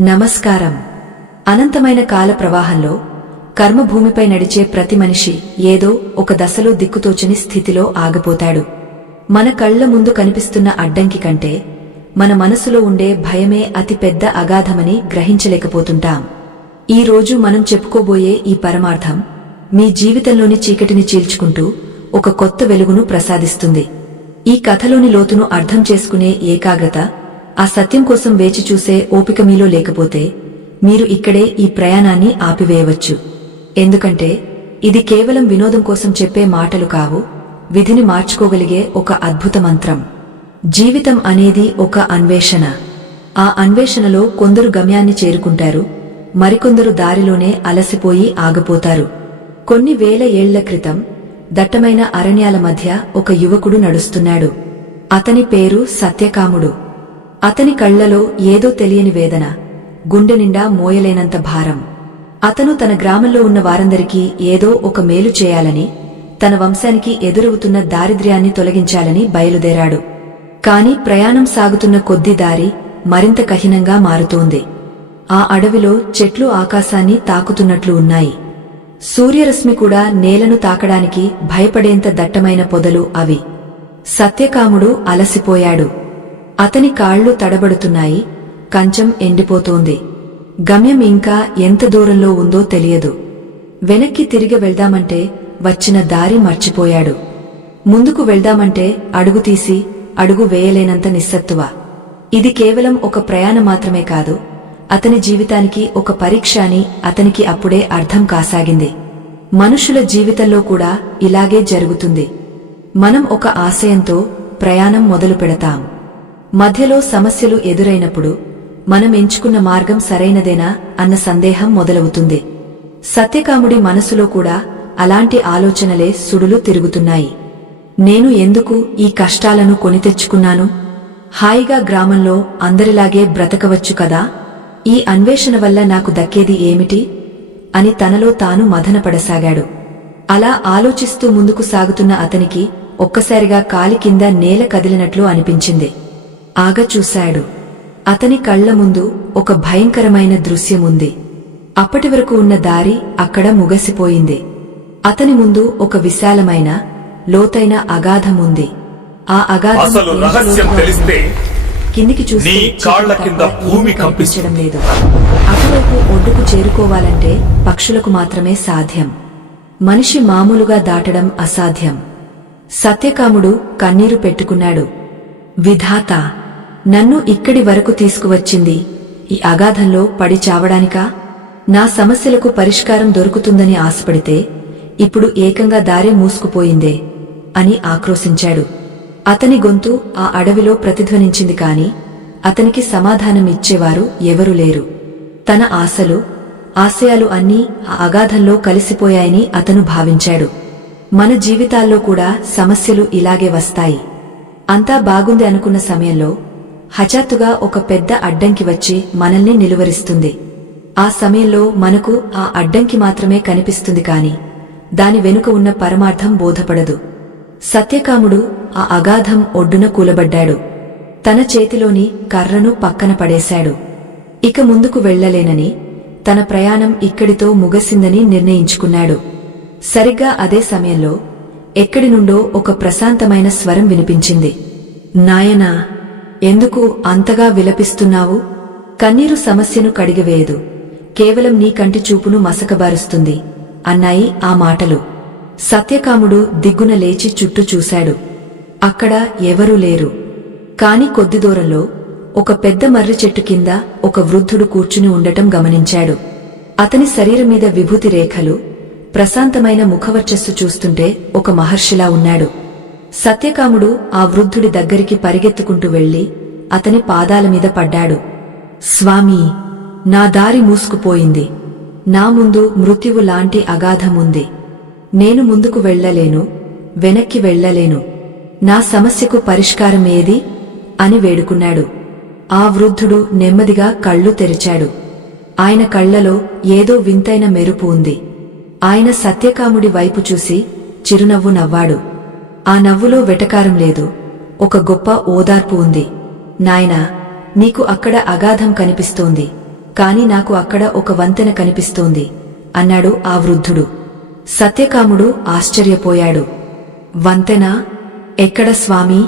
నమస్కారం. అనంతమైన కాల ప్రవాహంలో కర్మభూమిపై నడిచే ప్రతి మనిషి ఏదో ఒక దశలో దిక్కుతోచని స్థితిలో ఆగిపోతాడు. మన కళ్ల ముందు కనిపిస్తున్న అడ్డంకి కంటే మన మనసులో ఉండే భయమే అతి పెద్ద అగాధమని గ్రహించలేకపోతుంటాం. ఈ రోజు మనం చెప్పుకోబోయే ఈ పరమార్థం మీ జీవితంలోని చీకటిని చీల్చుకుంటూ ఒక కొత్త వెలుగును ప్రసాదిస్తుంది. ఈ కథలోని లోతును అర్థం చేసుకునే ఏకాగ్రత, ఆ సత్యం కోసం వేచి చూసే ఓపిక మీలో లేకపోతే మీరు ఇక్కడే ఈ ప్రయాణాన్ని ఆపివేయవచ్చు. ఎందుకంటే ఇది కేవలం వినోదం కోసం చెప్పే మాటలు కావు, విధిని మార్చుకోగలిగే ఒక అద్భుత మంత్రం. జీవితం అనేది ఒక అన్వేషణ. ఆ అన్వేషణలో కొందరు గమ్యాన్ని చేరుకుంటారు, మరికొందరు దారిలోనే అలసిపోయి ఆగిపోతారు. కొన్ని వేల ఏళ్ల క్రితం దట్టమైన అరణ్యాల మధ్య ఒక యువకుడు నడుస్తున్నాడు. అతని పేరు సత్యకాముడు. అతని కళ్లలో ఏదో తెలియని వేదన, గుండె నిండా మోయలేనంత భారం. అతను తన గ్రామంలో ఉన్న వారందరికీ ఏదో ఒక మేలు చేయాలని, తన వంశానికి ఎదురవుతున్న దారిద్ర్యాన్ని తొలగించాలని బయలుదేరాడు. కాని ప్రయాణం సాగుతున్న కొద్ది దారి మరింత కఠినంగా మారుతోంది. ఆ అడవిలో చెట్లు ఆకాశాన్ని తాకుతున్నట్లు ఉన్నాయి. సూర్యరశ్మి కూడా నేలను తాకడానికి భయపడేంత దట్టమైన పొదలు అవి. సత్యకాముడు అలసిపోయాడు. అతని కాళ్లు తడబడుతున్నాయి, కంచం ఎండిపోతోంది. గమ్యం ఇంకా ఎంత దూరంలో ఉందో తెలియదు. వెనక్కి తిరిగి వెళ్దామంటే వచ్చిన దారి మర్చిపోయాడు. ముందుకు వెళ్దామంటే అడుగు తీసి అడుగు వేయలేనంత నిస్సత్తువ. ఇది కేవలం ఒక ప్రయాణం మాత్రమే కాదు, అతని జీవితానికి ఒక పరీక్ష అని అతనికి అప్పుడే అర్థం కాసాగింది. మనుషుల జీవితంలో కూడా ఇలాగే జరుగుతుంది. మనం ఒక ఆశయంతో ప్రయాణం మొదలు పెడతాం. మధ్యలో సమస్యలు ఎదురైనప్పుడు మనం ఎంచుకున్న మార్గం సరైనదేనా అన్న సందేహం మొదలవుతుంది. సత్యకాముడి మనసులో కూడా అలాంటి ఆలోచనలే సుడులు తిరుగుతున్నాయి. నేను ఎందుకు ఈ కష్టాలను కొని తెచ్చుకున్నాను? హాయిగా గ్రామంలో అందరిలాగే బ్రతకవచ్చు కదా. ఈ అన్వేషణ వల్ల నాకు దక్కేది ఏమిటి అని తనలో తాను మదనపడసాగాడు. అలా ఆలోచిస్తూ ముందుకు సాగుతున్న అతనికి ఒక్కసారిగా కాలి కింద నేల కదిలినట్లు అనిపించింది. ఆగచూశాడు. అతని కళ్ల ముందు ఒక భయంకరమైన దృశ్యముంది. అప్పటివరకు ఉన్న దారి అక్కడ ముగసిపోయింది. అతని ముందు ఒక విశాలమైన, లోతైన అగాధముంది. ఆ అగాధం కిందికి చూస్తే భూమి కంపించడం లేదు. అటువైపు ఒడ్డుకు చేరుకోవాలంటే పక్షులకు మాత్రమే సాధ్యం. మనిషి మామూలుగా దాటడం అసాధ్యం. సత్యకాముడు కన్నీరు పెట్టుకున్నాడు. విధాత, నన్ను ఇక్కడి వరకు తీసుకువచ్చింది ఈ అగాధంలో పడి చావడానికా? నా సమస్యలకు పరిష్కారం దొరుకుతుందని ఆశపడితే ఇప్పుడు ఏకంగా దారే మూసుకుపోయిందే అని ఆక్రోశించాడు. అతని గొంతు ఆ అడవిలో ప్రతిధ్వనించింది కాని అతనికి సమాధానం ఇచ్చేవారు ఎవరూ లేరు. తన ఆశలు, ఆశయాలు అన్నీ ఆ అగాధంలో కలిసిపోయాయని అతను భావించాడు. మన జీవితాల్లో కూడా సమస్యలు ఇలాగే వస్తాయి. అంతా బాగుంది అనుకున్న సమయంలో హఠాత్తుగా ఒక పెద్ద అడ్డంకి వచ్చి మనల్ని నిలువరిస్తుంది. ఆ సమయంలో మనకు ఆ అడ్డంకి మాత్రమే కనిపిస్తుంది కాని దాని వెనుక ఉన్న పరమార్థం బోధపడదు. సత్యకాముడు ఆ అగాధం ఒడ్డున కూలబడ్డాడు. తన చేతిలోని కర్రను పక్కన పడేశాడు. ఇక ముందుకు వెళ్లలేనని, తన ప్రయాణం ఇక్కడితో ముగసిందని నిర్ణయించుకున్నాడు. సరిగ్గా అదే సమయంలో ఎక్కడి నుండో ఒక ప్రశాంతమైన స్వరం వినిపించింది. నాయనా, ఎందుకు అంతగా విలపిస్తున్నావు? కన్నీరు సమస్యను కడిగివేయదు, కేవలం నీ కంటి చూపును మసకబారుస్తుంది అన్నాయి ఆ మాటలు. సత్యకాముడు దిగ్గున లేచి చుట్టూ చూశాడు. అక్కడ ఎవరూ లేరు. కాని కొద్ది దూరంలో ఒక పెద్ద మర్రి చెట్టు కింద ఒక వృద్ధుడు కూర్చుని ఉండటం గమనించాడు. అతని శరీరం మీద విభూతి రేఖలు, ప్రశాంతమైన ముఖవర్చస్సు చూస్తుంటే ఒక మహర్షిలా ఉన్నాడు. సత్యకాముడు ఆ వృద్ధుడి దగ్గరికి పరిగెత్తుకుంటూ వెళ్లి అతని పాదాల మీద పడ్డాడు. స్వామీ, నా దారి మూసుకుపోయింది. నా ముందు మృత్యువు లాంటి అగాధముంది. నేను ముందుకు వెళ్లలేను, వెనక్కి వెళ్లలేను. నా సమస్యకు పరిష్కారం ఏది అని వేడుకున్నాడు. ఆ వృద్ధుడు నెమ్మదిగా కళ్ళు తెరిచాడు. ఆయన కళ్లలో ఏదో వింతైన మెరుపు ఉంది. ఆయన సత్యకాముడి వైపు చూసి చిరునవ్వు నవ్వాడు. ఆ నవ్వులో వెటకారం లేదు, ఒక గొప్ప ఓదార్పు ఉంది. నాయనా, నీకు అక్కడ అగాధం కనిపిస్తోంది, కాని నాకు అక్కడ ఒక వంతెన కనిపిస్తోంది అన్నాడు ఆ వృద్ధుడు. సత్యకాముడు ఆశ్చర్యపోయాడు. వంతెన? ఎక్కడ స్వామీ?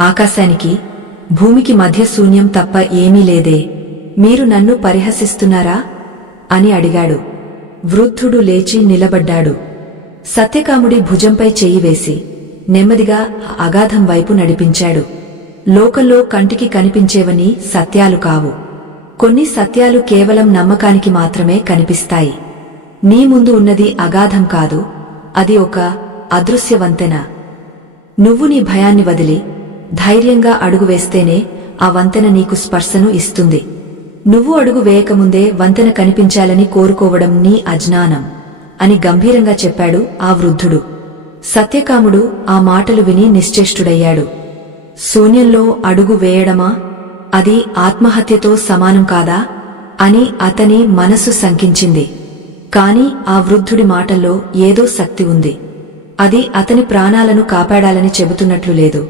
ఆకాశానికి భూమికి మధ్య శూన్యం తప్ప ఏమీ లేదే. మీరు నన్ను పరిహసిస్తున్నారా అని అడిగాడు. వృద్ధుడు లేచి నిలబడ్డాడు. సత్యకాముడి భుజంపై చెయ్యి వేసి నెమ్మదిగా అగాధం వైపు నడిపించాడు. లోకంలో కంటికి కనిపించేవని సత్యాలు కావు. కొన్ని సత్యాలు కేవలం నమ్మకానికి మాత్రమే కనిపిస్తాయి. నీ ముందు ఉన్నది అగాధం కాదు, అది ఒక అదృశ్య వంతెన. నువ్వు నీ భయాన్ని వదిలి ధైర్యంగా అడుగు వేస్తేనే ఆ వంతెన నీకు స్పర్శను ఇస్తుంది. నువ్వు అడుగు వేయకముందే వంతెన కనిపించాలని కోరుకోవడం నీ అజ్ఞానం అని గంభీరంగా చెప్పాడు ఆ వృద్ధుడు. సత్యకాముడు ఆ మాటలు విని నిశ్చేష్టుడయ్యాడు. శూన్యంలో అడుగు వేయడమా? అది ఆత్మహత్యతో సమానం కాదా అని అతని మనసు శంకించింది. కాని ఆ వృద్ధుడి మాటల్లో ఏదో శక్తి ఉంది. అది అతని ప్రాణాలను కాపాడాలని చెబుతున్నట్లు లేదు,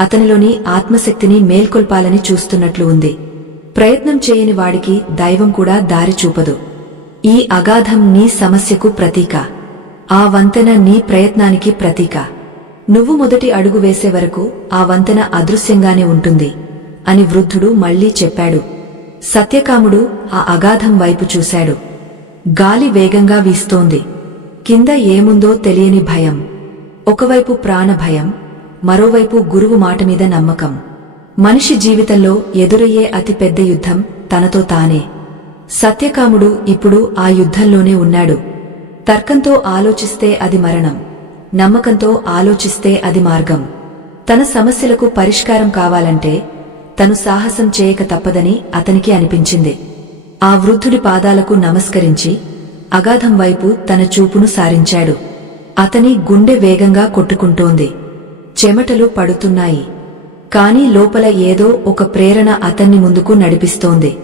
అతనిలోని ఆత్మశక్తిని మేల్కొల్పాలని చూస్తున్నట్లు ఉంది. ప్రయత్నం చేయని వాడికి దైవం కూడా దారి చూపదు. ఈ అగాధం నీ సమస్యకు ప్రతీక, ఆ వంతెన నీ ప్రయత్నానికి ప్రతీక. నువ్వు మొదటి అడుగు వేసే వరకు ఆ వంతెన అదృశ్యంగానే ఉంటుంది అని వృద్ధుడు మళ్లీ చెప్పాడు. సత్యకాముడు ఆ అగాధం వైపు చూశాడు. గాలి వేగంగా వీస్తోంది. కింద ఏముందో తెలియని భయం. ఒకవైపు ప్రాణభయం, మరోవైపు గురువు మాటమీద నమ్మకం. మనిషి జీవితంలో ఎదురయ్యే అతిపెద్ద యుద్ధం తనతో తానే. సత్యకాముడు ఇప్పుడు ఆ యుద్ధంలోనే ఉన్నాడు. తర్కంతో ఆలోచిస్తే అది మరణం, నమ్మకంతో ఆలోచిస్తే అది మార్గం. తన సమస్యలకు పరిష్కారం కావాలంటే తను సాహసం చేయక తప్పదని అతనికి అనిపించింది. ఆ వృద్ధుడి పాదాలకు నమస్కరించి అగాధం వైపు తన చూపును సారించాడు. అతని గుండె వేగంగా కొట్టుకుంటోంది. చెమటలు పడుతున్నాయి. కాని లోపల ఏదో ఒక ప్రేరణ అతన్ని ముందుకు నడిపిస్తోంది.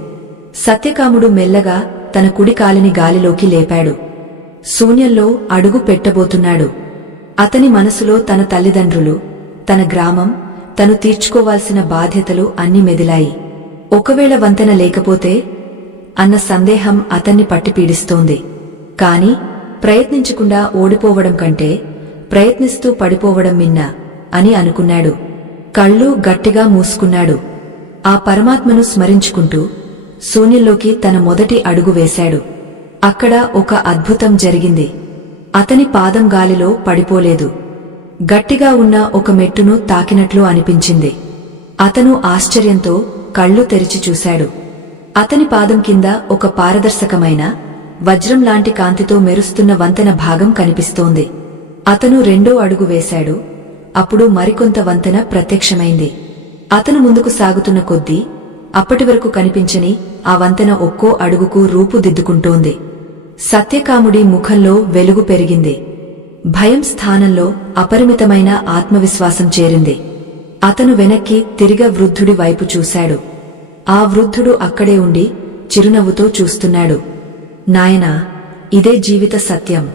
సత్యకాముడు మెల్లగా తన కుడి కాలిని గాలిలోకి లేపాడు. శూన్యంలో అడుగు పెట్టబోతున్నాడు. అతని మనసులో తన తల్లిదండ్రులు, తన గ్రామం, తను తీర్చుకోవాల్సిన బాధ్యతలు అన్నీ మెదిలాయి. ఒకవేళ వంతెన లేకపోతే అన్న సందేహం అతన్ని పట్టి పీడిస్తోంది. కాని ప్రయత్నించకుండా ఓడిపోవడం కంటే ప్రయత్నిస్తూ పడిపోవడం మిన్న అని అనుకున్నాడు. కళ్ళు గట్టిగా మూసుకున్నాడు. ఆ పరమాత్మను స్మరించుకుంటూ శూన్యంలోకి తన మొదటి అడుగు వేశాడు. అక్కడ ఒక అద్భుతం జరిగింది. అతని పాదం గాలిలో పడిపోలేదు. గట్టిగా ఉన్న ఒక మెట్టును తాకినట్లు అనిపించింది. అతను ఆశ్చర్యంతో కళ్ళు తెరిచి చూశాడు. అతని పాదం కింద ఒక పారదర్శకమైన వజ్రం లాంటి కాంతితో మెరుస్తున్న వంతెన భాగం కనిపిస్తోంది. అతను రెండో అడుగు వేశాడు. అప్పుడు మరికొంత వంతెన ప్రత్యక్షమైంది. అతను ముందుకు సాగుతున్న కొద్దీ అప్పటివరకు కనిపించని ఆ వంతెన ఒక్కో అడుగుకు రూపుదిద్దుకుంటోంది. సత్యకాముడి ముఖంలో వెలుగు పెరిగింది. భయం స్థానంలో అపరిమితమైన ఆత్మవిశ్వాసం చేరింది. అతను వెనక్కి తిరిగి వృద్ధుడి వైపు చూశాడు. ఆ వృద్ధుడు అక్కడే ఉండి చిరునవ్వుతో చూస్తున్నాడు. నాయనా, ఇదే జీవిత సత్యం.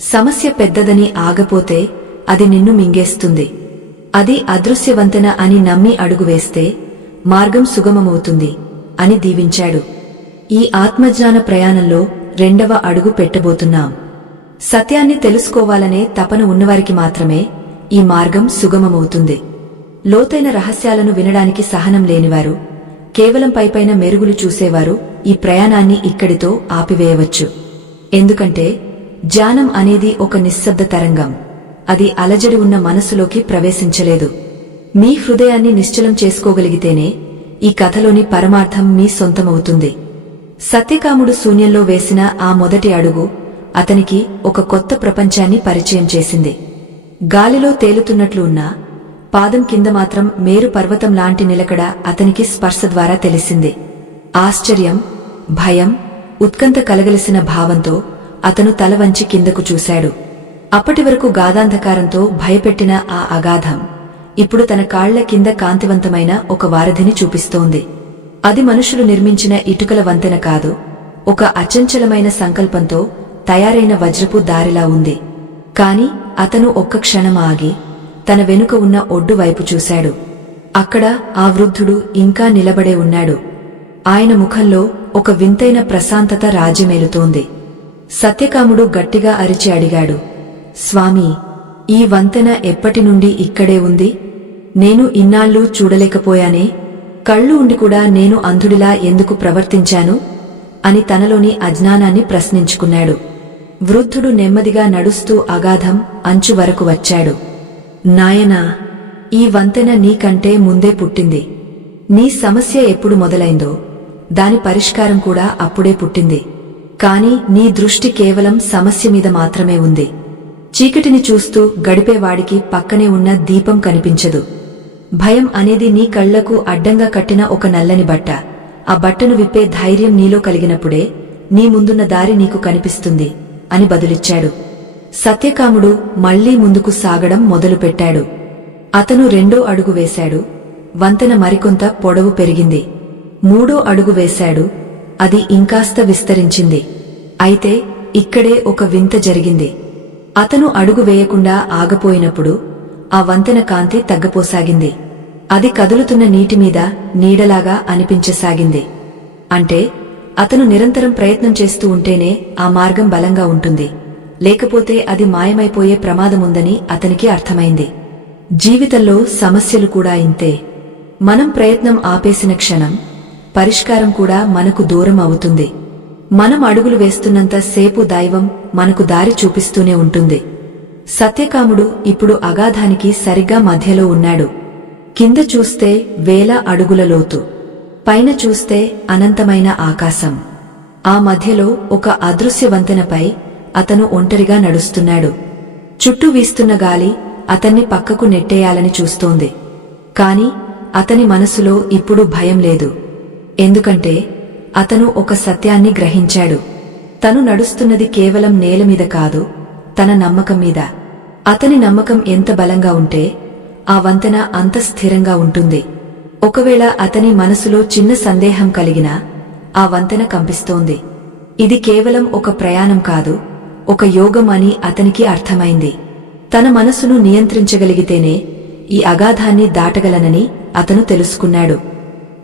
సమస్య పెద్దదని ఆగపోతే అది నిన్ను మింగేస్తుంది. అది అదృశ్యవంతెన అని నమ్మి అడుగు వేస్తే మార్గం సుగమమవుతుంది అని దీవించాడు. ఈ ఆత్మజ్ఞాన ప్రయాణంలో రెండవ అడుగు పెట్టబోతున్నాం. సత్యాన్ని తెలుసుకోవాలనే తపన ఉన్నవారికి మాత్రమే ఈ మార్గం సుగమమవుతుంది. లోతైన రహస్యాలను వినడానికి సహనం లేనివారు, కేవలం పైపైన మెరుగులు చూసేవారు ఈ ప్రయాణాన్ని ఇక్కడితో ఆపివేయవచ్చు. ఎందుకంటే జ్ఞానం అనేది ఒక నిశ్శబ్ద తరంగం. అది అలజడి ఉన్న మనసులోకి ప్రవేశించలేదు. మీ హృదయాన్ని నిశ్చలం చేసుకోగలిగితేనే ఈ కథలోని పరమార్థం మీ సొంతమవుతుంది. సత్యకాముడు శూన్యంలో వేసిన ఆ మొదటి అడుగు అతనికి ఒక కొత్త ప్రపంచాన్ని పరిచయం చేసింది. గాలిలో తేలుతున్నట్లు ఉన్న పాదం కింద మాత్రం మేరు పర్వతం లాంటి నిలకడ అతనికి స్పర్శ ద్వారా తెలిసింది. ఆశ్చర్యం, భయం, ఉత్కంఠ కలగలిసిన భావంతో అతను తల వంచి కిందకు చూశాడు. అప్పటివరకు గాఢాంధకారంతో భయపెట్టిన ఆ అగాధం ఇప్పుడు తన కాళ్ల కింద కాంతివంతమైన ఒక వారధిని చూపిస్తోంది. అది మనుషులు నిర్మించిన ఇటుకల వంతెన కాదు, ఒక అచంచలమైన సంకల్పంతో తయారైన వజ్రపు దారిలా ఉంది. కాని అతను ఒక్క క్షణం ఆగి తన వెనుక ఉన్న ఒడ్డు వైపు చూశాడు. అక్కడ ఆ వృద్ధుడు ఇంకా నిలబడే ఉన్నాడు. ఆయన ముఖంలో ఒక వింతైన ప్రశాంతత రాజ్యమేలుతోంది. సత్యకాముడు గట్టిగా అరిచి అడిగాడు, స్వామీ, ఈ వంతెన ఎప్పటినుండి ఇక్కడే ఉంది? నేను ఇన్నాళ్ళూ చూడలేకపోయానే. కళ్ళు ఉండి కూడా నేను అంధుడిలా ఎందుకు ప్రవర్తించాను అని తనలోని అజ్ఞానాన్ని ప్రశ్నించుకున్నాడు. వృద్ధుడు నెమ్మదిగా నడుస్తూ అగాధం అంచు వరకు వచ్చాడు. నాయనా, ఈ వంతెన నీకంటే ముందే పుట్టింది. నీ సమస్య ఎప్పుడు మొదలైందో దాని పరిష్కారం కూడా అప్పుడే పుట్టింది. కాని నీ దృష్టి కేవలం సమస్య మీద మాత్రమే ఉంది. చీకటిని చూస్తూ గడిపేవాడికి పక్కనే ఉన్న దీపం కనిపించదు. భయం అనేది నీ కళ్లకు అడ్డంగా కట్టిన ఒక నల్లని బట్ట. ఆ బట్టను విప్పే ధైర్యం నీలో కలిగినప్పుడే నీ ముందున్న దారి నీకు కనిపిస్తుంది అని బదులిచ్చాడు. సత్యకాముడు మళ్లీ ముందుకు సాగడం మొదలుపెట్టాడు. అతను 2వ అడుగు వేశాడు. వంతెన మరికొంత పొడవు పెరిగింది. 3వ అడుగు వేశాడు. అది ఇంకాస్త విస్తరించింది. అయితే ఇక్కడే ఒక వింత జరిగింది. అతను అడుగు వేయకుండా ఆగపోయినప్పుడు ఆ వంతెన కాంతి తగ్గపోసాగింది. అది కదులుతున్న నీటిమీద నీడలాగా అనిపించసాగింది. అంటే అతను నిరంతరం ప్రయత్నం చేస్తూ ఉంటేనే ఆ మార్గం బలంగా ఉంటుంది, లేకపోతే అది మాయమైపోయే ప్రమాదముందని అతనికి అర్థమైంది. జీవితంలో సమస్యలు కూడా ఇంతే. మనం ప్రయత్నం ఆపేసిన క్షణం పరిష్కారం కూడా మనకు దూరం అవుతుంది. మనం అడుగులు వేస్తున్నంత సేపు దైవం మనకు దారి చూపిస్తూనే ఉంటుంది. సత్యకాముడు ఇప్పుడు అగాధానికి సరిగ్గా మధ్యలో ఉన్నాడు. కింద చూస్తే 1000 అడుగుల లోతు, పైన చూస్తే అనంతమైన ఆకాశం. ఆ మధ్యలో ఒక అదృశ్య వంతెనపై అతను ఒంటరిగా నడుస్తున్నాడు. చుట్టూ వీస్తున్న గాలి అతన్ని పక్కకు నెట్టేయాలని చూస్తోంది. కాని అతని మనసులో ఇప్పుడు భయం లేదు. ఎందుకంటే అతను ఒక సత్యాన్ని గ్రహించాడు. తను నడుస్తున్నది కేవలం నేలమీద కాదు, తన నమ్మకం మీద. అతని నమ్మకం ఎంత బలంగా ఉంటే ఆ వంతెన అంత స్థిరంగా ఉంటుంది. ఒకవేళ అతని మనసులో చిన్న సందేహం కలిగినా ఆ వంతెన కంపిస్తోంది. ఇది కేవలం ఒక ప్రయాణం కాదు, ఒక యోగం అని అతనికి అర్థమైంది. తన మనసును నియంత్రించగలిగితేనే ఈ అగాధాన్ని దాటగలనని అతను తెలుసుకున్నాడు.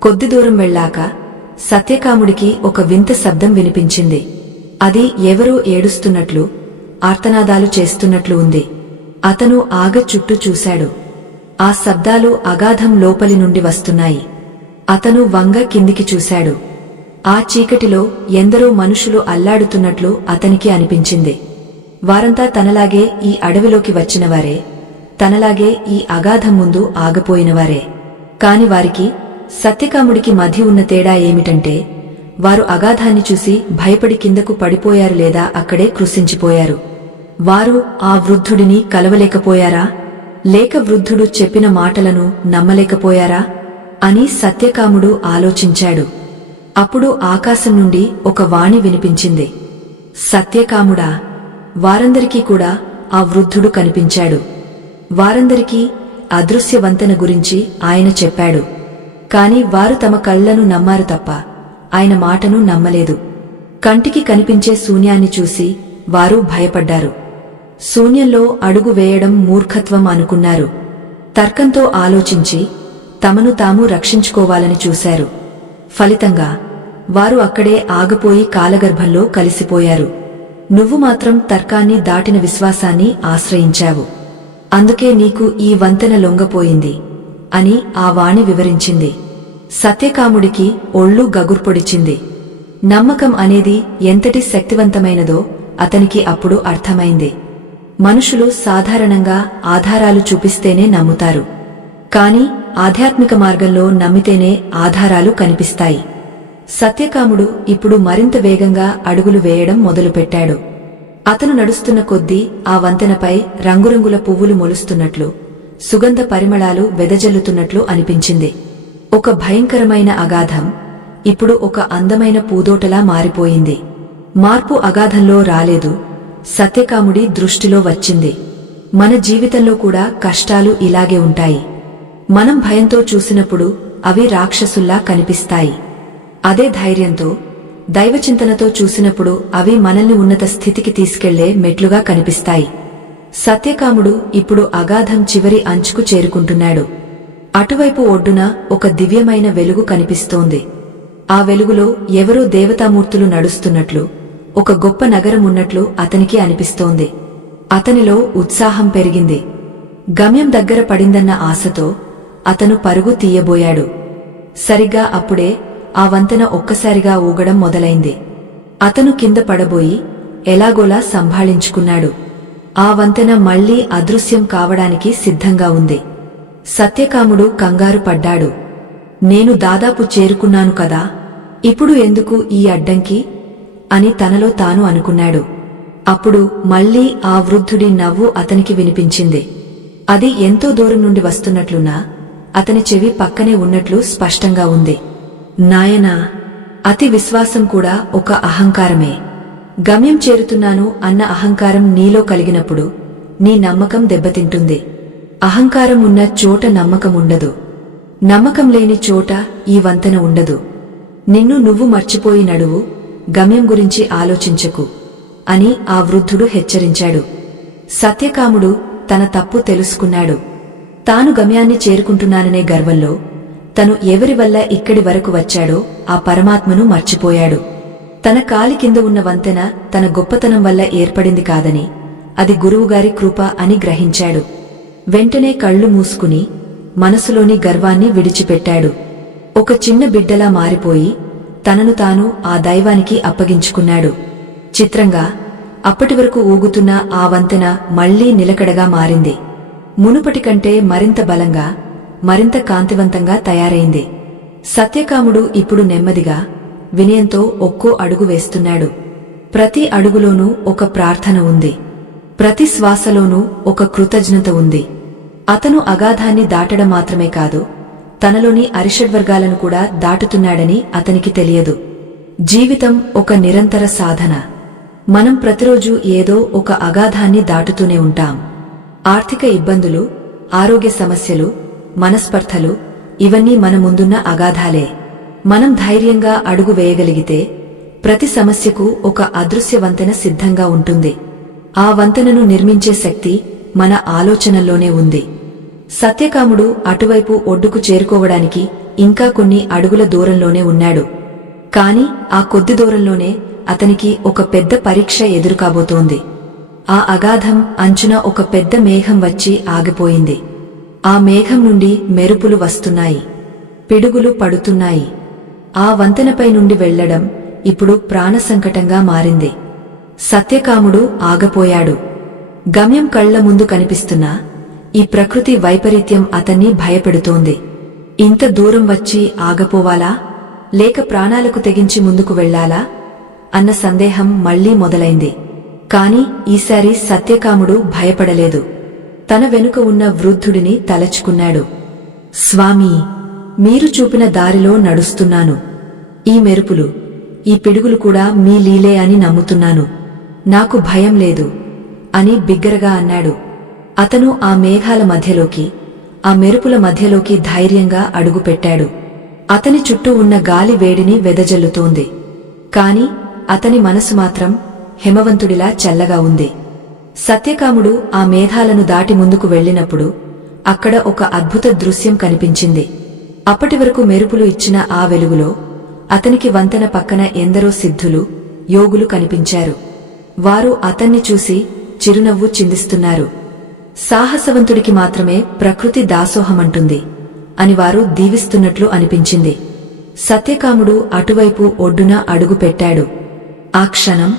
కొద్ది దూరం వెళ్ళాక సత్యకాముడికి ఒక వింత శబ్దం వినిపించింది. అది ఎవరో ఏడుస్తున్నట్లు, ఆర్తనాదాలు చేస్తున్నట్లు ఉంది. అతను ఆగ చుట్టూ చూశాడు. ఆ శబ్దాలు అగాధం లోపలి నుండి వస్తున్నాయి. అతను వంగ కిందికి చూశాడు. ఆ చీకటిలో ఎందరో మనుషులు అల్లాడుతున్నట్లు అతనికి అనిపించింది. వారంతా తనలాగే ఈ అడవిలోకి వచ్చినవారే, తనలాగే ఈ అగాధం ముందు ఆగపోయినవారే. కాని వారికి సత్యకాముడికి మధ్య ఉన్న తేడా ఏమిటంటే వారు అగాధాన్ని చూసి భయపడి కిందకు పడిపోయారు లేదా అక్కడే కృశించిపోయారు. వారు ఆ వృద్ధుడిని కలవలేకపోయారా, లేక వృద్ధుడు చెప్పిన మాటలను నమ్మలేకపోయారా అని సత్యకాముడు ఆలోచించాడు. అప్పుడు ఆకాశం నుండి ఒక వాణి వినిపించింది. సత్యకాముడా! వారందరికీ కూడా ఆ వృద్ధుడు కనిపించాడు. వారందరికీ అదృశ్య వంతెన గురించి ఆయన చెప్పాడు. కాని వారు తమ కళ్లను నమ్మారు తప్ప ఆయన మాటను నమ్మలేదు. కంటికి కనిపించే శూన్యాన్ని చూసి వారు భయపడ్డారు. శూన్యంలో అడుగు వేయడం మూర్ఖత్వం అనుకున్నారు. తర్కంతో ఆలోచించి తమను తాము రక్షించుకోవాలని చూశారు. ఫలితంగా వారు అక్కడే ఆగిపోయి కాలగర్భంలో కలిసిపోయారు. నువ్వు మాత్రం తర్కాన్ని దాటిన విశ్వాసాన్ని ఆశ్రయించావు. అందుకే నీకు ఈ వంతెన లొంగపోయింది అని ఆ వాణి వివరించింది. సత్యకాముడికి ఒళ్ళు గగుర్పొడిచింది. నమ్మకం అనేది ఎంతటి శక్తివంతమైనదో అతనికి అప్పుడు అర్థమైంది. మనుషులు సాధారణంగా ఆధారాలు చూపిస్తేనే నమ్ముతారు. కాని ఆధ్యాత్మిక మార్గంలో నమ్మితేనే ఆధారాలు కనిపిస్తాయి. సత్యకాముడు ఇప్పుడు మరింత వేగంగా అడుగులు వేయడం మొదలుపెట్టాడు. అతను నడుస్తున్న కొద్దీ ఆ వంతెనపై రంగురంగుల పువ్వులు మొలుస్తున్నట్లు, సుగంధ పరిమళాలు వెదజల్లుతున్నట్లు అనిపించింది. ఒక భయంకరమైన అగాధం ఇప్పుడు ఒక అందమైన పూదోటలా మారిపోయింది. మార్పు అగాధంలో రాలేదు, సత్యకాముడి దృష్టిలో వచ్చింది. మన జీవితంలో కూడా కష్టాలు ఇలాగే ఉంటాయి. మనం భయంతో చూసినప్పుడు అవి రాక్షసుల్లా కనిపిస్తాయి. అదే ధైర్యంతో, దైవచింతనతో చూసినప్పుడు అవి మనల్ని ఉన్నత స్థితికి తీసుకెళ్లే మెట్లుగా కనిపిస్తాయి. సత్యకాముడు ఇప్పుడు అగాధం చివరి అంచుకు చేరుకుంటున్నాడు. అటువైపు ఒడ్డున ఒక దివ్యమైన వెలుగు కనిపిస్తోంది. ఆ వెలుగులో ఎవరో దేవతామూర్తులు నడుస్తున్నట్లు, ఒక గొప్ప నగరం ఉన్నట్లు అతనికి అనిపిస్తోంది. అతనిలో ఉత్సాహం పెరిగింది. గమ్యం దగ్గర పడిందన్న ఆశతో అతను పరుగు తీయబోయాడు. సరిగ్గా అప్పుడే ఆ వంతెన ఒక్కసారిగా ఊగడం మొదలైంది. అతను కింద పడబోయి ఎలాగోలా సంభాళించుకున్నాడు. ఆ వంతెన మళ్లీ అదృశ్యం కావడానికి సిద్ధంగా ఉంది. సత్యకాముడు కంగారు పడ్డాడు. నేను దాదాపు చేరుకున్నాను కదా, ఇప్పుడు ఎందుకు ఈ అడ్డంకి అని తనలో తాను అనుకున్నాడు. అప్పుడు మళ్లీ ఆ వృద్ధుడి నవ్వు అతనికి వినిపించింది. అది ఎంతో దూరం నుండి వస్తున్నట్లున్నా అతని చెవి పక్కనే ఉన్నట్లు స్పష్టంగా ఉంది. నాయనా, అతి విశ్వాసం కూడా ఒక అహంకారమే. గమ్యం చేరుతున్నాను అన్న అహంకారం నీలో కలిగినప్పుడు నీ నమ్మకం దెబ్బతింటుంది. అహంకారం ఉన్న చోట నమ్మకముండదు. నమ్మకం లేని చోట ఈ వంతెన ఉండదు. నిన్ను నువ్వు మర్చిపోయి నడువు, గమ్యం గురించి ఆలోచించకు అని ఆ వృద్ధుడు హెచ్చరించాడు. సత్యకాముడు తన తప్పు తెలుసుకున్నాడు. తాను గమ్యాన్ని చేరుకుంటున్నాననే గర్వంలో తను ఎవరి వల్ల ఇక్కడి వరకు వచ్చాడో ఆ పరమాత్మను మర్చిపోయాడు. తన కాలి కింద ఉన్న వంతెన తన గొప్పతనం వల్ల ఏర్పడింది కాదని, అది గురువుగారి కృప అని గ్రహించాడు. వెంటనే కళ్ళు మూసుకుని మనసులోని గర్వాన్ని విడిచిపెట్టాడు. ఒక చిన్న బిడ్డలా మారిపోయి తనను తాను ఆ దైవానికి అప్పగించుకున్నాడు. చిత్రంగా అప్పటివరకు ఊగుతున్న ఆ వంతెన మళ్లీ నిలకడగా మారింది. మునుపటి కంటే మరింత బలంగా, మరింత కాంతివంతంగా తయారైంది. సత్యకాముడు ఇప్పుడు నెమ్మదిగా, వినయంతో ఒక్కో అడుగు వేస్తున్నాడు. ప్రతి అడుగులోనూ ఒక ప్రార్థన ఉంది. ప్రతి శ్వాసలోనూ ఒక కృతజ్ఞత ఉంది. అతను అగాధాన్ని దాటడం మాత్రమే కాదు, తనలోని అరిషడ్వర్గాలను కూడా దాటుతున్నాడని అతనికి తెలియదు. జీవితం ఒక నిరంతర సాధన. మనం ప్రతిరోజూ ఏదో ఒక అగాధాన్ని దాటుతూనే ఉంటాం. ఆర్థిక ఇబ్బందులు, ఆరోగ్య సమస్యలు, మనస్పర్ధలు, ఇవన్నీ మన ముందున్న అగాధాలే. మనం ధైర్యంగా అడుగు వేయగలిగితే ప్రతి సమస్యకు ఒక అదృశ్య వంతెన సిద్ధంగా ఉంటుంది. ఆ వంతెనను నిర్మించే శక్తి మన ఆలోచనల్లోనే ఉంది. సత్యకాముడు అటువైపు ఒడ్డుకు చేరుకోవడానికి ఇంకా కొన్ని అడుగుల దూరంలోనే ఉన్నాడు. కాని ఆ కొద్ది దూరంలోనే అతనికి ఒక పెద్ద పరీక్ష ఎదురుకాబోతోంది. ఆ అగాధం అంచున ఒక పెద్ద మేఘం వచ్చి ఆగిపోయింది. ఆ మేఘం నుండి మెరుపులు వస్తున్నాయి, పిడుగులు పడుతున్నాయి. ఆ వంతెనపై నుండి వెళ్లడం ఇప్పుడు ప్రాణసంకటంగా మారింది. సత్యకాముడు ఆగపోయాడు. గమ్యం కళ్ల ముందు కనిపిస్తున్నా ఈ ప్రకృతి వైపరీత్యం అతన్ని భయపెడుతోంది. ఇంత దూరం వచ్చి ఆగపోవాలా, లేక ప్రాణాలకు తెగించి ముందుకు వెళ్లాలా అన్న సందేహం మళ్లీ మొదలైంది. కాని ఈసారి సత్యకాముడు భయపడలేదు. తన వెనుక ఉన్న వృద్ధుడిని తలచుకున్నాడు. స్వామీ, మీరు చూపిన దారిలో నడుస్తున్నాను. ఈ మెరుపులు, ఈ పిడుగులు కూడా మీ లీలే అని నమ్ముతున్నాను. నాకు భయం లేదు అని బిగ్గరగా అన్నాడు. అతను ఆ మేఘాల మధ్యలోకి, ఆ మెరుపుల మధ్యలోకి ధైర్యంగా అడుగుపెట్టాడు. అతని చుట్టూ ఉన్న గాలి వేడిని వెదజల్లుతోంది. కాని అతని మనసు మాత్రం హిమవంతుడిలా చల్లగా ఉంది. సత్యకాముడు ఆ మేఘాలను దాటి ముందుకు వెళ్లినప్పుడు అక్కడ ఒక అద్భుత దృశ్యం కనిపించింది. అప్పటివరకు మెరుపులు ఇచ్చిన ఆ వెలుగులో అతనికి వంతెన పక్కన ఎందరో సిద్ధులు, యోగులు కనిపించారు. వారు అతన్ని చూసి చిరునవ్వు చిందిస్తున్నారు. సాహసవంతుడికి మాత్రమే ప్రకృతి దాసోహమంటుంది అని వారు దీవిస్తున్నట్లు అనిపించింది. సత్యకాముడు అటువైపు ఒడ్డున అడుగుపెట్టాడు. ఆ క్షణం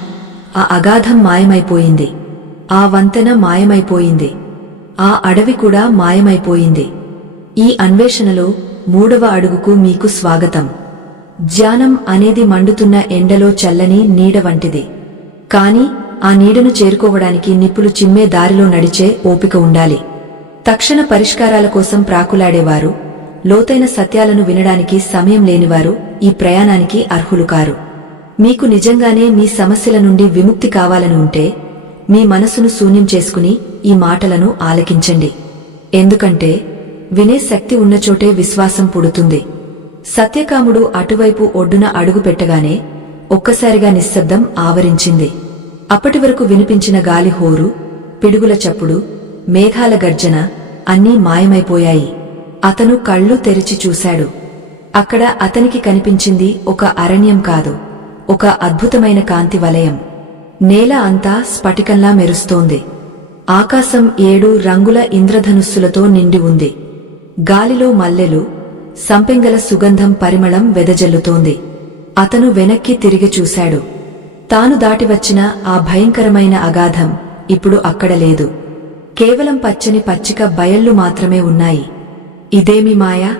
ఆ అగాధం మాయమైపోయింది. ఆ వంతెన మాయమైపోయింది. ఆ అడవి కూడా మాయమైపోయింది. ఈ అన్వేషణలో 3వ అడుగుకు మీకు స్వాగతం. ధ్యానం అనేది మండుతున్న ఎండలో చల్లని నీడ వంటిది. కాని ఆ నీడను చేరుకోవడానికి నిప్పులు చిమ్మే దారిలో నడిచే ఓపిక ఉండాలి. తక్షణ పరిష్కారాల కోసం ప్రాకులాడేవారు, లోతైన సత్యాలను వినడానికి సమయం లేనివారు ఈ ప్రయాణానికి అర్హులు కారు. మీకు నిజంగానే మీ సమస్యల నుండి విముక్తి కావాలని ఉంటే మీ మనసును శూన్యం చేసుకుని ఈ మాటలను ఆలకించండి. ఎందుకంటే వినే శక్తి ఉన్నచోటే విశ్వాసం పుడుతుంది. సత్యకాముడు అటువైపు ఒడ్డున అడుగు పెట్టగానే ఒక్కసారిగా నిశ్శబ్దం ఆవరించింది. అప్పటివరకు వినిపించిన గాలి హోరు, పిడుగుల చప్పుడు, మేఘాల గర్జన అన్నీ మాయమైపోయాయి. అతను కళ్ళు తెరిచి చూశాడు. అక్కడ అతనికి కనిపించింది ఒక అరణ్యం కాదు, ఒక అద్భుతమైన కాంతి వలయం. నేల అంతా స్ఫటికంలా మెరుస్తోంది. ఆకాశం 7 రంగుల ఇంద్రధనుస్సులతో నిండి ఉంది. గాలిలో మల్లెలు, సంపెంగల సుగంధం పరిమళం వెదజల్లుతోంది. అతను వెనక్కి తిరిగి చూశాడు. తాను దాటివచ్చిన ఆ భయంకరమైన అగాధం ఇప్పుడు అక్కడ లేదు. కేవలం పచ్చని పచ్చిక బయళ్ళు మాత్రమే ఉన్నాయి. ఇదేమి మాయా?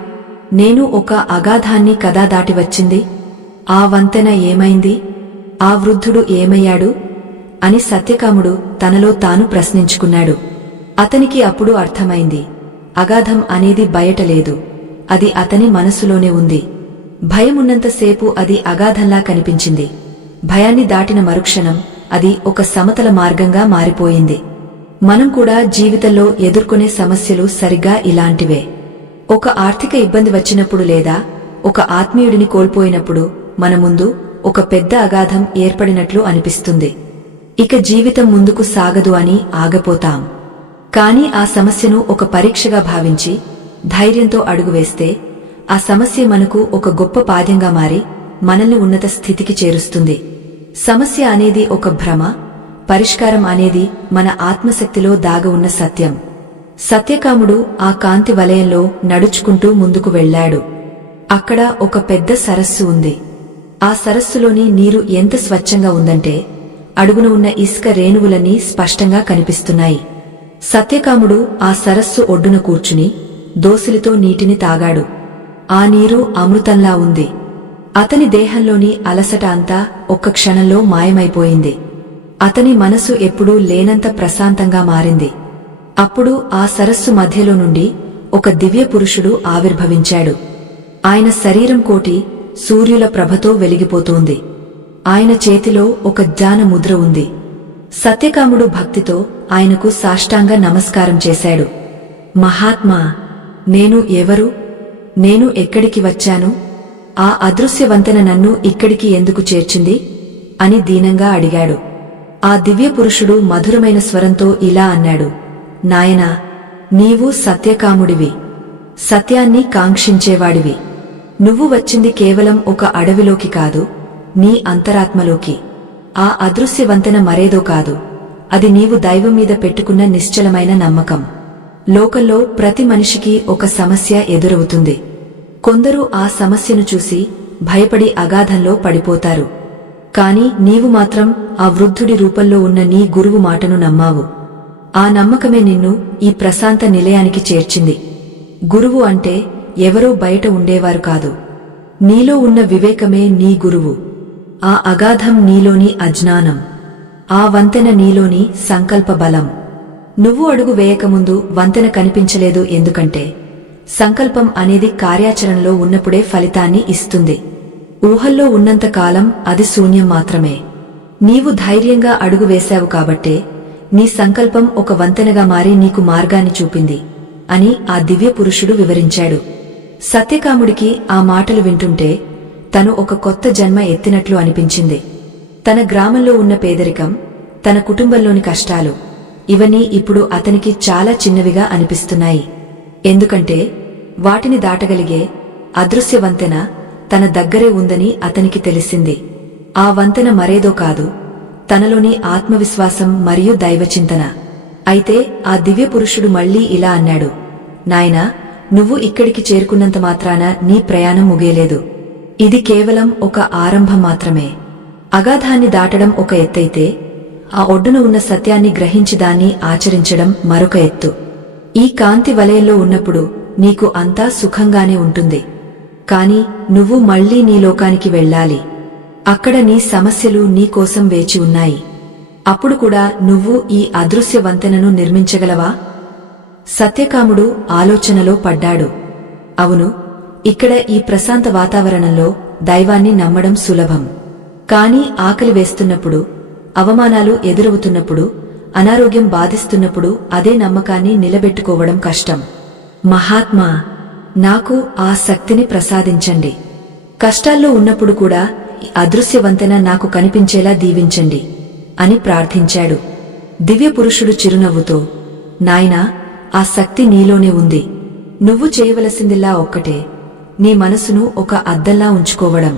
నేను ఒక అగాధాన్ని కదా దాటివచ్చింది. ఆ వంతెన ఏమైంది? ఆ వృద్ధుడు ఏమయ్యాడు అని సత్యకాముడు తనలో తాను ప్రశ్నించుకున్నాడు. అతనికి అప్పుడు అర్థమైంది, అగాధం అనేది బయట లేదు, అది అతని మనసులోనే ఉంది. భయమున్నంతసేపు అది అగాధంలా కనిపించింది. భయాన్ని దాటిన మరుక్షణం అది ఒక సమతల మార్గంగా మారిపోయింది. మనం కూడా జీవితంలో ఎదుర్కొనే సమస్యలు సరిగ్గా ఇలాంటివే. ఒక ఆర్థిక ఇబ్బంది వచ్చినప్పుడు లేదా ఒక ఆత్మీయుడిని కోల్పోయినప్పుడు మన ముందు ఒక పెద్ద అగాధం ఏర్పడినట్లు అనిపిస్తుంది. ఇక జీవితం ముందుకు సాగదు అని ఆగపోతాం. కాని ఆ సమస్యను ఒక పరీక్షగా భావించి ధైర్యంతో అడుగువేస్తే ఆ సమస్య మనకు ఒక గొప్ప పాద్యంగా మారి మనల్ని ఉన్నత స్థితికి చేరుస్తుంది. సమస్య అనేది ఒక భ్రమ, పరిష్కారం అనేది మన ఆత్మశక్తిలో దాగి ఉన్న సత్యం. సత్యకాముడు ఆ కాంతి వలయంలో నడుచుకుంటూ ముందుకు వెళ్లాడు. అక్కడ ఒక పెద్ద సరస్సు ఉంది. ఆ సరస్సులోని నీరు ఎంత స్వచ్ఛంగా ఉందంటే అడుగున ఉన్న ఇసుక రేణువులన్నీ స్పష్టంగా కనిపిస్తున్నాయి. సత్యకాముడు ఆ సరస్సు ఒడ్డున కూర్చుని దోసిలితో నీటిని తాగాడు. ఆ నీరు అమృతంలా ఉంది. అతని దేహంలోని అలసట అంతా ఒక్క క్షణంలో మాయమైపోయింది. అతని మనసు ఎప్పుడూ లేనంత ప్రశాంతంగా మారింది. అప్పుడు ఆ సరస్సు మధ్యలో నుండి ఒక దివ్య పురుషుడు ఆవిర్భవించాడు. ఆయన శరీరం కోటి సూర్యుల ప్రభతో వెలిగిపోతోంది. ఆయన చేతిలో ఒక జ్ఞాన ముద్ర ఉంది. సత్యకాముడు భక్తితో ఆయనకు సాష్టాంగ నమస్కారం చేశాడు. మహాత్మా, నేను ఎవరు? నేను ఎక్కడికి వచ్చాను? ఆ అదృశ్య వంతెన నన్ను ఇక్కడికి ఎందుకు చేర్చింది అని దీనంగా అడిగాడు. ఆ దివ్య పురుషుడు మధురమైన స్వరంతో ఇలా అన్నాడు, నాయనా, నీవు సత్యకాముడివి, సత్యాన్ని కాంక్షించేవాడివి. నువ్వు వచ్చింది కేవలం ఒక అడవిలోకి కాదు, నీ అంతరాత్మలోకి. ఆ అదృశ్య వంతెన మరేదో కాదు, అది నీవు దైవం మీద పెట్టుకున్న నిశ్చలమైన నమ్మకం. లోకంలో ప్రతి మనిషికి ఒక సమస్య ఎదురవుతుంది. కొందరు ఆ సమస్యను చూసి భయపడి అగాధంలో పడిపోతారు. కాని నీవు మాత్రం ఆ వృద్ధుడి రూపంలో ఉన్న నీ గురువు మాటను నమ్మావు. ఆ నమ్మకమే నిన్ను ఈ ప్రశాంత నిలయానికి చేర్చింది. గురువు అంటే ఎవరో బయట ఉండేవారు కాదు, నీలో ఉన్న వివేకమే నీ గురువు. ఆ అగాధం నీలోని అజ్ఞానం, ఆ వంతెన నీలోని సంకల్ప బలం. నువ్వు అడుగు వేయకముందు వంతెన కనిపించలేదు, ఎందుకంటే సంకల్పం అనేది కార్యాచరణలో ఉన్నప్పుడే ఫలితాన్ని ఇస్తుంది. ఊహల్లో ఉన్నంతకాలం అది శూన్యం మాత్రమే. నీవు ధైర్యంగా అడుగు వేశావు కాబట్టే నీ సంకల్పం ఒక వంతెనగా మారి నీకు మార్గాన్ని చూపింది అని ఆ దివ్య పురుషుడు వివరించాడు. సత్యకాముడికి ఆ మాటలు వింటుంటే తను ఒక కొత్త జన్మ ఎత్తినట్లు అనిపించింది. తన గ్రామంలో ఉన్న పేదరికం, తన కుటుంబంలోని కష్టాలు, ఇవన్నీ ఇప్పుడు అతనికి చాలా చిన్నవిగా అనిపిస్తున్నాయి. ఎందుకంటే వాటిని దాటగలిగే అదృశ్య వంతెన తన దగ్గరే ఉందని అతనికి తెలిసింది. ఆ వంతెన మరేదో కాదు, తనలోని ఆత్మవిశ్వాసం మరియు దైవచింతన. అయితే ఆ దివ్య పురుషుడు మళ్లీ ఇలా అన్నాడు, నాయనా, నువ్వు ఇక్కడికి చేరుకున్నంత మాత్రాన నీ ప్రయాణం ముగియలేదు. ఇది కేవలం ఒక ఆరంభం మాత్రమే. అగాధాన్ని దాటడం ఒక ఎత్తైతే ఆ ఒడ్డున ఉన్న సత్యాన్ని గ్రహించి దాన్ని ఆచరించడం మరొక ఎత్తు. ఈ కాంతి వలయంలో ఉన్నప్పుడు నీకు అంతా సుఖంగానే ఉంటుంది. కాని నువ్వు మళ్లీ నీ లోకానికి వెళ్ళాలి. అక్కడ నీ సమస్యలు నీ కోసం వేచి ఉన్నాయి. అప్పుడు కూడా నువ్వు ఈ అదృశ్య వంతెనను నిర్మించగలవా? సత్యకాముడు ఆలోచనలో పడ్డాడు. అవును, ఇక్కడ ఈ ప్రశాంత వాతావరణంలో దైవాన్ని నమ్మడం సులభం. కాని ఆకలి వేస్తున్నప్పుడు, అవమానాలు ఎదురవుతున్నప్పుడు, అనారోగ్యం బాధిస్తున్నప్పుడు అదే నమ్మకాన్ని నిలబెట్టుకోవడం కష్టం. మహాత్మా, నాకు ఆ శక్తిని ప్రసాదించండి. కష్టాల్లో ఉన్నప్పుడు కూడా ఈ అదృశ్య వంతెన నాకు కనిపించేలా దీవించండి అని ప్రార్థించాడు. దివ్య పురుషుడు చిరునవ్వుతో, నాయనా, ఆ శక్తి నీలోనే ఉంది. నువ్వు చేయవలసిందిలా ఒక్కటే, నీ మనసును ఒక అద్దంలా ఉంచుకోవడం.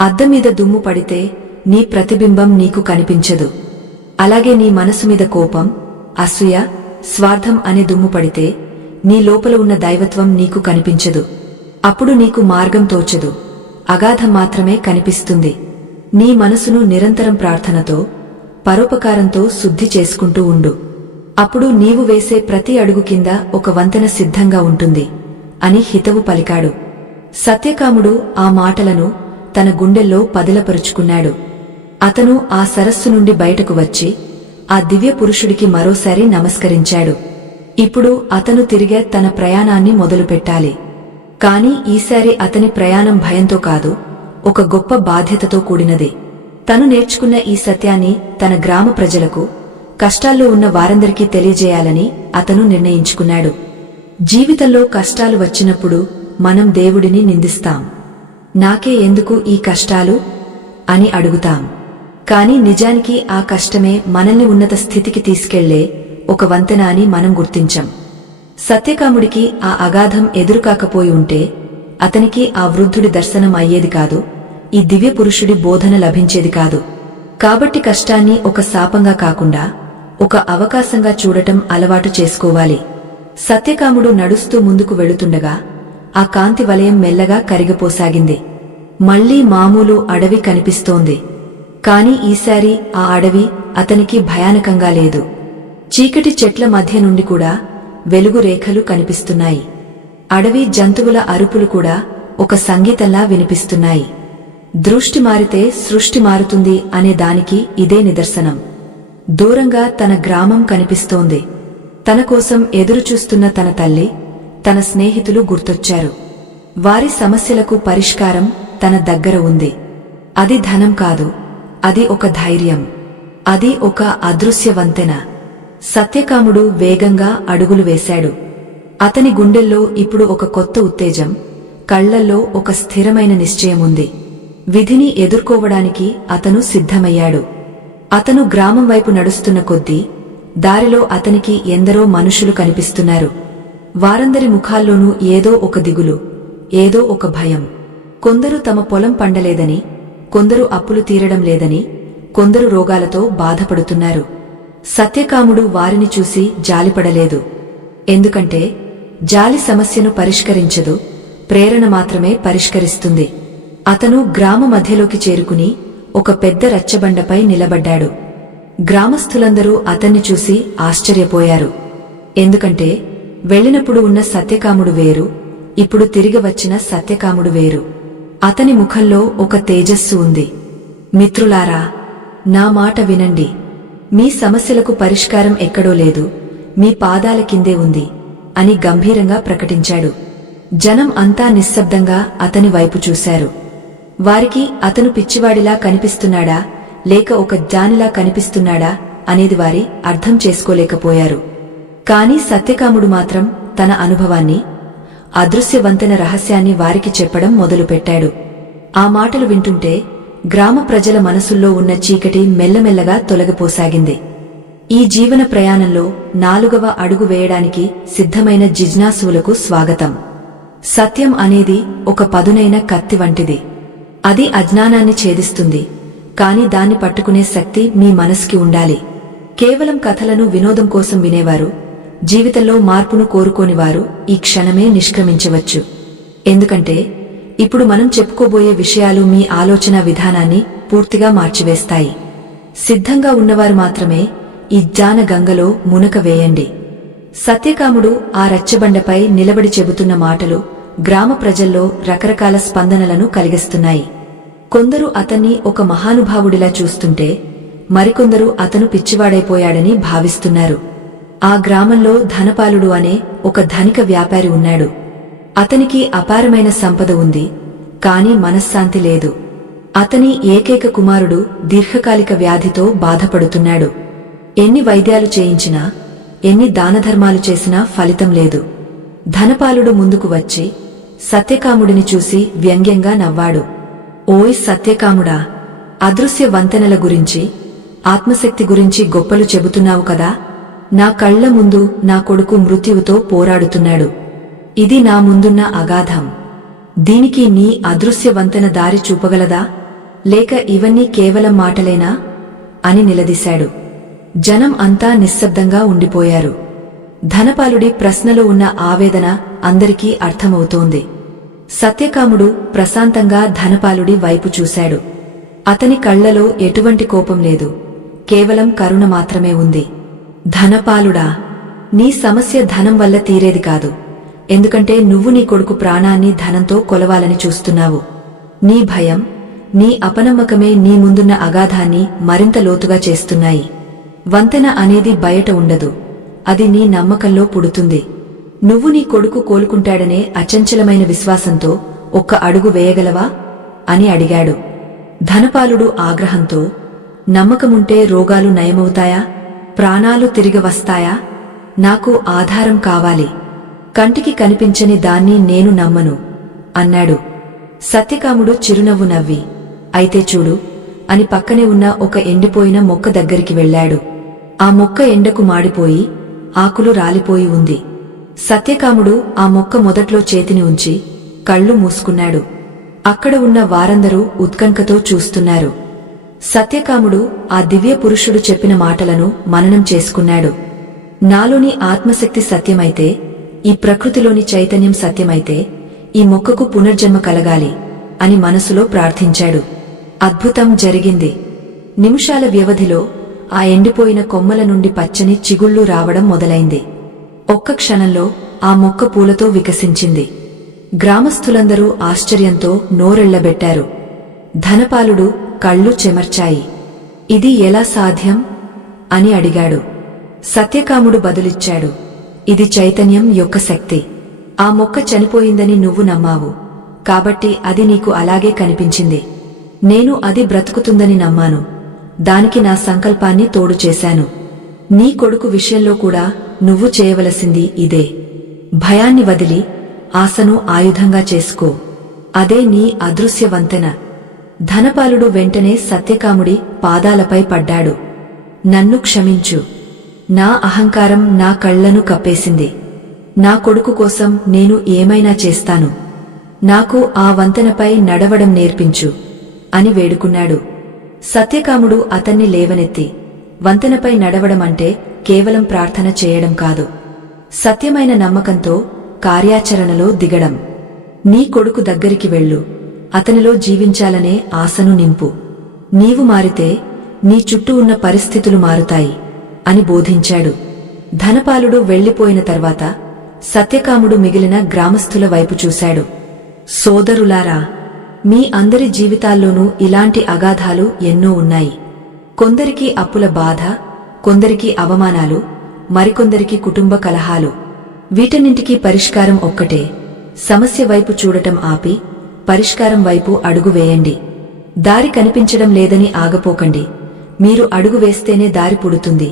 అద్దం మీద దుమ్ము పడితే నీ ప్రతిబింబం నీకు కనిపించదు. అలాగే నీ మనసు మీద కోపం, అసూయ, స్వార్థం అనే దుమ్ము పడితే నీ లోపల ఉన్న దైవత్వం నీకు కనిపించదు. అప్పుడు నీకు మార్గం తోచదు, అగాధం మాత్రమే కనిపిస్తుంది. నీ మనసును నిరంతరం ప్రార్థనతో, పరోపకారంతో శుద్ధి చేసుకుంటూ ఉండు. అప్పుడు నీవు వేసే ప్రతి అడుగు కింద ఒక వంతెన సిద్ధంగా ఉంటుంది అని హితవు పలికాడు. సత్యకాముడు ఆ మాటలను తన గుండెల్లో పదిలపరుచుకున్నాడు. అతను ఆ సరస్సు నుండి బయటకు వచ్చి ఆ దివ్య పురుషుడికి మరోసారి నమస్కరించాడు. ఇప్పుడు అతను తిరిగే తన ప్రయాణాన్ని మొదలుపెట్టాలి. కాని ఈసారి అతని ప్రయాణం భయంతో కాదు, ఒక గొప్ప బాధ్యతతో కూడినది. తను నేర్చుకున్న ఈ సత్యాన్ని తన గ్రామ ప్రజలకు, కష్టాల్లో ఉన్న వారందరికీ తెలియజేయాలని అతను నిర్ణయించుకున్నాడు. జీవితంలో కష్టాలు వచ్చినప్పుడు మనం దేవుడిని నిందిస్తాం. నాకే ఎందుకు ఈ కష్టాలు అని అడుగుతాం. కాని నిజానికి ఆ కష్టమే మనల్ని ఉన్నత స్థితికి తీసుకెళ్లే ఒక వంతెన అని మనం గుర్తించం. సత్యకాముడికి ఆ అగాధం ఎదురుకాకపోయి ఉంటే అతనికి ఆ వృద్ధుడి దర్శనం అయ్యేది కాదు, ఈ దివ్య పురుషుడి బోధన లభించేది కాదు. కాబట్టి కష్టాన్ని ఒక శాపంగా కాకుండా ఒక అవకాశంగా చూడటం అలవాటు చేసుకోవాలి. సత్యకాముడు నడుస్తూ ముందుకు వెళుతుండగా ఆ కాంతి వలయం మెల్లగా కరిగిపోసాగింది. మళ్లీ మామూలు అడవి కనిపిస్తోంది. కాని ఈసారి ఆ అడవి అతనికి భయానకంగా లేదు. చీకటి చెట్ల మధ్య నుండి కూడా వెలుగు రేఖలు కనిపిస్తున్నాయి. అడవి జంతువుల అరుపులు కూడా ఒక సంగీతంలా వినిపిస్తున్నాయి. దృష్టి మారితే సృష్టి మారుతుంది అనే దానికి ఇదే నిదర్శనం. దూరంగా తన గ్రామం కనిపిస్తోంది. తన కోసం ఎదురుచూస్తున్న తన తల్లి, తన స్నేహితులు గుర్తొచ్చారు. వారి సమస్యలకు పరిష్కారం తన దగ్గర ఉంది. అది ధనం కాదు, అది ఒక ధైర్యం, అది ఒక అదృశ్య వంతెన. సత్యకాముడు వేగంగా అడుగులు వేశాడు. అతని గుండెల్లో ఇప్పుడు ఒక కొత్త ఉత్తేజం, కళ్లల్లో ఒక స్థిరమైన నిశ్చయముంది. విధిని ఎదుర్కోవడానికి అతను సిద్ధమయ్యాడు. అతను గ్రామం వైపు నడుస్తున్న కొద్దీ దారిలో అతనికి ఎందరో మనుషులు కనిపిస్తున్నారు. వారందరి ముఖాల్లోనూ ఏదో ఒక దిగులు, ఏదో ఒక భయం. కొందరు తమ పొలం పండలేదని, కొందరు అప్పులు తీరడం లేదని, కొందరు రోగాలతో బాధపడుతున్నారు. సత్యకాముడు వారిని చూసి జాలిపడలేదు. ఎందుకంటే జాలి సమస్యను పరిష్కరించదు, ప్రేరణ మాత్రమే పరిష్కరిస్తుంది. అతను గ్రామ మధ్యలోకి చేరుకుని ఒక పెద్ద రచ్చబండపై నిలబడ్డాడు. గ్రామస్థులందరూ అతన్ని చూసి ఆశ్చర్యపోయారు. ఎందుకంటే వెళ్ళినప్పుడు ఉన్న సత్యకాముడు వేరు, ఇప్పుడు తిరిగి వచ్చిన సత్యకాముడు వేరు. అతని ముఖంలో ఒక తేజస్సు ఉంది. మిత్రులారా, నా మాట వినండి. మీ సమస్యలకు పరిష్కారం ఎక్కడో లేదు, మీ పాదాల కిందే ఉంది అని గంభీరంగా ప్రకటించాడు. జనం అంతా నిశ్శబ్దంగా అతని వైపు చూశారు. వారికి అతను పిచ్చివాడిలా కనిపిస్తున్నాడా లేక ఒక జ్ఞానిలా కనిపిస్తున్నాడా అనేది వారి అర్థం చేసుకోలేకపోయారు. కాని సత్యకాముడు మాత్రం తన అనుభవాన్ని, అదృశ్య వంతెన రహస్యాన్ని వారికి చెప్పడం మొదలుపెట్టాడు. ఆ మాటలు వింటుంటే గ్రామ ప్రజల మనసుల్లో ఉన్న చీకటి మెల్లమెల్లగా తొలగిపోసాగింది. ఈ జీవన ప్రయాణంలో 4వ అడుగు వేయడానికి సిద్ధమైన జిజ్ఞాసువులకు స్వాగతం. సత్యం అనేది ఒక పదునైన కత్తి వంటిది. అది అజ్ఞానాన్ని ఛేదిస్తుంది, కాని దాన్ని పట్టుకునే శక్తి మీ మనసుకి ఉండాలి. కేవలం కథలను వినోదం కోసం వినేవారు, జీవితంలో మార్పును కోరుకోనివారు ఈ క్షణమే నిష్క్రమించవచ్చు. ఎందుకంటే ఇప్పుడు మనం చెప్పుకోబోయే విషయాలు మీ ఆలోచన విధానాన్ని పూర్తిగా మార్చివేస్తాయి. సిద్ధంగా ఉన్నవారు మాత్రమే ఈ జ్ఞాన గంగలో మునక వేయండి. సత్యకాముడు ఆ రచ్చబండపై నిలబడి చెబుతున్న మాటలు గ్రామ ప్రజల్లో రకరకాల స్పందనలను కలిగిస్తున్నాయి. కొందరు అతన్ని ఒక మహానుభావుడిలా చూస్తుంటే మరికొందరు అతను పిచ్చివాడైపోయాడని భావిస్తున్నారు. ఆ గ్రామంలో ధనపాలుడు అనే ఒక ధనిక వ్యాపారి ఉన్నాడు. అతనికి అపారమైన సంపద ఉంది, కాని మనశ్శాంతి లేదు. అతని ఏకైక కుమారుడు దీర్ఘకాలిక వ్యాధితో బాధపడుతున్నాడు. ఎన్ని వైద్యాలు చేయించినా, ఎన్ని దానధర్మాలు చేసినా ఫలితం లేదు. ధనపాలుడు ముందుకు వచ్చి సత్యకాముడిని చూసి వ్యంగ్యంగా నవ్వాడు. ఓయ్ సత్యకాముడా, అదృశ్య వంతెనల గురించి, ఆత్మశక్తి గురించి గొప్పలు చెబుతున్నావు కదా. నా కళ్ల ముందు నా కొడుకు మృత్యువుతో పోరాడుతున్నాడు. ఇది నా ముందున్న అగాధం. దీనికి నీ అదృశ్య వంతెన దారి చూపగలదా, లేక ఇవన్నీ కేవలం మాటలేనా అని నిలదీశాడు. జనం అంతా నిశ్శబ్దంగా ఉండిపోయారు. ధనపాలుడి ప్రశ్నలో ఉన్న ఆవేదన అందరికీ అర్థమవుతోంది. సత్యకాముడు ప్రశాంతంగా ధనపాలుడి వైపు చూశాడు. అతని కళ్లలో ఎటువంటి కోపం లేదు, కేవలం కరుణ మాత్రమే ఉంది. ధనపాలుడా, నీ సమస్య ధనం వల్ల తీరేది కాదు. ఎందుకంటే నువ్వు నీ కొడుకు ప్రాణాన్ని ధనంతో కొలవాలని చూస్తున్నావు. నీ భయం, నీ అపనమ్మకమే నీ ముందున్న అగాధాన్ని మరింత లోతుగా చేస్తున్నాయి. వంతెన అనేది బయట ఉండదు, అది నీ నమ్మకంలో పుడుతుంది. నువ్వు నీ కొడుకు కోలుకుంటాడనే అచంచలమైన విశ్వాసంతో ఒక్క అడుగు వేయగలవా అని అడిగాడు. ధనపాలుడు ఆగ్రహంతో, నమ్మకముంటే రోగాలు నయమవుతాయా, ప్రాణాలు తిరిగి వస్తాయా? నాకు ఆధారం కావాలి. కంటికి కనిపించని దాన్ని నేను నమ్మను అన్నాడు. సత్యకాముడు చిరునవ్వు నవ్వి, అయితే చూడు అని పక్కనే ఉన్న ఒక ఎండిపోయిన మొక్క దగ్గరికి వెళ్లాడు. ఆ మొక్క ఎండకు మాడిపోయి ఆకులు రాలిపోయి ఉంది. సత్యకాముడు ఆ మొక్క మొదట్లో చేతిని ఉంచి కళ్ళు మూసుకున్నాడు. అక్కడ ఉన్న వారందరూ ఉత్కంఠతో చూస్తున్నారు. సత్యకాముడు ఆ దివ్య పురుషుడు చెప్పిన మాటలను మననం చేసుకున్నాడు. నాలోని ఆత్మశక్తి సత్యమైతే, ఈ ప్రకృతిలోని చైతన్యం సత్యమైతే, ఈ మొక్కకు పునర్జన్మ కలగాలి అని మనసులో ప్రార్థించాడు. అద్భుతం జరిగింది. నిమిషాల వ్యవధిలో ఆ ఎండిపోయిన కొమ్మల నుండి పచ్చని చిగుళ్లు రావడం మొదలైంది. ఒక్క క్షణంలో ఆ మొక్క పూలతో వికసించింది. గ్రామస్థులందరూ ఆశ్చర్యంతో నోరెళ్లబెట్టారు. ధనపాలుడు కళ్ళు చెమర్చాయి. ఇది ఎలా సాధ్యం అని అడిగాడు. సత్యకాముడు బదులిచ్చాడు, ఇది చైతన్యం యొక్క శక్తి. ఆ మొక్క చనిపోయిందని నువ్వు నమ్మావు, కాబట్టి అది నీకు అలాగే కనిపించింది. నేను అది బ్రతుకుతుందని నమ్మాను, దానికి నా సంకల్పాన్ని తోడు చేశాను. నీ కొడుకు విషయంలో కూడా నువ్వు చేయవలసింది ఇదే. భయాన్ని వదిలి ఆశను ఆయుధంగా చేసుకో. అదే నీ అదృశ్య వంతెన. ధనపాలుడు వెంటనే సత్యకాముడి పాదాలపై పడ్డాడు. నన్ను క్షమించు. నా అహంకారం నా కళ్లను కప్పేసింది. నా కొడుకు కోసం నేను ఏమైనా చేస్తాను. నాకు ఆ వంతెనపై నడవడం నేర్పించు అని వేడుకున్నాడు. సత్యకాముడు అతన్ని లేవనెత్తి, వంతెనపై నడవడమంటే కేవలం ప్రార్థన చేయడం కాదు, సత్యమైన నమ్మకంతో కార్యాచరణలో దిగడం. నీ కొడుకు దగ్గరికి వెళ్ళు, అతనిలో జీవించాలనే ఆశను నింపు. నీవు మారితే నీ చుట్టూ ఉన్న పరిస్థితులు మారుతాయి అని బోధించాడు. ధనపాలుడు వెళ్లిపోయిన తర్వాత సత్యకాముడు మిగిలిన గ్రామస్థుల వైపు చూశాడు. సోదరులారా, మీ అందరి జీవితాల్లోనూ ఇలాంటి అగాధాలు ఎన్నో ఉన్నాయి. కొందరికి అప్పుల బాధ, కొందరికి అవమానాలు, మరికొందరికి కుటుంబ కలహాలు. వీటన్నింటికీ పరిష్కారం ఒక్కటే. సమస్య వైపు చూడటం ఆపి పరిష్కారం వైపు అడుగు వేయండి. దారి కనిపించడం లేదని ఆగపోకండి, మీరు అడుగు వేస్తేనే దారి పుడుతుంది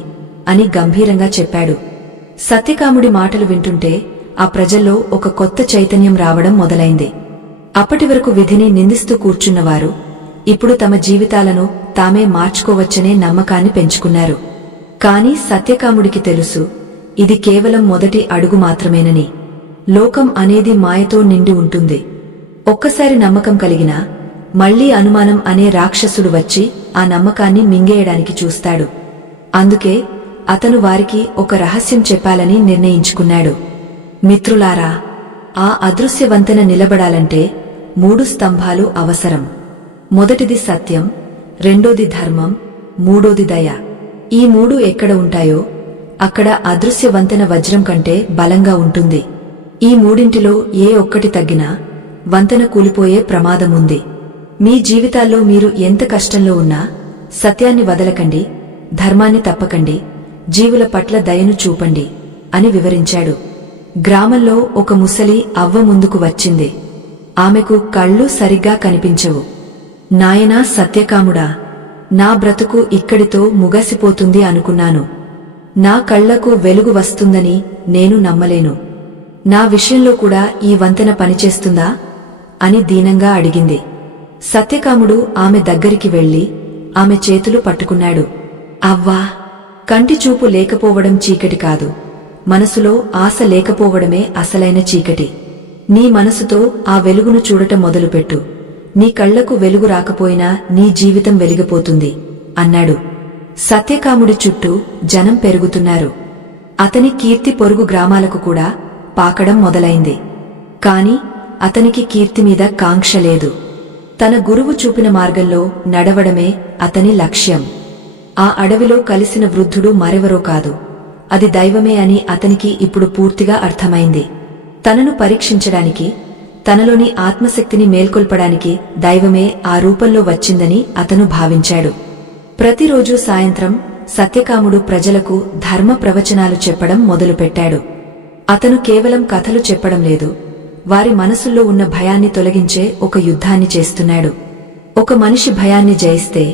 అని గంభీరంగా చెప్పాడు. సత్యకాముడి మాటలు వింటుంటే ఆ ప్రజల్లో ఒక కొత్త చైతన్యం రావడం మొదలైంది. అప్పటివరకు విధిని నిందిస్తూ కూర్చున్నవారు ఇప్పుడు తమ జీవితాలను తామే మార్చుకోవచ్చనే నమ్మకాన్ని పెంచుకున్నారు. కాని సత్యకాముడికి తెలుసు, ఇది కేవలం మొదటి అడుగు మాత్రమేనని. లోకం అనేది మాయతో నిండి ఉంటుంది. ఒక్కసారి నమ్మకం కలిగినా మళ్లీ అనుమానం అనే రాక్షసుడు వచ్చి ఆ నమ్మకాన్ని మింగేయడానికి చూస్తాడు. అందుకే అతను వారికి ఒక రహస్యం చెప్పాలని నిర్ణయించుకున్నాడు. మిత్రులారా, ఆ అదృశ్య వంతెన నిలబడాలంటే 3 స్తంభాలు అవసరం. మొదటిది సత్యం, రెండోది ధర్మం, మూడోది దయ. ఈ 3 ఎక్కడ ఉంటాయో అక్కడ అదృశ్య వంతెన వజ్రం కంటే బలంగా ఉంటుంది. ఈ మూడింటిలో ఏ ఒక్కటి తగ్గినా వంతెన కూలిపోయే ప్రమాదముంది. మీ జీవితాల్లో మీరు ఎంత కష్టంలో ఉన్నా సత్యాన్ని వదలకండి, ధర్మాన్ని తప్పకండి, జీవుల పట్ల దయను చూపండి అని వివరించాడు. గ్రామంలో ఒక ముసలి అవ్వ ముందుకు వచ్చింది. ఆమెకు కళ్ళు సరిగ్గా కనిపించవు. నాయనా సత్యకాముడా, నా బ్రతుకు ఇక్కడితో ముగసిపోతుంది అనుకున్నాను. నా కళ్లకు వెలుగు వస్తుందని నేను నమ్మలేను. నా విషయంలో కూడా ఈ వంతెన పనిచేస్తుందా అని దీనంగా అడిగింది. సత్యకాముడు ఆమె దగ్గరికి వెళ్లి ఆమె చేతులు పట్టుకున్నాడు. అవ్వా, కంటి చూపు లేకపోవడం చీకటి కాదు, మనసులో ఆశ లేకపోవడమే అసలైన చీకటి. నీ మనసుతో ఆ వెలుగును చూడటం మొదలుపెట్టు. నీ కళ్లకు వెలుగు రాకపోయినా నీ జీవితం వెలిగిపోతుంది అన్నాడు. సత్యకాముడి చుట్టూ జనం పెరుగుతున్నారు. అతని కీర్తి పొరుగు గ్రామాలకు కూడా పాకడం మొదలైంది. కాని అతనికి కీర్తిమీద కాంక్ష లేదు. తన గురువు చూపిన మార్గంలో నడవడమే అతని లక్ష్యం. ఆ అడవిలో కలిసిన వృద్ధుడు మరెవరో కాదు, అది దైవమే అని అతనికి ఇప్పుడు పూర్తిగా అర్థమైంది. తనను పరీక్షించడానికి, తనలోని ఆత్మశక్తిని మేల్కొల్పడానికి దైవమే ఆ రూపంలో వచ్చిందని అతను భావించాడు. ప్రతిరోజూ సాయంత్రం సత్యకాముడు ప్రజలకు ధర్మ ప్రవచనాలు చెప్పడం మొదలుపెట్టాడు. అతను కేవలం కథలు చెప్పడం లేదు, వారి మనసుల్లో ఉన్న భయాన్ని తొలగించే ఒక యుద్ధాన్ని చేస్తున్నాడు. ఒక మనిషి భయాన్ని జయిస్తే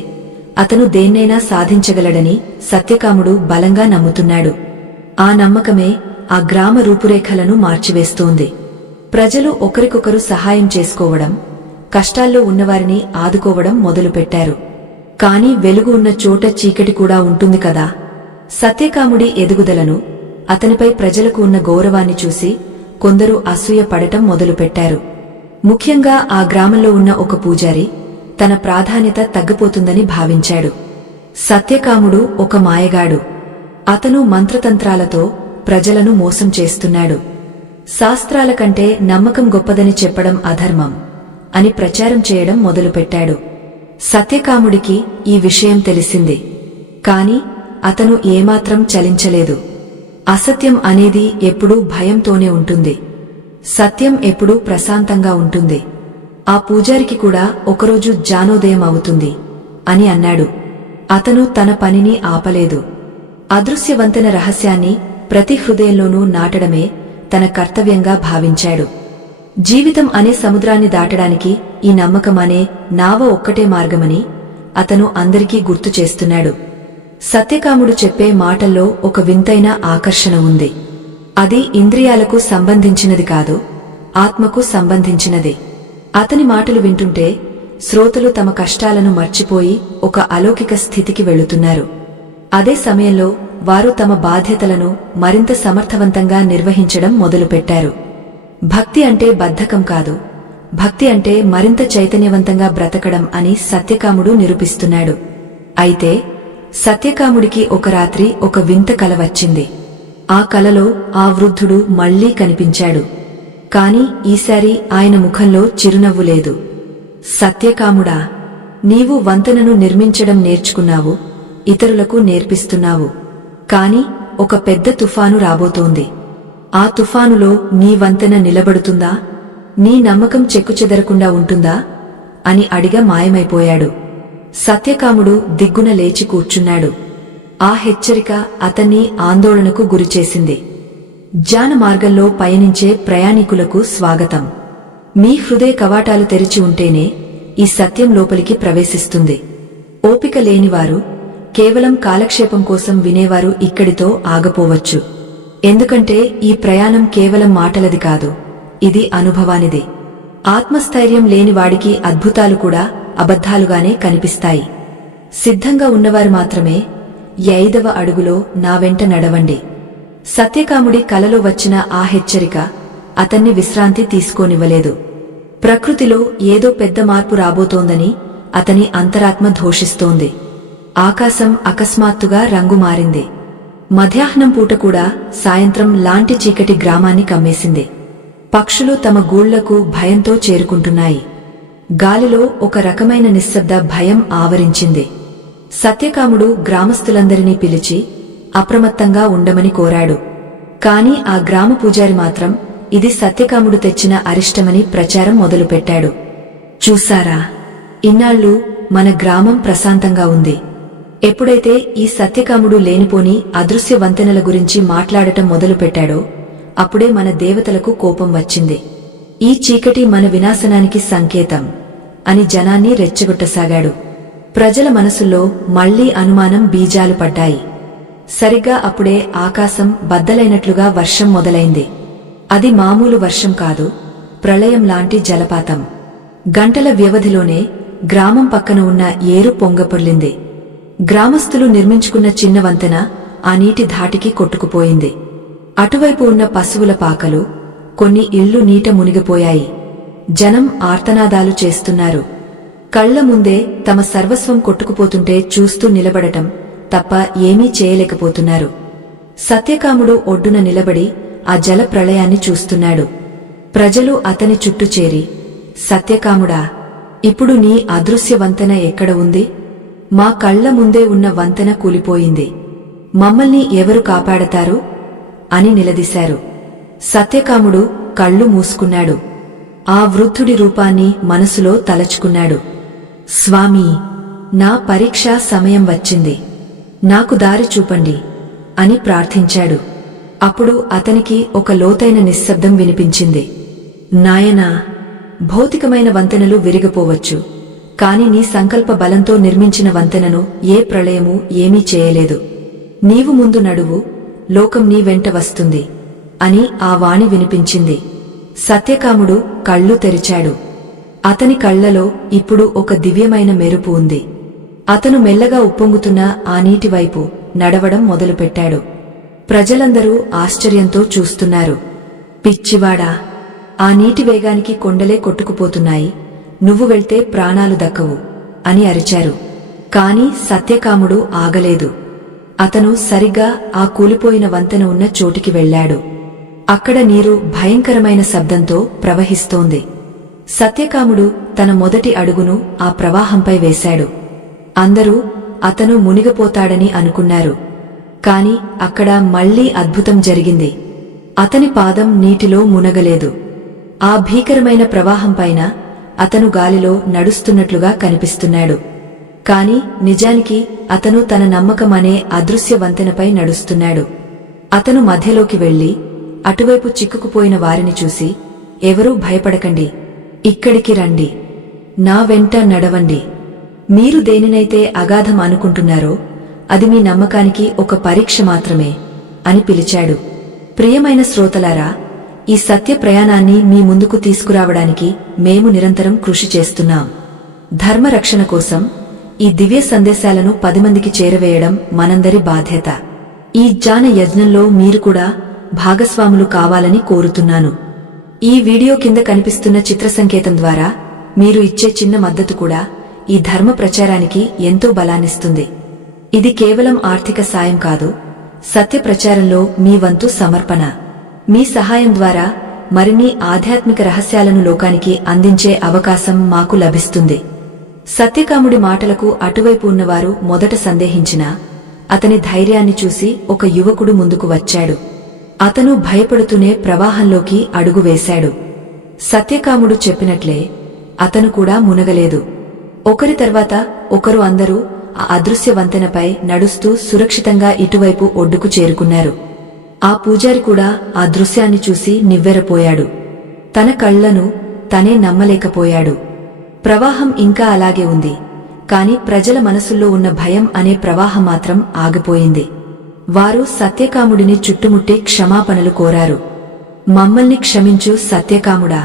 అతను దేన్నైనా సాధించగలడని సత్యకాముడు బలంగా నమ్ముతున్నాడు. ఆ నమ్మకమే ఆ గ్రామ రూపురేఖలను మార్చివేస్తోంది. ప్రజలు ఒకరికొకరు సహాయం చేసుకోవడం, కష్టాల్లో ఉన్నవారిని ఆదుకోవడం మొదలుపెట్టారు. కాని వెలుగు ఉన్న చోట చీకటి కూడా ఉంటుంది కదా. సత్యకాముడి ఎదుగుదలను, అతనిపై ప్రజలకు ఉన్న గౌరవాన్ని చూసి కొందరు అసూయ పడటం మొదలుపెట్టారు. ముఖ్యంగా ఆ గ్రామంలో ఉన్న ఒక పూజారి తన ప్రాధాన్యత తగ్గిపోతుందని భావించాడు. సత్యకాముడు ఒక మాయగాడు. అతను మంత్రతంత్రాలతో ప్రజలను మోసం చేస్తున్నాడు. శాస్త్రాల కంటే నమ్మకం గొప్పదని చెప్పడం అధర్మం అని ప్రచారం చేయడం మొదలుపెట్టాడు. సత్యకాముడికి ఈ విషయం తెలిసింది. కాని అతను ఏమాత్రం చలించలేదు. అసత్యం అనేది ఎప్పుడూ భయంతోనే ఉంటుంది, సత్యం ఎప్పుడూ ప్రశాంతంగా ఉంటుంది. ఆ పూజారికి కూడా ఒకరోజు జ్ఞానోదయం అవుతుంది అని అన్నాడు. అతను తన పనిని ఆపలేదు. అదృశ్యవంతెన రహస్యాన్ని ప్రతి హృదయంలోనూ నాటడమే తన కర్తవ్యంగా భావించాడు. జీవితం అనే సముద్రాన్ని దాటడానికి ఈ నమ్మకం అనే నావ ఒక్కటే మార్గమని అతను అందరికీ గుర్తు చేస్తున్నాడు. సత్యకాముడు చెప్పే మాటల్లో ఒక వింతైన ఆకర్షణ ఉంది. అది ఇంద్రియాలకు సంబంధించినది కాదు, ఆత్మకు సంబంధించినది. అతని మాటలు వింటుంటే శ్రోతలు తమ కష్టాలను మర్చిపోయి ఒక అలౌకిక స్థితికి వెళుతున్నారు. అదే సమయంలో వారు తమ బాధ్యతలను మరింత సమర్థవంతంగా నిర్వహించడం మొదలుపెట్టారు. భక్తి అంటే బద్ధకం కాదు, భక్తి అంటే మరింత చైతన్యవంతంగా బ్రతకడం అని సత్యకాముడు నిరూపిస్తున్నాడు. అయితే సత్యకాముడికి ఒక రాత్రి ఒక వింత కల వచ్చింది. ఆ కలలో ఆ వృద్ధుడు మళ్లీ కనిపించాడు. కాని ఈసారి ఆయన ముఖంలో చిరునవ్వు లేదు. సత్యకాముడా, నీవు వంతెనను నిర్మించడం నేర్చుకున్నావు, ఇతరులకు నేర్పిస్తున్నావు. కాని ఒక పెద్ద తుఫాను రాబోతోంది. ఆ తుఫానులో నీ వంతెన నిలబడుతుందా? నీ నమ్మకం చెక్కుచెదరకుండా ఉంటుందా అని అడిగా మాయమైపోయాడు. సత్యకాముడు దిగ్గున లేచి కూర్చున్నాడు. ఆ హెచ్చరిక అతన్ని ఆందోళనకు గురిచేసింది. జ్ఞాన మార్గంలో పయనించే ప్రయాణికులకు స్వాగతం. మీ హృదయ కవాటాలు తెరిచి ఉంటేనే ఈ సత్యం లోపలికి ప్రవేశిస్తుంది. ఓపిక లేనివారు, కేవలం కాలక్షేపం కోసం వినేవారు ఇక్కడితో ఆగపోవచ్చు. ఎందుకంటే ఈ ప్రయాణం కేవలం మాటలది కాదు, ఇది అనుభవానిది. ఆత్మస్థైర్యం లేనివాడికి అద్భుతాలు కూడా అబద్ధాలుగానే కనిపిస్తాయి. సిద్ధంగా ఉన్నవారు మాత్రమే 5వ అడుగులో నా వెంట నడవండి. సత్యకాముడి కలలో వచ్చిన ఆ హెచ్చరిక అతన్ని విశ్రాంతి తీసుకోనివ్వలేదు. ప్రకృతిలో ఏదో పెద్ద మార్పు రాబోతోందని అతని అంతరాత్మ ఘోషిస్తోంది. ఆకాశం అకస్మాత్తుగా రంగు మారింది. మధ్యాహ్నం పూట కూడా సాయంత్రం లాంటి చీకటి గ్రామాన్ని కమ్మేసింది. పక్షులు తమ గూళ్లకు భయంతో చేరుకుంటున్నాయి. గాలిలో ఒక రకమైన నిశ్శబ్ద భయం ఆవరించింది. సత్యకాముడు గ్రామస్తులందరినీ పిలిచి అప్రమత్తంగా ఉండమని కోరాడు. కాని ఆ గ్రామ పూజారి మాత్రం ఇది సత్యకాముడు తెచ్చిన అరిష్టమని ప్రచారం మొదలుపెట్టాడు. చూసారా, ఇన్నాళ్లు మన గ్రామం ప్రశాంతంగా ఉంది. ఎప్పుడైతే ఈ సత్యకాముడు లేనిపోని అదృశ్య వంతెనల గురించి మాట్లాడటం మొదలుపెట్టాడో అప్పుడే మన దేవతలకు కోపం వచ్చింది. ఈ చీకటి మన వినాశనానికి సంకేతం అని జనాన్ని రెచ్చగొట్టసాగాడు. ప్రజల మనసుల్లో మళ్లీ అనుమానం బీజాలు పడ్డాయి. సరిగ్గా అప్పుడే ఆకాశం బద్దలైనట్లుగా వర్షం మొదలైంది. అది మామూలు వర్షం కాదు, ప్రళయం లాంటి జలపాతం. గంటల వ్యవధిలోనే గ్రామం పక్కన ఉన్న ఏరు పొంగపొర్లింది. గ్రామస్తులు నిర్మించుకున్న చిన్న వంతెన ఆ నీటి ధాటికి కొట్టుకుపోయింది. అటువైపు ఉన్న పశువుల పాకలు, కొన్ని ఇళ్లు నీట మునిగిపోయాయి. జనం ఆర్తనాదాలు చేస్తున్నారు. కళ్ల ముందే తమ సర్వస్వం కొట్టుకుపోతుంటే చూస్తూ నిలబడటం తప్ప ఏమీ చేయలేకపోతున్నారు. సత్యకాముడు ఒడ్డున నిలబడి ఆ జల ప్రళయాన్ని చూస్తున్నాడు. ప్రజలు అతని చుట్టూ చేరి, సత్యకాముడా, ఇప్పుడు నీ అదృశ్య వంతెన ఎక్కడ ఉంది? మా కళ్ల ముందే ఉన్న వంతెన కూలిపోయింది. మమ్మల్ని ఎవరు కాపాడతారు? అని నిలదీశారు. సత్యకాముడు కళ్ళు మూసుకున్నాడు. ఆ వృద్ధుడి రూపాన్ని మనసులో తలచుకున్నాడు. స్వామీ, నా పరీక్షా సమయం వచ్చింది. నాకు దారి చూపండి అని ప్రార్థించాడు. అప్పుడు అతనికి ఒక లోతైన నిశ్శబ్దం వినిపించింది. నాయనా, భౌతికమైన వంతెనలు విరిగిపోవచ్చు, కాని నీ సంకల్ప బలంతో నిర్మించిన వంతెనను ఏ ప్రళయమూ ఏమీ చేయలేదు. నీవు ముందు నడువు, లోకం నీ వెంట వస్తుంది అని ఆ వాణి వినిపించింది. సత్యకాముడు కళ్ళు తెరిచాడు. అతని కళ్లలో ఇప్పుడు ఒక దివ్యమైన మెరుపు ఉంది. అతను మెల్లగా ఉప్పొంగుతున్న ఆ నీటివైపు నడవడం మొదలుపెట్టాడు. ప్రజలందరూ ఆశ్చర్యంతో చూస్తున్నారు. పిచ్చివాడా, ఆ నీటి వేగానికి కొండలే కొట్టుకుపోతున్నాయి, నువ్వు వెళ్తే ప్రాణాలు దక్కవు అని అరిచారు. కాని సత్యకాముడు ఆగలేదు. అతను సరిగ్గా ఆ కూలిపోయిన వంతెన ఉన్న చోటికి వెళ్లాడు. అక్కడ నీరు భయంకరమైన శబ్దంతో ప్రవహిస్తోంది. సత్యకాముడు తన మొదటి అడుగును ఆ ప్రవాహంపై వేశాడు. అందరూ అతను మునిగిపోతాడని అనుకున్నారు. కాని అక్కడ మళ్లీ అద్భుతం జరిగింది. అతని పాదం నీటిలో మునగలేదు. ఆ భీకరమైన ప్రవాహంపైన అతను గాలిలో నడుస్తున్నట్లుగా కనిపిస్తున్నాడు. కాని నిజానికి అతను తన నమ్మకమనే అదృశ్య వంతెనపై నడుస్తున్నాడు. అతను మధ్యలోకి వెళ్లి అటువైపు చిక్కుకుపోయిన వారిని చూసి, ఎవరూ భయపడకండి, ఇక్కడికి రండి, నా వెంట నడవండి. మీరు దేనినైతే అగాధం అనుకుంటున్నారో అది మీ నమ్మకానికి ఒక పరీక్ష మాత్రమే అని పిలిచాడు. ప్రియమైన శ్రోతలారా, ఈ సత్య ప్రయాణాన్ని మీ ముందుకు తీసుకురావడానికి మేము నిరంతరం కృషి చేస్తున్నాం. ధర్మరక్షణ కోసం ఈ దివ్య సందేశాలను 10 మందికి చేరవేయడం మనందరి బాధ్యత. ఈ జ్ఞాన యజ్ఞంలో మీరు కూడా భాగస్వాములు కావాలని కోరుతున్నాను. ఈ వీడియో కింద కనిపిస్తున్న చిత్ర సంకేతం ద్వారా మీరు ఇచ్చే చిన్న మద్దతు కూడా ఈ ధర్మ ప్రచారానికి ఎంతో బలాన్నిస్తుంది. ఇది కేవలం ఆర్థిక సాయం కాదు, సత్య ప్రచారంలో మీ వంతు సమర్పణ. మీ సహాయం ద్వారా మరిన్ని ఆధ్యాత్మిక రహస్యాలను లోకానికి అందించే అవకాశం మాకు లభిస్తుంది. సత్యకాముడి మాటలకు అటువైపు ఉన్నవారు మొదట సందేహించినా అతని ధైర్యాన్ని చూసి ఒక యువకుడు ముందుకు వచ్చాడు. అతను భయపడుతూనే ప్రవాహంలోకి అడుగు వేశాడు. సత్యకాముడు చెప్పినట్లే అతను కూడా మునగలేదు. ఒకరి తర్వాత ఒకరు అందరూ ఆ అదృశ్య వంతెనపై నడుస్తూ సురక్షితంగా ఇటువైపు ఒడ్డుకు చేరుకున్నారు. ఆ పూజారి కూడా ఆ దృశ్యాన్ని చూసి నివ్వెరపోయాడు. తన కళ్లను తనే నమ్మలేకపోయాడు. ప్రవాహం ఇంకా అలాగే ఉంది, కాని ప్రజల మనసుల్లో ఉన్న భయం అనే ప్రవాహం మాత్రం ఆగిపోయింది. వారు సత్యకాముడిని చుట్టుముట్టి క్షమాపణలు కోరారు. మమ్మల్ని క్షమించు సత్యకాముడా,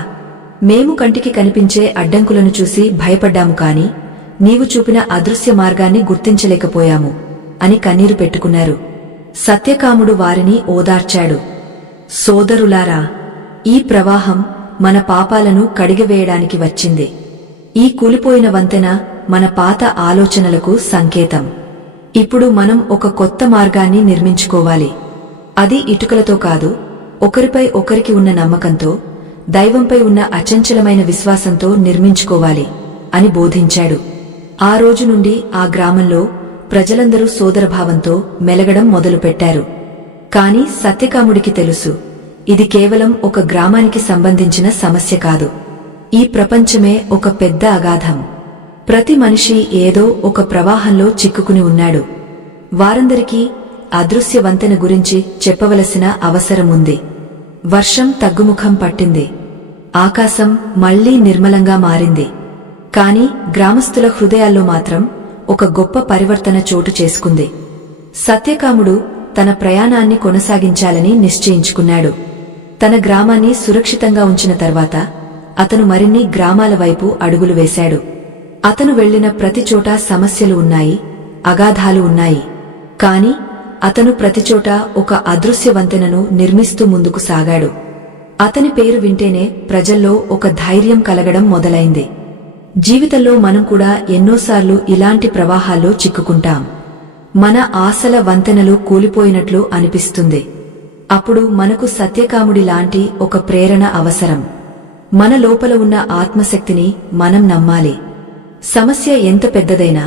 మేము కంటికి కనిపించే అడ్డంకులను చూసి భయపడ్డాము, కాని నీవు చూపిన అదృశ్య మార్గాన్ని గుర్తించలేకపోయాము అని కన్నీరు పెట్టుకున్నారు. సత్యకాముడు వారిని ఓదార్చాడు. సోదరులారా, ఈ ప్రవాహం మన పాపాలను కడిగివేయడానికి వచ్చింది. ఈ కూలిపోయిన వంతెన మన పాత ఆలోచనలకు సంకేతం. ఇప్పుడు మనం ఒక కొత్త మార్గాన్ని నిర్మించుకోవాలి. అది ఇటుకలతో కాదు, ఒకరిపై ఒకరికి ఉన్న నమ్మకంతో, దైవంపై ఉన్న అచంచలమైన విశ్వాసంతో నిర్మించుకోవాలి అని బోధించాడు. ఆ రోజు నుండి ఆ గ్రామంలో ప్రజలందరూ సోదరభావంతో మెలగడం మొదలుపెట్టారు. కాని సత్యకాముడికి తెలుసు, ఇది కేవలం ఒక గ్రామానికి సంబంధించిన సమస్య కాదు. ఈ ప్రపంచమే ఒక పెద్ద అగాధం. ప్రతి మనిషి ఏదో ఒక ప్రవాహంలో చిక్కుకుని ఉన్నాడు. వారందరికీ అదృశ్య వంతెన గురించి చెప్పవలసిన అవసరముంది. వర్షం తగ్గుముఖం పట్టింది. ఆకాశం మళ్లీ నిర్మలంగా మారింది. కాని గ్రామస్తుల హృదయాల్లో మాత్రం ఒక గొప్ప పరివర్తన చోటు చేసుకుంది. సత్యకాముడు తన ప్రయాణాన్ని కొనసాగించాలని నిశ్చయించుకున్నాడు. తన గ్రామాన్ని సురక్షితంగా ఉంచిన తర్వాత అతను మరిన్ని గ్రామాల వైపు అడుగులు వేశాడు. అతను వెళ్లిన ప్రతి చోట సమస్యలు ఉన్నాయి, అగాధాలు ఉన్నాయి. కాని అతను ప్రతిచోటా ఒక అదృశ్య వంతెనను నిర్మిస్తూ ముందుకు సాగాడు. అతని పేరు వింటేనే ప్రజల్లో ఒక ధైర్యం కలగడం మొదలైంది. జీవితంలో మనం కూడా ఎన్నోసార్లు ఇలాంటి ప్రవాహాల్లో చిక్కుకుంటాం. మన ఆశల వంతెనలు కూలిపోయినట్లు అనిపిస్తుంది. అప్పుడు మనకు సత్యకాముడి లాంటి ఒక ప్రేరణ అవసరం. మన లోపల ఉన్న ఆత్మశక్తిని మనం నమ్మాలి. సమస్య ఎంత పెద్దదైనా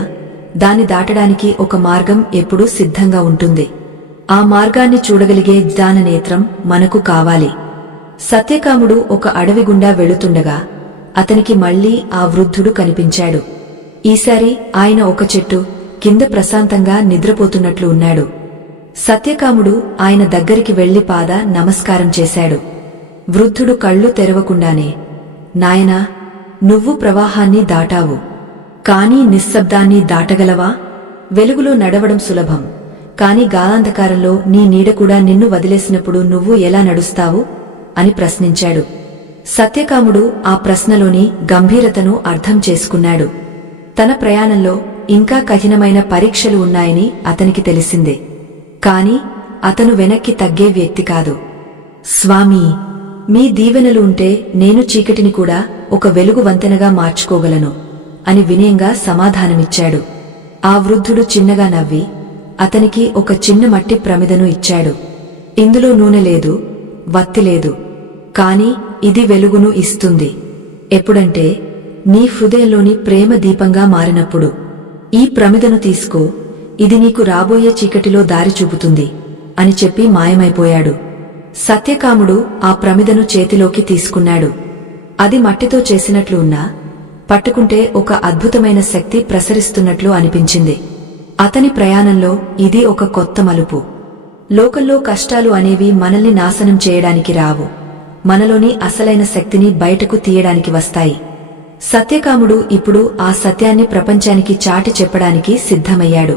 దాన్ని దాటడానికి ఒక మార్గం ఎప్పుడూ సిద్ధంగా ఉంటుంది. ఆ మార్గాన్ని చూడగలిగే జ్ఞాననేత్రం మనకు కావాలి. సత్యకాముడు ఒక అడవి గుండా వెళుతుండగా అతనికి మళ్లీ ఆ వృద్ధుడు కనిపించాడు. ఈసారి ఆయన ఒక చెట్టు కింద ప్రశాంతంగా నిద్రపోతున్నట్లు ఉన్నాడు. సత్యకాముడు ఆయన దగ్గరికి వెళ్లి పాద నమస్కారం చేశాడు. వృద్ధుడు కళ్ళు తెరవకుండానే, నాయనా, నువ్వు ప్రవాహాన్ని దాటావు, కాని నిశ్శబ్దాన్ని దాటగలవా? వెలుగులో నడవడం సులభం, కాని గాఢాంధకారంలో నీ నీడ కూడా నిన్ను వదిలేసినప్పుడు నువ్వు ఎలా నడుస్తావు అని ప్రశ్నించాడు. సత్యకాముడు ఆ ప్రశ్నలోని గంభీరతను అర్థం చేసుకున్నాడు. తన ప్రయాణంలో ఇంకా కఠినమైన పరీక్షలు ఉన్నాయని అతనికి తెలిసిందే. కాని అతను వెనక్కి తగ్గే వ్యక్తి కాదు. స్వామీ, మీ దీవెనలు ఉంటే నేను చీకటిని కూడా ఒక వెలుగు వంతెనగా మార్చుకోగలను అని వినయంగా సమాధానమిచ్చాడు. ఆ వృద్ధుడు చిన్నగా నవ్వి అతనికి ఒక చిన్న మట్టి ప్రమిదను ఇచ్చాడు. ఇందులో నూనె లేదు, వత్తి లేదు, కాని ఇది వెలుగును ఇస్తుంది. ఎప్పుడంటే నీ హృదయంలోని ప్రేమ దీపంగా మారినప్పుడు. ఈ ప్రమిదను తీసుకో, ఇది నీకు రాబోయే చీకటిలో దారి చూపుతుంది అని చెప్పి మాయమైపోయాడు. సత్యకాముడు ఆ ప్రమిదను చేతిలోకి తీసుకున్నాడు. అది మట్టితో చేసినట్లు ఉన్నా పట్టుకుంటే ఒక అద్భుతమైన శక్తి ప్రసరిస్తున్నట్లు అనిపించింది. అతని ప్రయాణంలో ఇది ఒక కొత్త మలుపు. లోకంలో కష్టాలు అనేవి మనల్ని నాశనం చేయడానికి రావు, మనలోని అసలైన శక్తిని బయటకు తీయడానికి వస్తాయి. సత్యకాముడు ఇప్పుడు ఆ సత్యాన్ని ప్రపంచానికి చాటి చెప్పడానికి సిద్ధమయ్యాడు.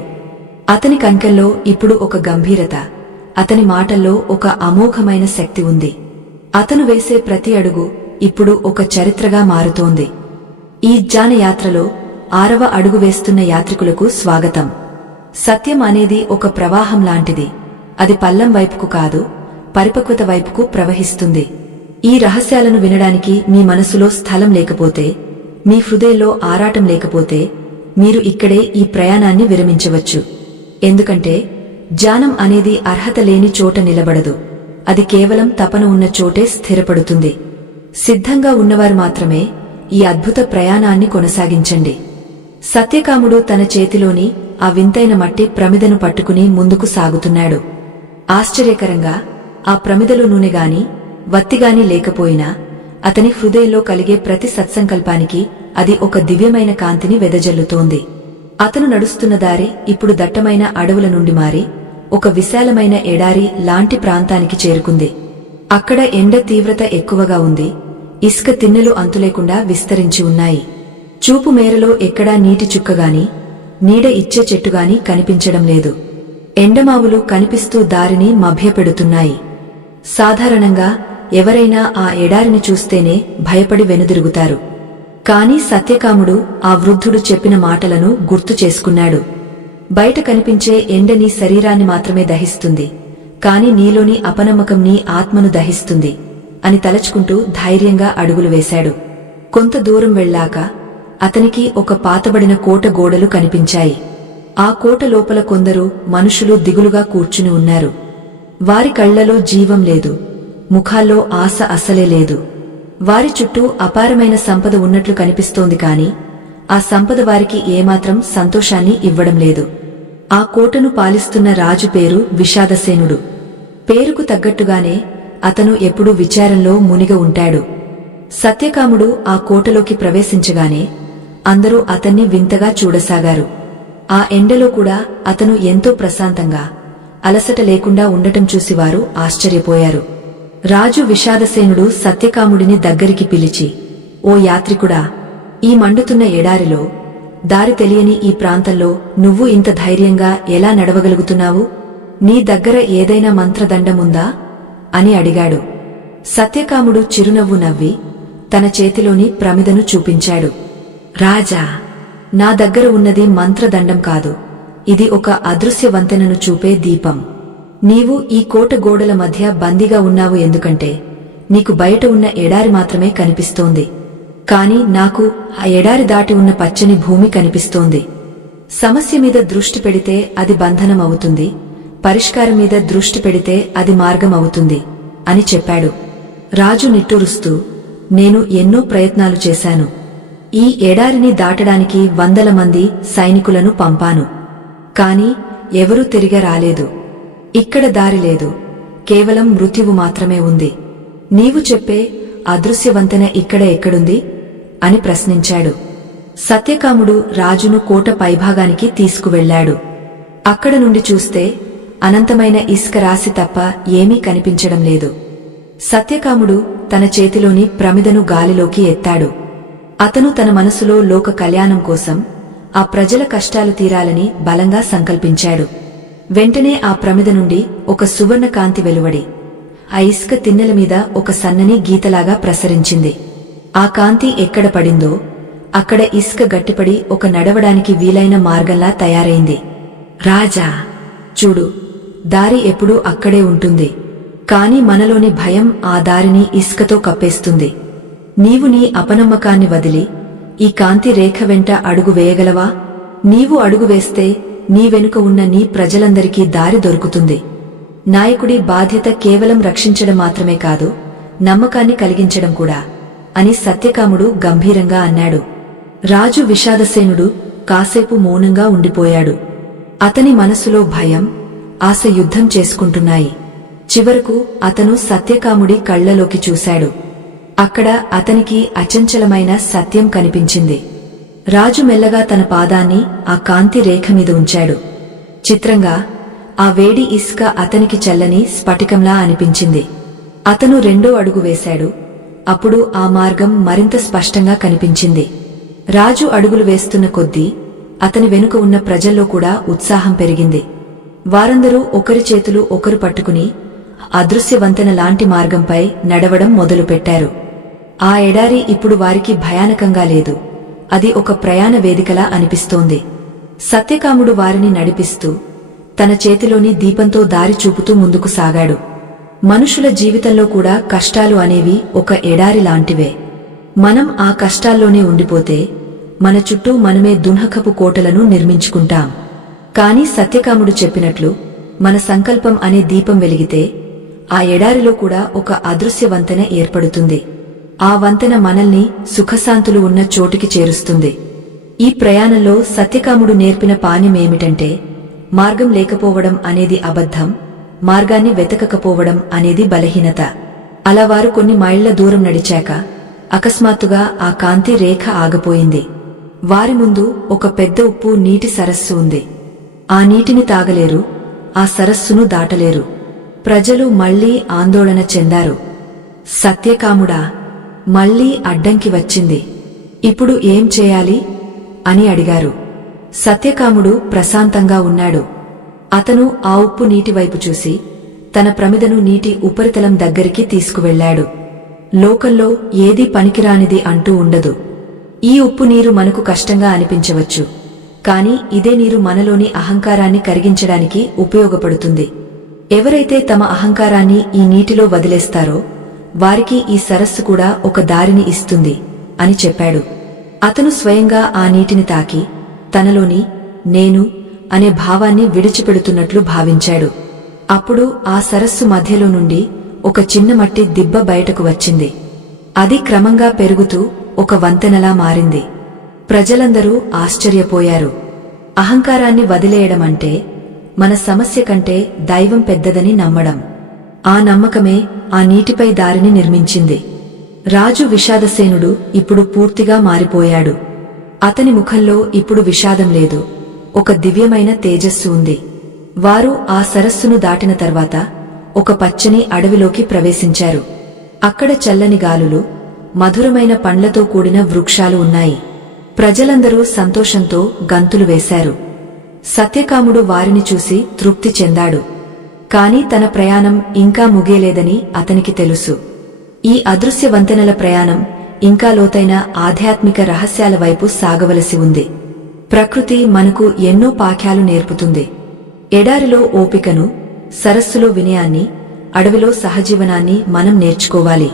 అతని కంకెల్లో ఇప్పుడు ఒక గంభీరత, అతని మాటల్లో ఒక అమోఘమైన శక్తి ఉంది. అతను వేసే ప్రతి అడుగు ఇప్పుడు ఒక చరిత్రగా మారుతోంది. ఈ జ్ఞానయాత్రలో 6వ అడుగు వేస్తున్న యాత్రికులకు స్వాగతం. సత్యం అనేది ఒక ప్రవాహం లాంటిది. అది పల్లం వైపుకు కాదు, పరిపక్వత వైపుకు ప్రవహిస్తుంది. ఈ రహస్యాలను వినడానికి మీ మనసులో స్థలం లేకపోతే, మీ హృదయంలో ఆరాటం లేకపోతే మీరు ఇక్కడే ఈ ప్రయాణాన్ని విరమించవచ్చు. ఎందుకంటే జ్ఞానం అనేది అర్హత లేని చోట నిలబడదు, అది కేవలం తపన ఉన్న చోటే స్థిరపడుతుంది. సిద్ధంగా ఉన్నవారు మాత్రమే ఈ అద్భుత ప్రయాణాన్ని కొనసాగించండి. సత్యకాముడు తన చేతిలోని ఆ వింతైన మట్టి ప్రమిదను పట్టుకుని ముందుకు సాగుతున్నాడు. ఆశ్చర్యకరంగా ఆ ప్రమిదలో నూనెగాని వత్తిగాని లేకపోయినా అతని హృదయంలో కలిగే ప్రతి సత్సంకల్పానికి అది ఒక దివ్యమైన కాంతిని వెదజల్లుతోంది. అతను నడుస్తున్న దారి ఇప్పుడు దట్టమైన అడవుల నుండి మారి ఒక విశాలమైన ఎడారి లాంటి ప్రాంతానికి చేరుకుంది. అక్కడ ఎండ తీవ్రత ఎక్కువగా ఉంది. ఇసుక తిన్నెలు అంతులేకుండా విస్తరించి ఉన్నాయి. చూపు మేరలో ఎక్కడా నీటి చుక్కగాని నీడ ఇచ్చే చెట్టుగాని కనిపించడం లేదు. ఎండమావులు కనిపిస్తూ దారిని మభ్యపెడుతున్నాయి. సాధారణంగా ఎవరైనా ఆ ఎడారిని చూస్తేనే భయపడి వెనుదిరుగుతారు. కాని సత్యకాముడు ఆ వృద్ధుడు చెప్పిన మాటలను గుర్తు చేసుకున్నాడు. బయట కనిపించే ఎండ నీ శరీరాన్ని మాత్రమే దహిస్తుంది, కాని నీలోని అపనమ్మకం నీ ఆత్మను దహిస్తుంది అని తలచుకుంటూ ధైర్యంగా అడుగులు వేశాడు. కొంత దూరం వెళ్ళాక అతనికి ఒక పాతబడిన కోట గోడలు కనిపించాయి. ఆ కోట లోపల కొందరు మనుషులు దిగులుగా కూర్చుని ఉన్నారు. వారి కళ్లలో జీవం లేదు, ముఖాల్లో ఆశ అసలే లేదు. వారి చుట్టూ అపారమైన సంపద ఉన్నట్లు కనిపిస్తోంది, కాని ఆ సంపద వారికి ఏమాత్రం సంతోషాన్ని ఇవ్వడం లేదు. ఆ కోటను పాలిస్తున్న రాజు పేరు విషాదసేనుడు. పేరుకు తగ్గట్టుగానే అతను ఎప్పుడూ విచారంలో మునిగ ఉంటాడు. సత్యకాముడు ఆ కోటలోకి ప్రవేశించగానే అందరూ అతన్ని వింతగా చూడసాగారు. ఆ ఎండలో కూడా అతను ఎంతో ప్రశాంతంగా, అలసట లేకుండా ఉండటం చూసి వారు ఆశ్చర్యపోయారు. రాజు విషాదసేనుడు సత్యకాముడిని దగ్గరికి పిలిచి, ఓ యాత్రికుడా, ఈ మండుతున్న ఎడారిలో, దారి తెలియని ఈ ప్రాంతంలో నువ్వు ఇంత ధైర్యంగా ఎలా నడవగలుగుతున్నావు? నీ దగ్గర ఏదైనా మంత్రదండముందా అని అడిగాడు. సత్యకాముడు చిరునవ్వు నవ్వి తన చేతిలోని ప్రమిదను చూపించాడు. రాజా, నా దగ్గర ఉన్నది మంత్రదండం కాదు, ఇది ఒక అదృశ్య వంతెనను చూపే దీపం. నీవు ఈ కోట గోడల మధ్య బందీగా ఉన్నావు ఎందుకంటే నీకు బయట ఉన్న ఎడారి మాత్రమే కనిపిస్తోంది. కాని నాకు ఆ ఎడారి దాటి ఉన్న పచ్చని భూమి కనిపిస్తోంది. సమస్య మీద దృష్టి పెడితే అది బంధనం అవుతుంది, పరిష్కారం మీద దృష్టి పెడితే అది మార్గం అవుతుంది అని చెప్పాడు. రాజు నిట్టూరుస్తూ, నేను ఎన్నో ప్రయత్నాలు చేశాను. ఈ ఎడారిని దాటడానికి 100 మంది సైనికులను పంపాను. కాని ఎవరూ తిరిగి రాలేదు. ఇక్కడ దారి లేదు, కేవలం మృత్యువు మాత్రమే ఉంది. నీవు చెప్పే అదృశ్యవంతెన ఇక్కడ ఎక్కడుంది అని ప్రశ్నించాడు. సత్యకాముడు రాజును కోట పైభాగానికి తీసుకువెళ్లాడు. అక్కడ నుండి చూస్తే అనంతమైన ఇసుక రాశి తప్ప ఏమీ కనిపించడం లేదు. సత్యకాముడు తన చేతిలోని ప్రమిదను గాలిలోకి ఎత్తాడు. అతను తన మనసులో లోక కళ్యాణం కోసం, ఆ ప్రజల కష్టాలు తీరాలని బలంగా సంకల్పించాడు. వెంటనే ఆ ప్రమిద నుండి ఒక సువర్ణ కాంతి వెలువడి ఆ ఇసుక తిన్నెల మీద ఒక సన్నని గీతలాగా ప్రసరించింది. ఆ కాంతి ఎక్కడ పడిందో అక్కడ ఇసుక గట్టిపడి ఒక నడవడానికి వీలైన మార్గంలా తయారైంది. రాజా, చూడు, దారి ఎప్పుడూ అక్కడే ఉంటుంది. కాని మనలోని భయం ఆ దారిని ఇసుకతో కప్పేస్తుంది. నీవు నీ అపనమ్మకాన్ని వదిలి ఈ కాంతి రేఖ వెంట అడుగు వేయగలవా? నీవు అడుగు వేస్తే నీ వెనుక ఉన్న నీ ప్రజలందరికీ దారి దొరుకుతుంది. నాయకుడి బాధ్యత కేవలం రక్షించడం మాత్రమే కాదు, నమ్మకాన్ని కలిగించడం కూడా అని సత్యకాముడు గంభీరంగా అన్నాడు. రాజు విషాదసేనుడు కాసేపు మౌనంగా ఉండిపోయాడు. అతని మనసులో భయం, ఆశ యుద్ధం చేసుకుంటున్నాయి. చివరకు అతను సత్యకాముడి కళ్లలోకి చూశాడు. అక్కడ అతనికి అచంచలమైన సత్యం కనిపించింది. రాజు మెల్లగా తన పాదాన్ని ఆ కాంతి రేఖ మీద ఉంచాడు. చిత్రంగా ఆ వేడి ఇసుక అతనికి చల్లని స్ఫటికంలా అనిపించింది. అతను 2వ అడుగు వేశాడు. అప్పుడు ఆ మార్గం మరింత స్పష్టంగా కనిపించింది. రాజు అడుగులు వేస్తున్న కొద్దీ అతని వెనుక ఉన్న ప్రజల్లో కూడా ఉత్సాహం పెరిగింది. వారందరూ ఒకరి చేతులు ఒకరు పట్టుకుని అదృశ్యవంతెన లాంటి మార్గంపై నడవడం మొదలుపెట్టారు. ఆ ఎడారి ఇప్పుడు వారికి భయానకంగా లేదు, అది ఒక ప్రయాణ వేదికలా అనిపిస్తోంది. సత్యకాముడు వారిని నడిపిస్తూ తన చేతిలోని దీపంతో దారి చూపుతూ ముందుకు సాగాడు. మనుషుల జీవితంలో కూడా కష్టాలు అనేవి ఒక ఎడారి లాంటివే. మనం ఆ కష్టాల్లోనే ఉండిపోతే మన చుట్టూ మనమే దున్హకపు కోటలను నిర్మించుకుంటాం. కాని సత్యకాముడు చెప్పినట్లు మన సంకల్పం అనే దీపం వెలిగితే ఆ ఎడారిలో కూడా ఒక అదృశ్య వంతెన ఏర్పడుతుంది. ఆ వంతెన మనల్ని సుఖశాంతులు ఉన్న చోటికి చేరుస్తుంది. ఈ ప్రయాణంలో సత్యకాముడు నేర్పిన పాఠమేమిటంటే, మార్గం లేకపోవడం అనేది అబద్ధం, మార్గాన్ని వెతకకపోవడం అనేది బలహీనత. అలా వారు కొన్ని మైళ్ల దూరం నడిచాక అకస్మాత్తుగా ఆ కాంతి రేఖ ఆగిపోయింది. వారి ముందు ఒక పెద్ద ఉప్పు నీటి సరస్సు ఉంది. ఆ నీటిని తాగలేరు, ఆ సరస్సును దాటలేరు. ప్రజలు మళ్లీ ఆందోళన చెందారు. సత్యకాముడా, మళ్లీ అడ్డంకి వచ్చింది, ఇప్పుడు ఏం చేయాలి అని అడిగారు. సత్యకాముడు ప్రశాంతంగా ఉన్నాడు. అతను ఆ ఉప్పు నీటివైపు చూసి తన ప్రమిదను నీటి ఉపరితలం దగ్గరికి తీసుకువెళ్లాడు. లోకంలో ఏదీ పనికిరానిది అంటూ ఉండదు. ఈ ఉప్పు నీరు మనకు కష్టంగా అనిపించవచ్చు, కాని ఇదే నీరు మనలోని అహంకారాన్ని కరిగించడానికి ఉపయోగపడుతుంది. ఎవరైతే తమ అహంకారాన్ని ఈ నీటిలో వదిలేస్తారో వారికి ఈ సరస్సు కూడా ఒక దారిని ఇస్తుంది అని చెప్పాడు. అతను స్వయంగా ఆ నీటిని తాకి తనలోని నేను అనే భావాన్ని విడిచిపెడుతున్నట్లు భావించాడు. అప్పుడు ఆ సరస్సు మధ్యలో నుండి ఒక చిన్న మట్టి దిబ్బ బయటకు వచ్చింది. అది క్రమంగా పెరుగుతూ ఒక వంతెనలా మారింది. ప్రజలందరూ ఆశ్చర్యపోయారు. అహంకారాన్ని వదిలేయడమంటే మన సమస్య కంటే దైవం పెద్దదని నమ్మడం. ఆ నమ్మకమే ఆ నీటిపై దారిని నిర్మించింది. రాజు విషాదసేనుడు ఇప్పుడు పూర్తిగా మారిపోయాడు. అతని ముఖంలో ఇప్పుడు విషాదం లేదు, ఒక దివ్యమైన తేజస్సు ఉంది. వారు ఆ సరస్సును దాటిన తర్వాత ఒక పచ్చని అడవిలోకి ప్రవేశించారు. అక్కడ చల్లని గాలులు, మధురమైన పండ్లతో కూడిన వృక్షాలు ఉన్నాయి. ప్రజలందరూ సంతోషంతో గంతులు వేశారు. సత్యకాముడు వారిని చూసి తృప్తి చెందాడు. కాని తన ప్రయాణం ఇంకా ముగియలేదని అతనికి తెలుసు. ఈ అదృశ్య వంతెనల ప్రయాణం ఇంకా లోతైన ఆధ్యాత్మిక రహస్యాల వైపు సాగవలసి ఉంది. ప్రకృతి మనకు ఎన్నో పాఠాలు నేర్పుతుంది. ఎడారిలో ఓపికను, సరస్సులో వినయాన్ని, అడవిలో సహజీవనాన్ని మనం నేర్చుకోవాలి.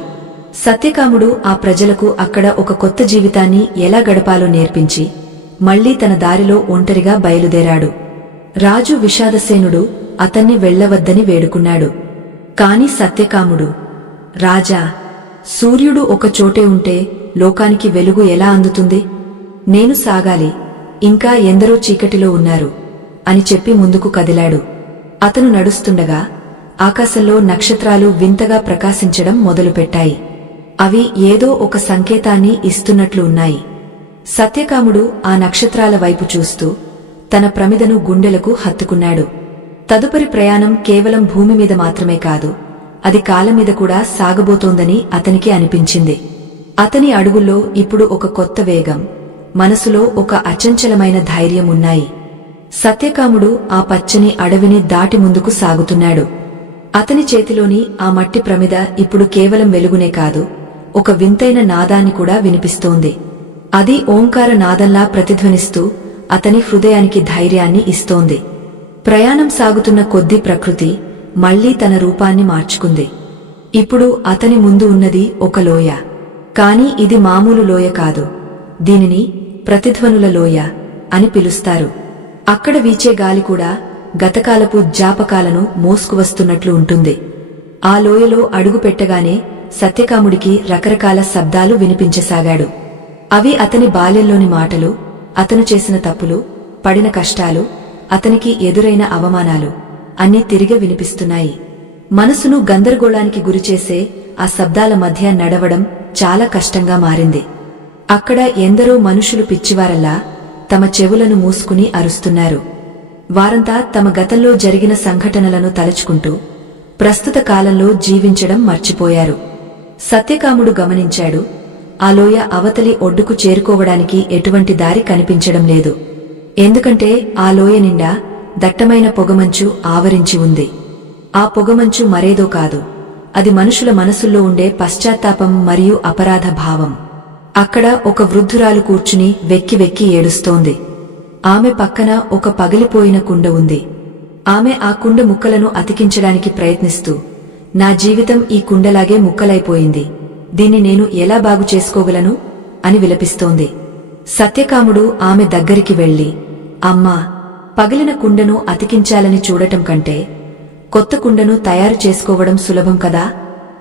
సత్యకాముడు ఆ ప్రజలకు అక్కడ ఒక కొత్త జీవితాన్ని ఎలా గడపాలో నేర్పించి మళ్లీ తన దారిలో ఒంటరిగా బయలుదేరాడు. రాజు విషాదసేనుడు అతన్ని వెళ్లవద్దని వేడుకున్నాడు. కాని సత్యకాముడు, రాజా, సూర్యుడు ఒక చోటే ఉంటే లోకానికి వెలుగు ఎలా అందుతుంది? నేను సాగాలి, ఇంకా ఎందరో చీకటిలో ఉన్నారు అని చెప్పి ముందుకు కదిలాడు. అతను నడుస్తుండగా ఆకాశంలో నక్షత్రాలు వింతగా ప్రకాశించడం మొదలుపెట్టాయి. అవి ఏదో ఒక సంకేతాన్ని ఇస్తున్నట్లు ఉన్నాయి. సత్యకాముడు ఆ నక్షత్రాల వైపు చూస్తూ తన ప్రమిదను గుండెలకు హత్తుకున్నాడు. తదుపరి ప్రయాణం కేవలం భూమి మీద మాత్రమే కాదు, అది కాలమీద కూడా సాగబోతోందని అతనికి అనిపించింది. అతని అడుగుల్లో ఇప్పుడు ఒక కొత్త వేగం, మనసులో ఒక అచంచలమైన ధైర్యం ఉన్నాయి. సత్యకాముడు ఆ పచ్చని అడవిని దాటి ముందుకు సాగుతున్నాడు. అతని చేతిలోని ఆ మట్టి ప్రమిద ఇప్పుడు కేవలం వెలుగునే కాదు, ఒక వింతైన నాదాన్ని కూడా వినిపిస్తోంది. అది ఓంకార నాదంలా ప్రతిధ్వనిస్తూ అతని హృదయానికి ధైర్యాన్ని ఇస్తోంది. ప్రయాణం సాగుతున్న కొద్దీ ప్రకృతి మళ్లీ తన రూపాన్ని మార్చుకుంది. ఇప్పుడు అతని ముందు ఉన్నది ఒక లోయ. కాని ఇది మామూలు లోయ కాదు, దీనిని ప్రతిధ్వనుల లోయ అని పిలుస్తారు. అక్కడ వీచే గాలి కూడా గతకాలపు జ్ఞాపకాలను మోసుకువస్తున్నట్లు ఉంటుంది. ఆ లోయలో అడుగు పెట్టగానే సత్యకాముడికి రకరకాల శబ్దాలు వినిపించసాగాడు. అవి అతని బాల్యంలోని మాటలు, అతను చేసిన తప్పులు, పడిన కష్టాలు, అతనికి ఎదురైన అవమానాలు అన్నీ తిరిగి వినిపిస్తున్నాయి. మనసును గందరగోళానికి గురిచేసే ఆ శబ్దాల మధ్య నడవడం చాలా కష్టంగా మారింది. అక్కడ ఎందరో మనుషులు పిచ్చివారల్లా తమ చెవులను మూసుకుని అరుస్తున్నారు. వారంతా తమ గతంలో జరిగిన సంఘటనలను తలుచుకుంటూ ప్రస్తుత కాలంలో జీవించడం మర్చిపోయారు. సత్యకాముడు గమనించాడు, ఆ లోయ అవతలి ఒడ్డుకు చేరుకోవడానికి ఎటువంటి దారి కనిపించడం లేదు. ఎందుకంటే ఆ లోయ నిండా దట్టమైన పొగమంచు ఆవరించి ఉంది. ఆ పొగమంచు మరేదో కాదు, అది మనుషుల మనసుల్లో ఉండే పశ్చాత్తాపం మరియు అపరాధ భావం. అక్కడ ఒక వృద్ధురాలు కూర్చుని వెక్కి వెక్కి ఏడుస్తోంది. ఆమె పక్కన ఒక పగిలిపోయిన కుండ ఉంది. ఆమె ఆ కుండ ముక్కలను అతికించడానికి ప్రయత్నిస్తూ, నా జీవితం ఈ కుండలాగే ముక్కలైపోయింది, దీన్ని నేను ఎలా బాగు చేసుకోగలను అని విలపిస్తోంది. సత్యకాముడు ఆమె దగ్గరికి వెళ్లి, అమ్మా, పగిలిన కుండను అతికించాలని చూడటం కంటే కొత్త కుండను తయారు చేసుకోవడం సులభం కదా?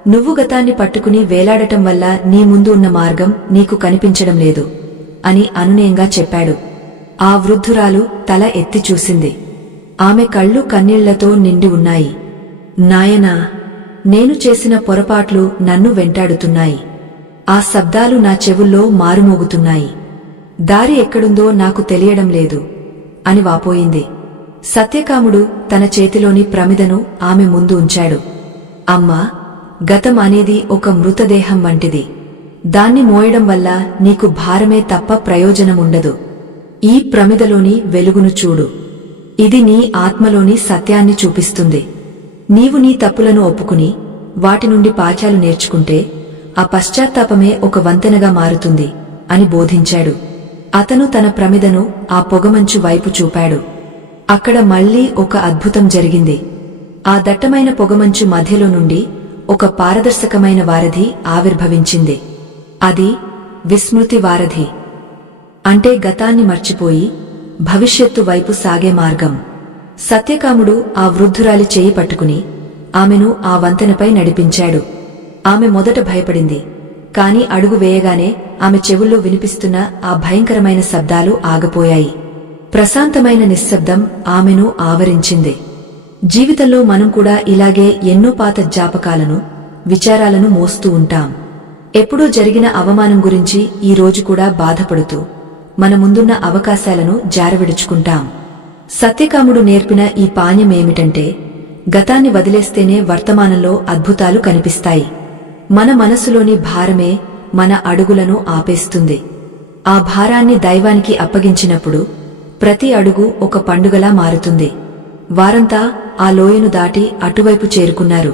నువ్వు గతాన్ని పట్టుకుని వేలాడటం వల్ల నీ ముందు ఉన్న మార్గం నీకు కనిపించడం లేదు అని అనునయంగా చెప్పాడు. ఆ వృద్ధురాలు తల ఎత్తి చూసింది. ఆమె కళ్ళు కన్నీళ్లతో నిండి ఉన్నాయి. నాయనా, నేను చేసిన పొరపాట్లు నన్ను వెంటాడుతున్నాయి. ఆ శబ్దాలు నా చెవుల్లో మారుమోగుతున్నాయి. దారి ఎక్కడుందో నాకు తెలియడం లేదు అని వాపోయింది. సత్యకాముడు తన చేతిలోని ప్రమిదను ఆమె ముందు ఉంచాడు. అమ్మా, గతం అనేది ఒక మృతదేహం వంటిది. దాన్ని మోయడం వల్ల నీకు భారమే తప్ప ప్రయోజనముండదు. ఈ ప్రమిదలోని వెలుగును చూడు. ఇది నీ ఆత్మలోని సత్యాన్ని చూపిస్తుంది. నీవు నీ తప్పులను ఒప్పుకుని వాటి నుండి పాఠాలు నేర్చుకుంటే ఆ పశ్చాత్తాపమే ఒక వంతెనగా మారుతుంది అని బోధించాడు. అతను తన ప్రమిదను ఆ పొగమంచు వైపు చూపాడు. అక్కడ మళ్లీ ఒక అద్భుతం జరిగింది. ఆ దట్టమైన పొగమంచు మధ్యలో నుండి ఒక పారదర్శకమైన వారధి ఆవిర్భవించింది. అది విస్మృతి వారధి, అంటే గతాన్ని మర్చిపోయి భవిష్యత్తు వైపు సాగే మార్గం. సత్యకాముడు ఆ వృద్ధురాలి చేయి పట్టుకుని ఆమెను ఆ వంతెనపై నడిపించాడు. ఆమె మొదట భయపడింది, కాని అడుగు వేయగానే ఆమె చెవుల్లో వినిపిస్తున్న ఆ భయంకరమైన శబ్దాలు ఆగపోయాయి. ప్రశాంతమైన నిశ్శబ్దం ఆమెను ఆవరించింది. జీవితంలో మనం కూడా ఇలాగే ఎన్నో పాత జ్ఞాపకాలను, విచారాలను మోస్తూ ఉంటాం. ఎప్పుడో జరిగిన అవమానం గురించి ఈ రోజు కూడా బాధపడుతూ మన ముందున్న అవకాశాలను జారవిడుచుకుంటాం. సత్యకాముడు నేర్పిన ఈ పాణ్యమేమిటంటే, గతాన్ని వదిలేస్తేనే వర్తమానంలో అద్భుతాలు కనిపిస్తాయి. మన మనసులోని భారమే మన అడుగులను ఆపేస్తుంది. ఆ భారాన్ని దైవానికి అప్పగించినప్పుడు ప్రతి అడుగు ఒక పండుగలా మారుతుంది. వారంతా ఆ లోయను దాటి అటువైపు చేరుకున్నారు.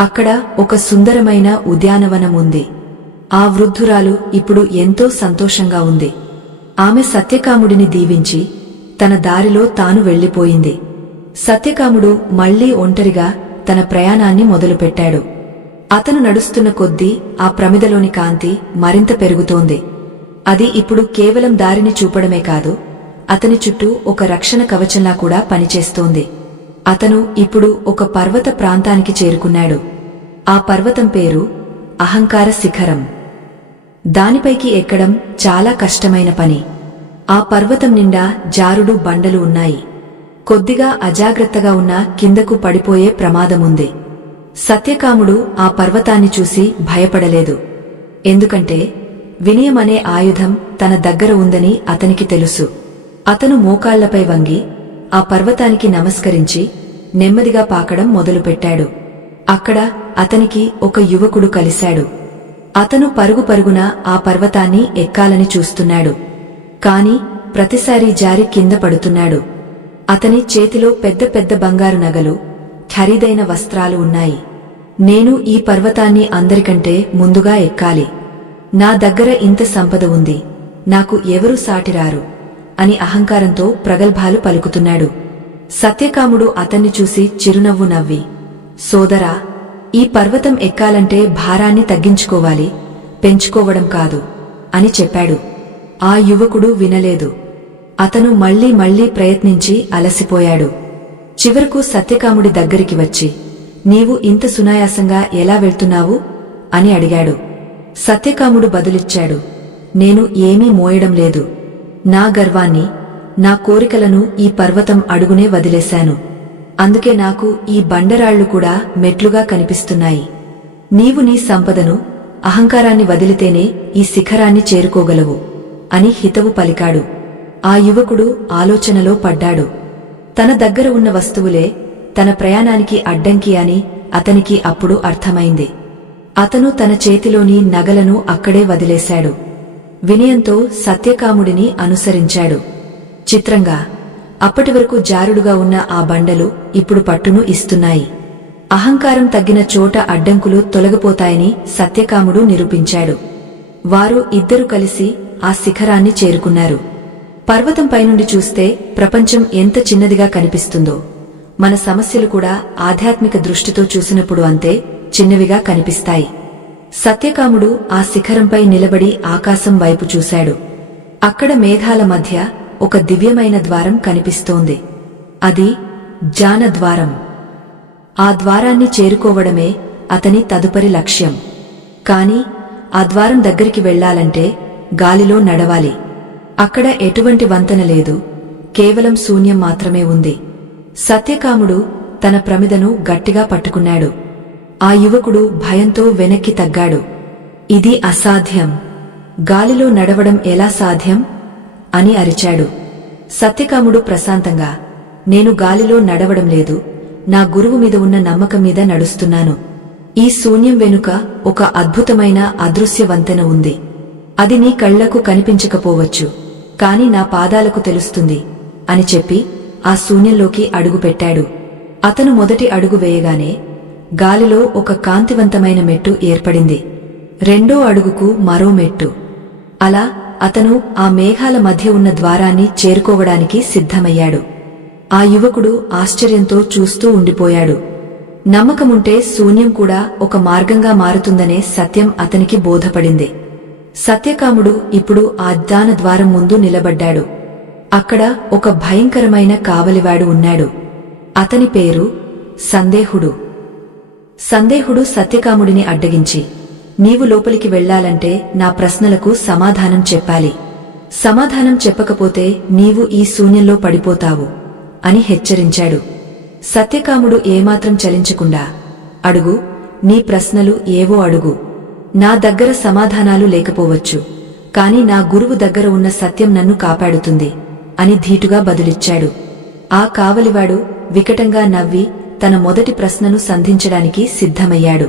అక్కడ ఒక సుందరమైన ఉద్యానవనం ఉంది. ఆ వృద్ధురాలు ఇప్పుడు ఎంతో సంతోషంగా ఉంది. ఆమె సత్యకాముడిని దీవించి తన దారిలో తాను వెళ్లిపోయింది. సత్యకాముడు మళ్లీ ఒంటరిగా తన ప్రయాణాన్ని మొదలుపెట్టాడు. అతను నడుస్తున్న కొద్దీ ఆ ప్రమిదలోని కాంతి మరింత పెరుగుతోంది. అది ఇప్పుడు కేవలం దారిని చూపడమే కాదు, అతని చుట్టూ ఒక రక్షణ కవచంలా కూడా పనిచేస్తోంది. అతను ఇప్పుడు ఒక పర్వత ప్రాంతానికి చేరుకున్నాడు. ఆ పర్వతం పేరు అహంకార శిఖరం. దానిపైకి ఎక్కడం చాలా కష్టమైన పని. ఆ పర్వతం నిండా జారుడు బండలు ఉన్నాయి. కొద్దిగా అజాగ్రత్తగా ఉన్నా కిందకు పడిపోయే ప్రమాదముంది. సత్యకాముడు ఆ పర్వతాన్ని చూసి భయపడలేదు. ఎందుకంటే వినయమనే ఆయుధం తన దగ్గర ఉందని అతనికి తెలుసు. అతను మోకాళ్లపై వంగి ఆ పర్వతానికి నమస్కరించి నెమ్మదిగా పాకడం మొదలుపెట్టాడు. అక్కడ అతనికి ఒక యువకుడు కలిశాడు. అతను పరుగున ఆ పర్వతాన్ని ఎక్కాలని చూస్తున్నాడు. కాని ప్రతిసారి జారి కింద పడుతున్నాడు. అతని చేతిలో పెద్ద పెద్ద బంగారు నగలు, ఖరీదైన వస్త్రాలు ఉన్నాయి. నేను ఈ పర్వతాన్ని అందరికంటే ముందుగా ఎక్కాలి. నా దగ్గర ఇంత సంపద ఉంది, నాకు ఎవరూ సాటిరారు అని అహంకారంతో ప్రగల్భాలు పలుకుతున్నాడు. సత్యకాముడు అతన్ని చూసి చిరునవ్వు నవ్వి, సోదరా, ఈ పర్వతం ఎక్కాలంటే భారాన్ని తగ్గించుకోవాలి, పెంచుకోవడం కాదు అని చెప్పాడు. ఆ యువకుడు వినలేదు. అతను మళ్లీ ప్రయత్నించి అలసిపోయాడు. చివరకు సత్యకాముడి దగ్గరికి వచ్చి, నీవు ఇంత సునాయాసంగా ఎలా వెళ్తున్నావు అని అడిగాడు. సత్యకాముడు బదులిచ్చాడు, నేను ఏమీ మోయడం లేదు. నా గర్వాన్ని, నా కోరికలను ఈ పర్వతం అడుగునే వదిలేశాను. అందుకే నాకు ఈ బండరాళ్లు కూడా మెట్లుగా కనిపిస్తున్నాయి. నీవు నీ సంపదను, అహంకారాన్ని వదిలితేనే ఈ శిఖరాన్ని చేరుకోగలవు అని హితవు పలికాడు. ఆ యువకుడు ఆలోచనలో పడ్డాడు. తన దగ్గర ఉన్న వస్తువులే తన ప్రయాణానికి అడ్డంకి అని అతనికి అప్పుడు అర్థమైంది. అతను తన చేతిలోని నగలను అక్కడే వదిలేశాడు. వినయంతో సత్యకాముడిని అనుసరించాడు. చిత్రంగా అప్పటివరకు జారుడుగా ఉన్న ఆ బండలు ఇప్పుడు పట్టును ఇస్తున్నాయి. అహంకారం తగ్గిన చోట అడ్డంకులు తొలగిపోతాయని సత్యకాముడు నిరూపించాడు. వారు ఇద్దరు కలిసి ఆ శిఖరాన్ని చేరుకున్నారు. పర్వతం పైనుండి చూస్తే ప్రపంచం ఎంత చిన్నదిగా కనిపిస్తుందో, మన సమస్యలు కూడా ఆధ్యాత్మిక దృష్టితో చూసినప్పుడు అంతే చిన్నవిగా కనిపిస్తాయి. సత్యకాముడు ఆ శిఖరంపై నిలబడి ఆకాశం వైపు చూశాడు. అక్కడ మేఘాల మధ్య ఒక దివ్యమైన ద్వారం కనిపిస్తోంది. అది జ్ఞాన ద్వారం. ఆ ద్వారాన్ని చేరుకోవడమే అతని తదుపరి లక్ష్యం. కాని ఆ ద్వారం దగ్గరికి వెళ్లాలంటే గాలిలో నడవాలి. అక్కడ ఎటువంటి వంతెన లేదు, కేవలం శూన్యం మాత్రమే ఉంది. సత్యకాముడు తన ప్రమిదను గట్టిగా పట్టుకున్నాడు. ఆ యువకుడు భయంతో వెనక్కి తగ్గాడు. ఇది అసాధ్యం, గాలిలో నడవడం ఎలా సాధ్యం అని అరిచాడు. సత్యకాముడు ప్రశాంతంగా, నేను గాలిలో నడవడం లేదు, నా గురువు మీద ఉన్న నమ్మకం మీద నడుస్తున్నాను. ఈ శూన్యం వెనుక ఒక అద్భుతమైన అదృశ్య వంతెన ఉంది. అది నీ కళ్లకు కనిపించకపోవచ్చు, కాని నా పాదాలకు తెలుస్తుంది అని చెప్పి ఆ శూన్యంలోకి అడుగుపెట్టాడు. అతను మొదటి అడుగు వేయగానే గాలిలో ఒక కాంతివంతమైన మెట్టు ఏర్పడింది. రెండో అడుగుకు మరో మెట్టు. అలా అతను ఆ మేఘాల మధ్య ఉన్న ద్వారాన్ని చేరుకోవడానికి సిద్ధమయ్యాడు. ఆ యువకుడు ఆశ్చర్యంతో చూస్తూ ఉండిపోయాడు. నమ్మకముంటే శూన్యం కూడా ఒక మార్గంగా మారుతుందనే సత్యం అతనికి బోధపడింది. సత్యకాముడు ఇప్పుడు ఆ జ్ఞాన ద్వారం ముందు నిలబడ్డాడు. అక్కడ ఒక భయంకరమైన కావలివాడు ఉన్నాడు. అతని పేరు సందేహుడు. సందేహుడు సత్యకాముడిని అడ్డగించి, నీవు లోపలికి వెళ్లాలంటే నా ప్రశ్నలకు సమాధానం చెప్పాలి. సమాధానం చెప్పకపోతే నీవు ఈ శూన్యంలో పడిపోతావు అని హెచ్చరించాడు. సత్యకాముడు ఏమాత్రం చలించకుండా, అడుగు, నీ ప్రశ్నలు ఏవో అడుగు. నా దగ్గర సమాధానాలు లేకపోవచ్చు, కాని నా గురువు దగ్గర ఉన్న సత్యం నన్ను కాపాడుతుంది అని ధీటుగా బదులిచ్చాడు. ఆ కావలివాడు వికటంగా నవ్వి తన మొదటి ప్రశ్నను సంధించడానికి సిద్ధమయ్యాడు.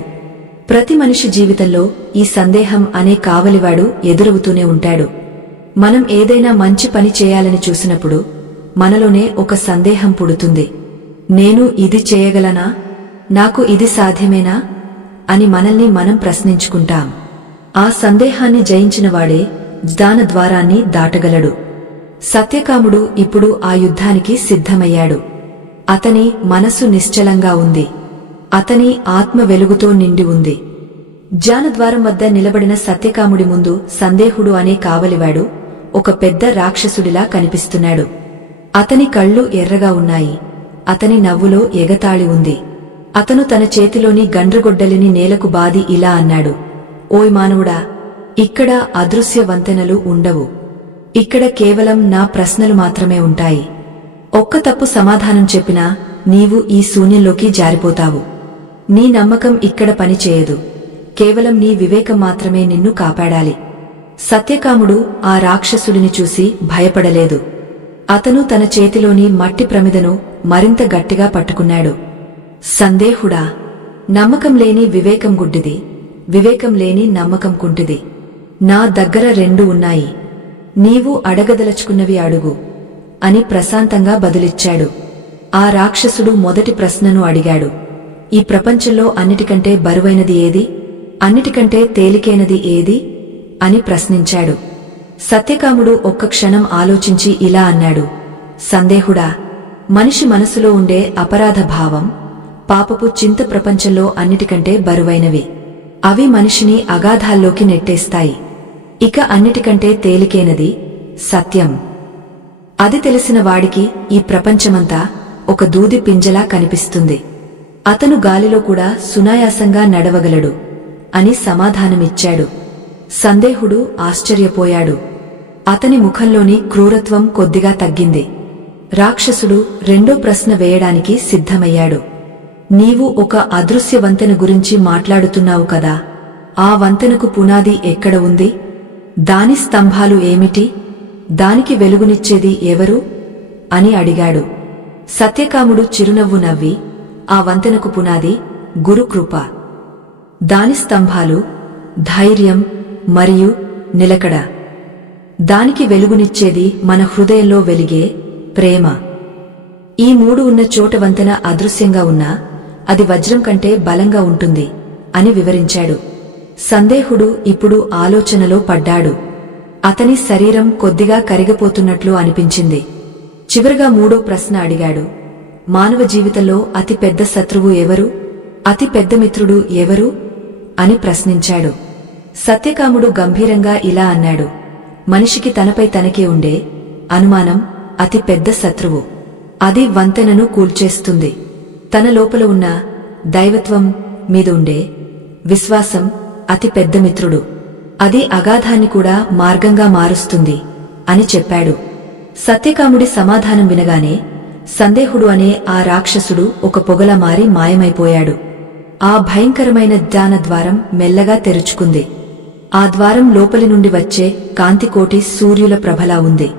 ప్రతి మనిషి జీవితంలో ఈ సందేహం అనే కావలివాడు ఎదురవుతూనే ఉంటాడు. మనం ఏదైనా మంచి పని చేయాలని చూసినప్పుడు మనలోనే ఒక సందేహం పుడుతుంది. నేను ఇది చేయగలనా, నాకు ఇది సాధ్యమేనా అని మనల్ని మనం ప్రశ్నించుకుంటాం. ఆ సందేహాన్ని జయించినవాడే జ్ఞాన ద్వారాన్ని దాటగలడు. సత్యకాముడు ఇప్పుడు ఆ యుద్ధానికి సిద్ధమయ్యాడు. అతని మనసు నిశ్చలంగా ఉంది. అతని ఆత్మ వెలుగుతో నిండి ఉంది. జ్ఞానద్వారం వద్ద నిలబడిన సత్యకాముడి ముందు సందేహుడు అనే కావలివాడు ఒక పెద్ద రాక్షసుడిలా కనిపిస్తున్నాడు. అతని కళ్ళు ఎర్రగా ఉన్నాయి. అతని నవ్వులో ఎగతాళి ఉంది. అతను తన చేతిలోని గండ్రగొడ్డలిని నేలకు బాది ఇలా అన్నాడు, ఓయ్ మానవుడా, ఇక్కడ అదృశ్య వంతెనలు ఉండవు. ఇక్కడ కేవలం నా ప్రశ్నలు మాత్రమే ఉంటాయి. ఒక్క తప్పు సమాధానం చెప్పినా నీవు ఈ శూన్యంలోకి జారిపోతావు. నీ నమ్మకం ఇక్కడ పనిచేయదు. కేవలం నీ వివేకం మాత్రమే నిన్ను కాపాడాలి. సత్యకాముడు ఆ రాక్షసుడిని చూసి భయపడలేదు. అతను తన చేతిలోని మట్టి ప్రమిదను మరింత గట్టిగా పట్టుకున్నాడు. సందేహుడా, నమ్మకం లేని వివేకం గుడ్డిది, వివేకం లేని నమ్మకం కుంటిది. నా దగ్గర రెండు ఉన్నాయి. నీవు అడగదలుచుకున్నవి అడుగు అని ప్రశాంతంగా బదులిచ్చాడు. ఆ రాక్షసుడు మొదటి ప్రశ్నను అడిగాడు. ఈ ప్రపంచంలో అన్నిటికంటే బరువైనది ఏది? అన్నిటికంటే తేలికైనది ఏది అని ప్రశ్నించాడు. సత్యకాముడు ఒక్క క్షణం ఆలోచించి ఇలా అన్నాడు, సందేహుడా, మనిషి మనసులో ఉండే అపరాధ భావం, పాపపు చింత ప్రపంచంలో అన్నిటికంటే బరువైనవి. అవి మనిషిని అగాధాల్లోకి నెట్టేస్తాయి. ఇక అన్నిటికంటే తేలికైనది సత్యం. అది తెలిసిన వాడికి ఈ ప్రపంచమంతా ఒక దూది పింజలా కనిపిస్తుంది. అతను గాలిలో కూడా సునాయాసంగా నడవగలడు అని సమాధానమిచ్చాడు. సందేహుడు ఆశ్చర్యపోయాడు. అతని ముఖంలోని క్రూరత్వం కొద్దిగా తగ్గింది. రాక్షసుడు రెండో ప్రశ్న వేయడానికి సిద్ధమయ్యాడు. నీవు ఒక అదృశ్య వంతెన గురించి మాట్లాడుతున్నావు కదా, ఆ వంతెనకు పునాది ఎక్కడ ఉంది? దాని స్తంభాలు ఏమిటి? దానికి వెలుగునిచ్చేది ఎవరు అని అడిగాడు. సత్యకాముడు చిరునవ్వు నవ్వి, ఆ వంతెనకు పునాది గురుకృప. దాని స్తంభాలు ధైర్యం మరియు నిలకడ. దానికి వెలుగునిచ్చేది మన హృదయంలో వెలిగే ప్రేమ. ఈ మూడు ఉన్న చోట వంతెన అదృశ్యంగా ఉన్నా అది వజ్రం కంటే బలంగా ఉంటుంది అని వివరించాడు. సందేహుడు ఇప్పుడు ఆలోచనలో పడ్డాడు. అతని శరీరం కొద్దిగా కరిగిపోతున్నట్లు అనిపించింది. చివరగా మూడో ప్రశ్న అడిగాడు, మానవ జీవితంలో అతి పెద్ద శత్రువు ఎవరు? అతి పెద్ద మిత్రుడు ఎవరు అని ప్రశ్నించాడు. సత్యకాముడు గంభీరంగా ఇలా అన్నాడు, మనిషికి తనపై తనకే ఉండే అనుమానం అతి పెద్ద శత్రువు. అది వంతెనను కూల్చేస్తుంది. తన లోపల ఉన్న దైవత్వం మీద ఉండే విశ్వాసం అతి పెద్ద మిత్రుడు. అది అగాధాన్ని కూడా మార్గంగా మారుస్తుంది అని చెప్పాడు. సత్యకాముడి సమాధానం వినగానే సందేహుడు అనే ఆ రాక్షసుడు ఒక పొగలా మారి మాయమైపోయాడు. ఆ భయంకరమైన జ్ఞానద్వారం మెల్లగా తెరుచుకుంది. ఆ ద్వారం లోపలి నుండి వచ్చే కాంతికోటి సూర్యుల ప్రభలా ఉంది.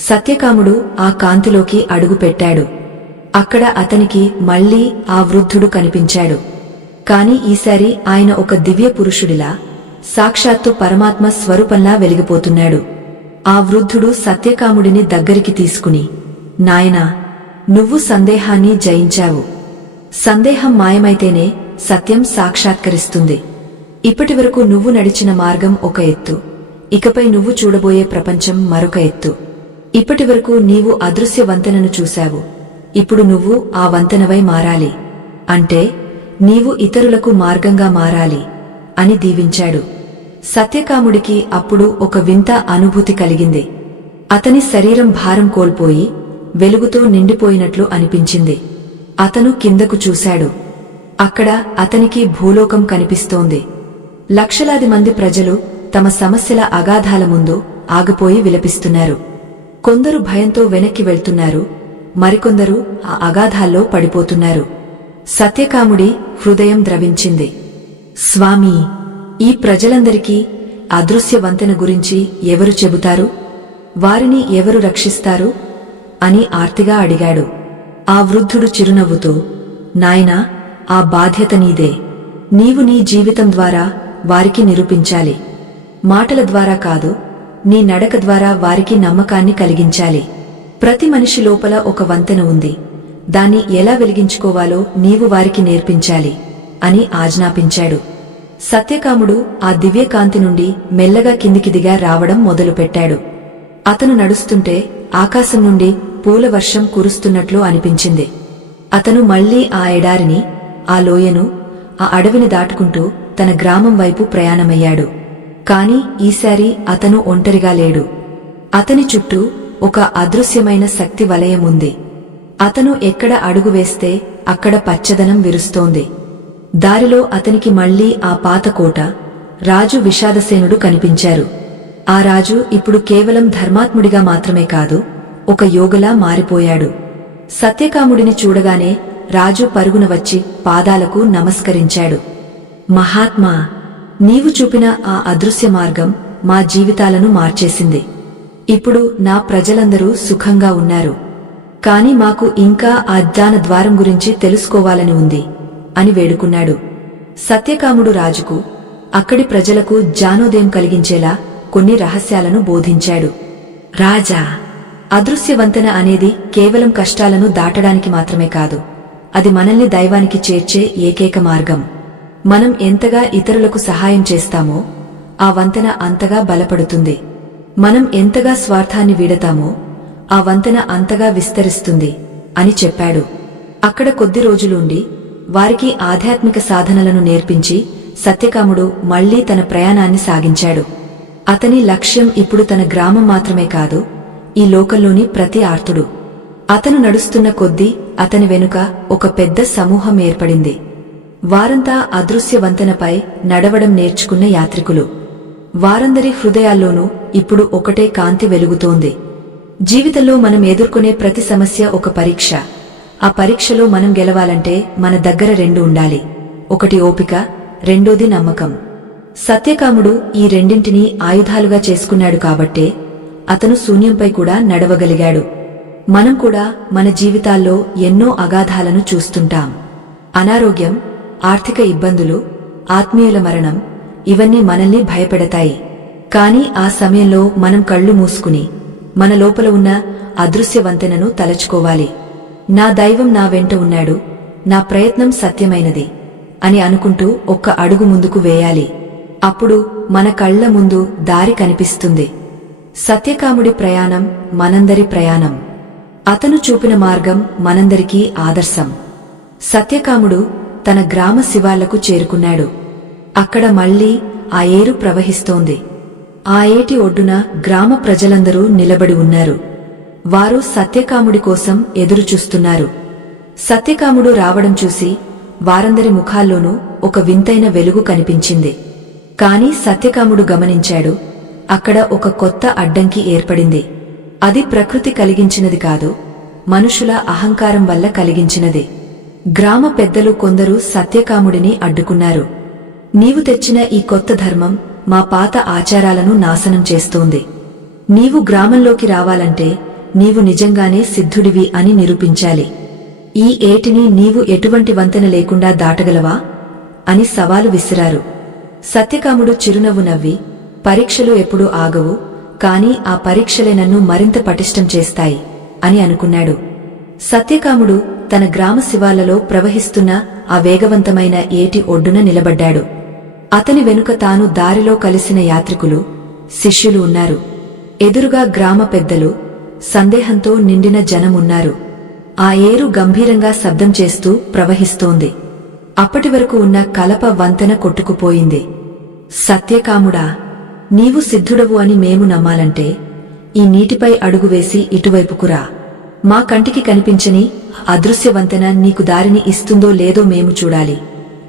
సత్యకాముడు ఆ కాంతిలోకి అడుగుపెట్టాడు. అక్కడ అతనికి మళ్లీ ఆ వృద్ధుడు కనిపించాడు. కాని ఈసారి ఆయన ఒక దివ్య పురుషుడిలా, సాక్షాత్తు పరమాత్మ స్వరూపంలా వెలిగిపోతున్నాడు. ఆ వృద్ధుడు సత్యకాముడిని దగ్గరికి తీసుకుని, నాయనా, నువ్వు సందేహాన్ని జయించావు. సందేహం మాయమైతేనే సత్యం సాక్షాత్కరిస్తుంది. ఇప్పటివరకు నువ్వు నడిచిన మార్గం ఒక ఎత్తు, ఇకపై నువ్వు చూడబోయే ప్రపంచం మరొక ఎత్తు. ఇప్పటివరకు నీవు అదృశ్య వంతెనను చూశావు, ఇప్పుడు నువ్వు ఆ వంతెనవై మారాలి. అంటే నీవు ఇతరులకు మార్గంగా మారాలి అని దీవించాడు. సత్యకాముడికి అప్పుడు ఒక వింత అనుభూతి కలిగింది. అతని శరీరం భారం కోల్పోయి వెలుగుతో నిండిపోయినట్లు అనిపించింది. అతను కిందకు చూశాడు. అక్కడ అతనికి భూలోకం కనిపిస్తోంది. లక్షలాది మంది ప్రజలు తమ సమస్యల అగాధాల ముందు ఆగిపోయి విలపిస్తున్నారు. కొందరు భయంతో వెనక్కి వెళ్తున్నారు, మరికొందరు ఆ అగాధాల్లో పడిపోతున్నారు. సత్యకాముడి హృదయం ద్రవించింది. స్వామీ, ఈ ప్రజలందరికీ అదృశ్య వంతెన గురించి ఎవరు చెబుతారు? వారిని ఎవరు రక్షిస్తారు అని ఆర్తిగా అడిగాడు. ఆ వృద్ధుడు చిరునవ్వుతో, నాయనా, ఆ బాధ్యత నీదే. నీవు నీ జీవితం ద్వారా వారికి నిరూపించాలి. మాటల ద్వారా కాదు, నీ నడక ద్వారా వారికి నమ్మకాన్ని కలిగించాలి. ప్రతి మనిషి లోపల ఒక వంతెన ఉంది. దాన్ని ఎలా వెలిగించుకోవాలో నీవు వారికి నేర్పించాలి అని ఆజ్ఞాపించాడు. సత్యకాముడు ఆ దివ్యకాంతి నుండి మెల్లగా కిందికి దిగా రావడం మొదలుపెట్టాడు. అతను నడుస్తుంటే ఆకాశం నుండి పూల వర్షం కురుస్తున్నట్లు అనిపించింది. అతను మళ్లీ ఆ ఎడారిని, ఆ లోయను, ఆ అడవిని దాటుకుంటూ తన గ్రామం వైపు ప్రయాణమయ్యాడు. కాని ఈసారి అతను ఒంటరిగా లేడు. అతని చుట్టూ ఒక అదృశ్యమైన శక్తి వలయం ఉంది. అతను ఎక్కడ అడుగు వేస్తే అక్కడ పచ్చదనం విరుస్తోంది. దారిలో అతనికి మళ్లీ ఆ పాత కోట, రాజు విషాదసేనుడు కనిపించారు. ఆ రాజు ఇప్పుడు కేవలం ధర్మాత్ముడిగా మాత్రమే కాదు, ఒక యోగిలా మారిపోయాడు. సత్యకాముడిని చూడగానే రాజు పరుగున వచ్చి పాదాలకు నమస్కరించాడు. మహాత్మా, నీవు చూపిన ఆ అదృశ్య మార్గం మా జీవితాలను మార్చేసింది. ఇప్పుడు నా ప్రజలందరూ సుఖంగా ఉన్నారు. కాని మాకు ఇంకా ఆ జ్ఞాన ద్వారం గురించి తెలుసుకోవాలని ఉంది అని వేడుకున్నాడు. సత్యకాముడు రాజుకు, అక్కడి ప్రజలకు జ్ఞానోదయం కలిగించేలా కొన్ని రహస్యాలను బోధించాడు. రాజా, అదృశ్యవంతెన అనేది కేవలం కష్టాలను దాటడానికి మాత్రమే కాదు, అది మనల్ని దైవానికి చేర్చే ఏకైక మార్గం. మనం ఎంతగా ఇతరులకు సహాయం చేస్తామో ఆ వంతెన అంతగా బలపడుతుంది. మనం ఎంతగా స్వార్థాన్ని వీడతామో ఆ వంతెన అంతగా విస్తరిస్తుంది అని చెప్పాడు. అక్కడ కొద్ది రోజులుండి వారికి ఆధ్యాత్మిక సాధనలను నేర్పించి సత్యకాముడు మళ్లీ తన ప్రయాణాన్ని సాగించాడు. అతని లక్ష్యం ఇప్పుడు తన గ్రామం మాత్రమే కాదు, ఈ లోకంలోని ప్రతి ఆర్తుడు. అతను నడుస్తున్న కొద్దీ అతని వెనుక ఒక పెద్ద సమూహం ఏర్పడింది. వారంతా అదృశ్య వంతెనపై నడవడం నేర్చుకున్న యాత్రికులు. వారందరి హృదయాల్లోనూ ఇప్పుడు ఒకటే కాంతి వెలుగుతోంది. జీవితంలో మనం ఎదుర్కొనే ప్రతి సమస్య ఒక పరీక్ష. ఆ పరీక్షలో మనం గెలవాలంటే మన దగ్గర రెండు ఉండాలి. ఒకటి ఓపిక, రెండోది నమ్మకం. సత్యకాముడు ఈ రెండింటినీ ఆయుధాలుగా చేసుకున్నాడు కాబట్టే అతను శూన్యంపై కూడా నడవగలిగాడు. మనం కూడా మన జీవితాల్లో ఎన్నో అగాధాలను చూస్తుంటాం. అనారోగ్యం, ఆర్థిక ఇబ్బందులు, ఆత్మీయుల మరణం, ఇవన్నీ మనల్ని భయపెడతాయి. కాని ఆ సమయంలో మనం కళ్ళు మూసుకుని మన లోపల ఉన్న అదృశ్య వంతెనను తలచుకోవాలి. నా దైవం నా వెంట ఉన్నాడు, నా ప్రయత్నం సత్యమైనది అని అనుకుంటూ ఒక్క అడుగు ముందుకు వేయాలి. అప్పుడు మన కళ్ల ముందు దారి కనిపిస్తుంది. సత్యకాముడి ప్రయాణం మనందరి ప్రయాణం. అతను చూపిన మార్గం మనందరికీ ఆదర్శం. సత్యకాముడు తన గ్రామ శివార్లకు చేరుకున్నాడు. అక్కడ మళ్లీ ఆ ఏరు ప్రవహిస్తోంది. ఆ ఏటి ఒడ్డున గ్రామ ప్రజలందరూ నిలబడి ఉన్నారు. వారు సత్యకాముడి కోసం ఎదురుచూస్తున్నారు. సత్యకాముడు రావడం చూసి వారందరి ముఖాల్లోనూ ఒక వింతైన వెలుగు కనిపించింది. కాని సత్యకాముడు గమనించాడు, అక్కడ ఒక కొత్త అడ్డంకి ఏర్పడింది. అది ప్రకృతి కలిగించినది కాదు, మనుషుల అహంకారం వల్ల కలిగించినది. గ్రామ పెద్దలు కొందరు సత్యకాముడిని అడ్డుకున్నారు. నీవు తెచ్చిన ఈ కొత్త ధర్మం మా పాత ఆచారాలను నాశనం చేస్తోంది. నీవు గ్రామంలోకి రావాలంటే నీవు నిజంగానే సిద్ధుడివి అని నిరూపించాలి. ఈ ఏటిని నీవు ఎటువంటి వంతెన లేకుండా దాటగలవా అని సవాలు విసిరారు. సత్యకాముడు చిరునవ్వు నవ్వి, పరీక్షలు ఎప్పుడూ ఆగవు, కాని ఆ పరీక్షలే నన్ను మరింత పటిష్టం చేస్తాయి అని అనుకున్నాడు. సత్యకాముడు తన గ్రామ శివార్లలో ప్రవహిస్తున్న ఆ వేగవంతమైన ఏటి ఒడ్డున నిలబడ్డాడు. అతని వెనుక తాను దారిలో కలిసిన యాత్రికులు, శిష్యులు ఉన్నారు. ఎదురుగా గ్రామ పెద్దలు, సందేహంతో నిండిన జనమున్నారు. ఆ ఏరు గంభీరంగా శబ్దం చేస్తూ ప్రవహిస్తోంది. అప్పటివరకు ఉన్న కలప వంతెన కొట్టుకుపోయింది. సత్యకాముడా, నీవు సిద్ధుడవు అని మేము నమ్మాలంటే ఈ నీటిపై అడుగువేసి ఇటువైపుకురా. మా కంటికి కనిపించని అదృశ్య వంతెన నీకు దారిని ఇస్తుందో లేదో మేము చూడాలి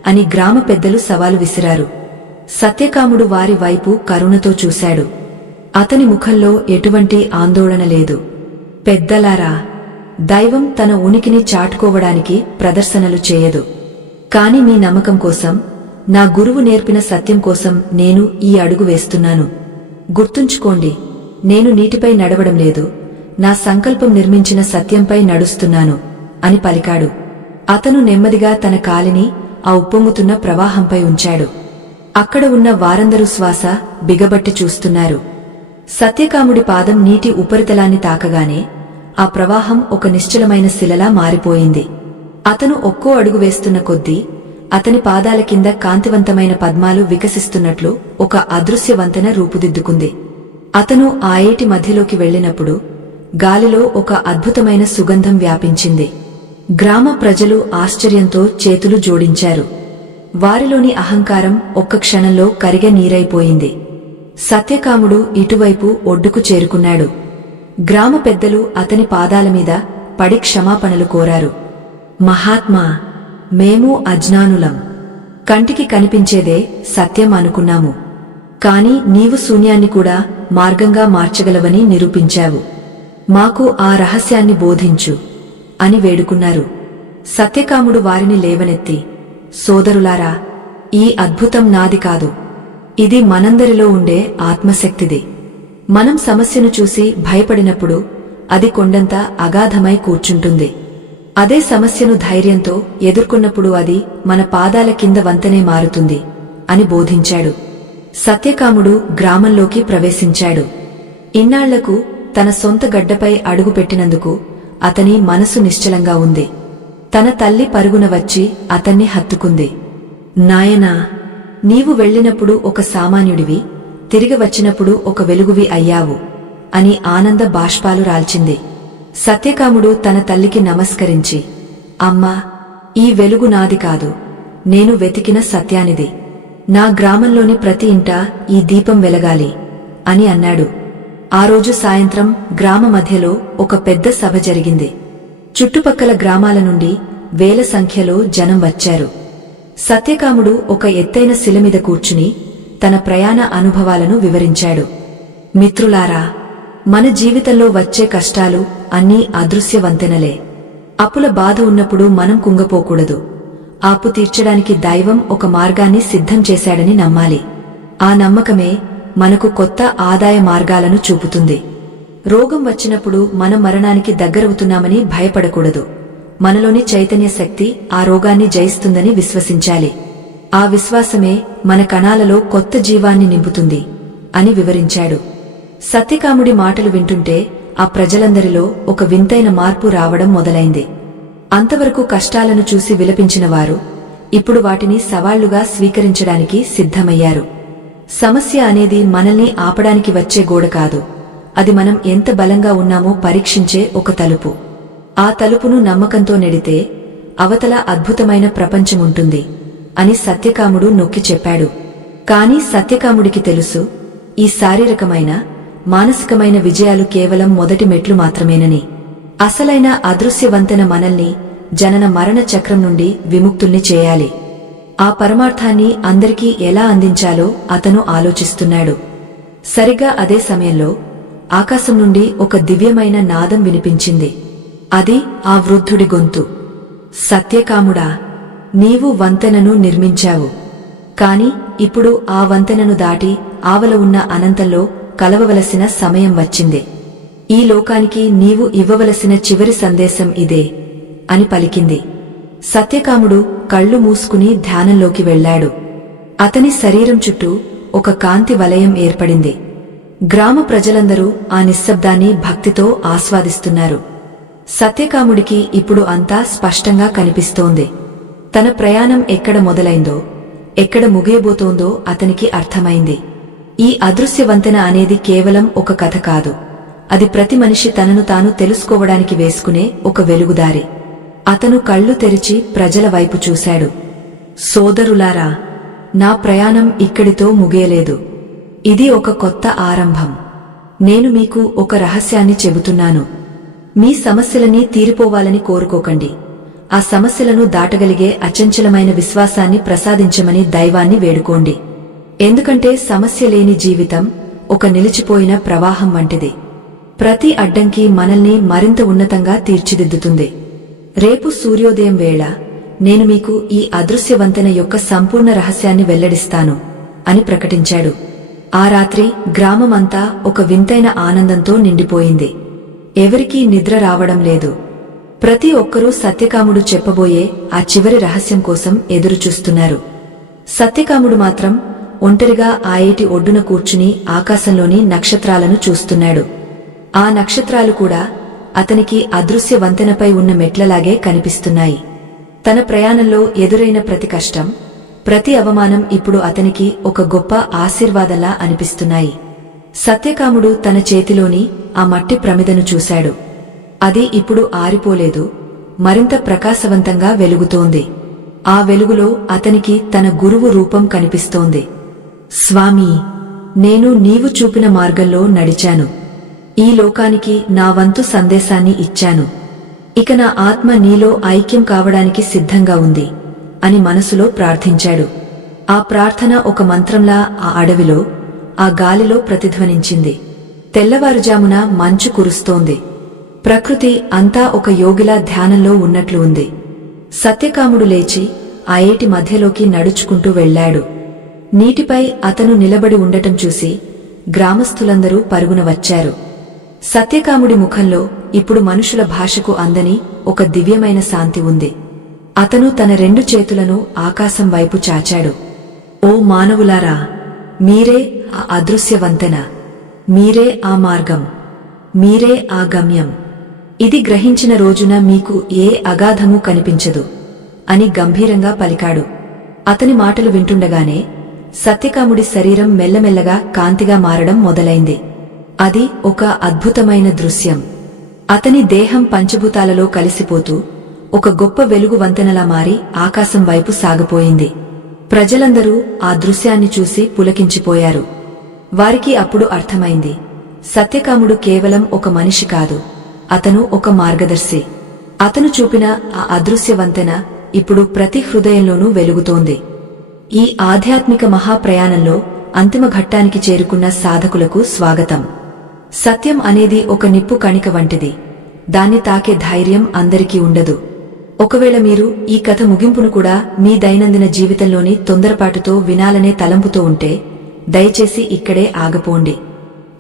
అని గ్రామ పెద్దలు సవాలు విసిరారు. సత్యకాముడు వారి వైపు కరుణతో చూశాడు. అతని ముఖంలో ఎటువంటి ఆందోళన లేదు. పెద్దలారా, దైవం తన ఉనికిని చాటుకోవడానికి ప్రదర్శనలు చేయదు. కాని మీ నమ్మకం కోసం, నా గురువు నేర్పిన సత్యం కోసం నేను ఈ అడుగు వేస్తున్నాను. గుర్తుంచుకోండి, నేను నీటిపై నడవడం లేదు, నా సంకల్పం నిర్మించిన సత్యంపై నడుస్తున్నాను అని పలికాడు. అతను నెమ్మదిగా తన కాలిని ఆ ఉప్పొంగుతున్న ప్రవాహంపై ఉంచాడు. అక్కడ ఉన్న వారందరూ శ్వాస బిగబట్టి చూస్తున్నారు. సత్యకాముడి పాదం నీటి ఉపరితలాన్ని తాకగానే ఆ ప్రవాహం ఒక నిశ్చలమైన శిలలా మారిపోయింది. అతను ఒక్కో అడుగు వేస్తున్న కొద్దీ అతని పాదాల కింద కాంతివంతమైన పద్మాలు వికసిస్తున్నట్లు ఒక అదృశ్య వంతెన రూపుదిద్దుకుంది. అతను ఆ ఏటి మధ్యలోకి వెళ్లినప్పుడు గాలిలో ఒక అద్భుతమైన సుగంధం వ్యాపించింది. గ్రామ ప్రజలు ఆశ్చర్యంతో చేతులు జోడించారు. వారిలోని అహంకారం ఒక్క క్షణంలో కరిగ నీరైపోయింది. సత్యకాముడు ఇటువైపు ఒడ్డుకు చేరుకున్నాడు. గ్రామ పెద్దలు అతని పాదాలమీద పడి క్షమాపణలు కోరారు. మహాత్మా, మేము అజ్ఞానులం. కంటికి కనిపించేదే సత్యం అనుకున్నాము. కాని నీవు శూన్యాన్ని కూడా మార్గంగా మార్చగలవని నిరూపించావు. మాకు ఆ రహస్యాన్ని బోధించు అని వేడుకున్నారు. సత్యకాముడు వారిని లేవనెత్తి, సోదరులారా, ఈ అద్భుతం నాది కాదు. ఇది మనందరిలో ఉండే ఆత్మశక్తిది. మనం సమస్యను చూసి భయపడినప్పుడు అది కొండంత అగాధమై కూర్చుంటుంది. అదే సమస్యను ధైర్యంతో ఎదుర్కొన్నప్పుడు అది మన పాదాల కింద వంతెనే మారుతుంది అని బోధించాడు. సత్యకాముడు గ్రామంలోకి ప్రవేశించాడు. ఇన్నాళ్లకు తన సొంత గడ్డపై అడుగుపెట్టినందుకు అతని మనసు నిశ్చలంగా ఉంది. తన తల్లి పరుగున వచ్చి అతన్ని హత్తుకుంది. నాయనా, నీవు వెళ్ళినప్పుడు ఒక సామాన్యుడివి, తిరిగి వచ్చినప్పుడు ఒక వెలుగువి అయ్యావు అని ఆనంద బాష్పాలు రాల్చింది. సత్యకాముడు తన తల్లికి నమస్కరించి, అమ్మా, ఈ వెలుగు నాది కాదు, నేను వెతికిన సత్యానిది. నా గ్రామంలోని ప్రతి ఇంటా ఈ దీపం వెలగాలి అని అన్నాడు. ఆ రోజు సాయంత్రం గ్రామ మధ్యలో ఒక పెద్ద సభ జరిగింది. చుట్టుపక్కల గ్రామాల నుండి వేల సంఖ్యలో జనం వచ్చారు. సత్యకాముడు ఒక ఎత్తైన శిలమీద కూర్చుని తన ప్రయాణ అనుభవాలను వివరించాడు. మిత్రులారా, మన జీవితంలో వచ్చే కష్టాలు అన్నీ అదృశ్య వంతెనలే. అప్పుల బాధ ఉన్నప్పుడు మనం కుంగపోకూడదు. అప్పు తీర్చడానికి దైవం ఒక మార్గాన్ని సిద్ధం చేశాడని నమ్మాలి. ఆ నమ్మకమే మనకు కొత్త ఆదాయ మార్గాలను చూపుతుంది. రోగం వచ్చినప్పుడు మనం మరణానికి దగ్గరవుతున్నామని భయపడకూడదు. మనలోని చైతన్య శక్తి ఆ రోగాన్ని జయిస్తుందని విశ్వసించాలి. ఆ విశ్వాసమే మన కణాలలో కొత్త జీవాన్ని నింపుతుంది అని వివరించాడు. సత్యకాముడి మాటలు వింటుంటే ఆ ప్రజలందరిలో ఒక వింతైన మార్పు రావడం మొదలైంది. అంతవరకు కష్టాలను చూసి విలపించిన వారు ఇప్పుడు వాటిని సవాళ్లుగా స్వీకరించడానికి సిద్ధమయ్యారు. సమస్య అనేది మనల్ని ఆపడానికి వచ్చే గోడ కాదు, అది మనం ఎంత బలంగా ఉన్నామో పరీక్షించే ఒక తలుపు. ఆ తలుపును నమ్మకంతో నెడితే అవతల అద్భుతమైన ప్రపంచముంటుంది అని సత్యకాముడు నొక్కి చెప్పాడు. కాని సత్యకాముడికి తెలుసు, ఈ శారీరకమైన మానసికమైన విజయాలు కేవలం మొదటి మెట్లు మాత్రమేనని. అసలైన అదృశ్యవంతెన మనల్ని జనన మరణ చక్రం నుండి విముక్తుల్ని చేయాలి. ఆ పరమార్థాన్ని అందరికీ ఎలా అందించాలో అతను ఆలోచిస్తున్నాడు. సరిగా అదే సమయంలో ఆకాశం నుండి ఒక దివ్యమైన నాదం వినిపించింది. అది ఆ వృద్ధుడి గొంతు. సత్యకాముడా, నీవు వంతెనను నిర్మించావు. కాని ఇప్పుడు ఆ వంతెనను దాటి ఆవల ఉన్న అనంతంలో కలవవలసిన సమయం వచ్చింది. ఈ లోకానికి నీవు ఇవ్వవలసిన చివరి సందేశం ఇదే అని పలికింది. సత్యకాముడు కళ్ళు మూసుకుని ధ్యానంలోకి వెళ్లాడు. అతని శరీరం చుట్టూ ఒక కాంతి వలయం ఏర్పడింది. గ్రామ ప్రజలందరూ ఆ నిశ్శబ్దాన్ని భక్తితో ఆస్వాదిస్తున్నారు. సత్యకాముడికి ఇప్పుడు అంతా స్పష్టంగా కనిపిస్తోంది. తన ప్రయాణం ఎక్కడ మొదలైందో, ఎక్కడ ముగియబోతోందో అతనికి అర్థమైంది. ఈ అదృశ్యవంతెన అనేది కేవలం ఒక కథ కాదు, అది ప్రతి మనిషి తనను తాను తెలుసుకోవడానికి వేసుకునే ఒక వెలుగుదారి. అతను కళ్ళు తెరిచి ప్రజల వైపు చూశాడు. సోదరులారా, నా ప్రయాణం ఇక్కడితో ముగియలేదు. ఇది ఒక కొత్త ఆరంభం. నేను మీకు ఒక రహస్యాన్ని చెబుతున్నాను. మీ సమస్యలన్నీ తీరిపోవాలని కోరుకోకండి. ఆ సమస్యలను దాటగలిగే అచంచలమైన విశ్వాసాన్ని ప్రసాదించమని దైవాన్ని వేడుకోండి. ఎందుకంటే సమస్య లేని జీవితం ఒక నిలిచిపోయిన ప్రవాహం వంటిది. ప్రతి అడ్డంకి మనల్ని మరింత ఉన్నతంగా తీర్చిదిద్దుతుంది. రేపు సూర్యోదయం వేళ నేను మీకు ఈ అదృశ్యవంతెన యొక్క సంపూర్ణ రహస్యాన్ని వెల్లడిస్తాను అని ప్రకటించాడు. ఆ రాత్రి గ్రామమంతా ఒక వింతైన ఆనందంతో నిండిపోయింది. ఎవరికీ నిద్ర రావడం లేదు. ప్రతి ఒక్కరూ సత్యకాముడు చెప్పబోయే ఆ చివరి రహస్యం కోసం ఎదురుచూస్తున్నారు. సత్యకాముడు మాత్రం ఒంటరిగా ఆ ఏటి ఒడ్డున కూర్చుని ఆకాశంలోని నక్షత్రాలను చూస్తున్నాడు. ఆ నక్షత్రాలు కూడా అతనికి అదృశ్య వంతెనపై ఉన్న మెట్లలాగే కనిపిస్తున్నాయి. తన ప్రయాణంలో ఎదురైన ప్రతి కష్టం, ప్రతి అవమానం ఇప్పుడు అతనికి ఒక గొప్ప ఆశీర్వాదంలా అనిపిస్తున్నాయి. సత్యకాముడు తన చేతిలోని ఆ మట్టి ప్రమిదను చూశాడు. అది ఇప్పుడు ఆరిపోలేదు, మరింత ప్రకాశవంతంగా వెలుగుతోంది. ఆ వెలుగులో అతనికి తన గురువు రూపం కనిపిస్తోంది. స్వామీ, నేను నీవు చూపిన మార్గంలో నడిచాను. ఈ లోకానికి నా వంతు సందేశాన్ని ఇచ్చాను. ఇక నా ఆత్మ నీలో ఐక్యం కావడానికి సిద్ధంగా ఉంది అని మనసులో ప్రార్థించాడు. ఆ ప్రార్థన ఒక మంత్రంలా ఆ అడవిలో, ఆ గాలిలో ప్రతిధ్వనించింది. తెల్లవారుజామున మంచు కురుస్తోంది. ప్రకృతి అంతా ఒక యోగిలా ధ్యానంలో ఉన్నట్లు ఉంది. సత్యకాముడు లేచి ఆ ఏటి మధ్యలోకి నడుచుకుంటూ వెళ్లాడు. నీటిపై అతను నిలబడి ఉండటం చూసి గ్రామస్థులందరూ పరుగున వచ్చారు. సత్యకాముడి ముఖంలో ఇప్పుడు మనుషుల భాషకు అందని ఒక దివ్యమైన శాంతి ఉంది. అతను తన 2 చేతులను ఆకాశం వైపు చాచాడు. ఓ మానవులారా, మీరే ఆ అదృశ్య వంతెన, మీరే ఆ మార్గం, మీరే ఆ గమ్యం. ఇది గ్రహించిన రోజున మీకు ఏ అగాధమూ కనిపించదు అని గంభీరంగా పలికాడు. అతని మాటలు వింటుండగానే సత్యకాముడి శరీరం మెల్లమెల్లగా కాంతిగా మారడం మొదలైంది. అది ఒక అద్భుతమైన దృశ్యం. అతని దేహం పంచభూతాలలో కలిసిపోతూ ఒక గొప్ప వెలుగు వంతెనలా మారి ఆకాశం వైపు సాగిపోయింది. ప్రజలందరూ ఆ దృశ్యాన్ని చూసి పులకించిపోయారు. వారికి అప్పుడు అర్థమైంది, సత్యకాముడు కేవలం ఒక మనిషి కాదు, అతను ఒక మార్గదర్శి. అతను చూపిన ఆ అదృశ్య వంతెన ఇప్పుడు ప్రతి హృదయంలోనూ వెలుగుతోంది. ఈ ఆధ్యాత్మిక మహాప్రయాణంలో అంతిమ ఘట్టానికి చేరుకున్న సాధకులకు స్వాగతం. సత్యం అనేది ఒక నిప్పు కణిక వంటిది. దాన్ని తాకే ధైర్యం అందరికీ ఉండదు. ఒకవేళ మీరు ఈ కథ ముగింపును కూడా మీ దైనందిన జీవితంలోని తొందరపాటుతో వినాలనే తలంపుతో ఉంటే దయచేసి ఇక్కడే ఆగపోండి.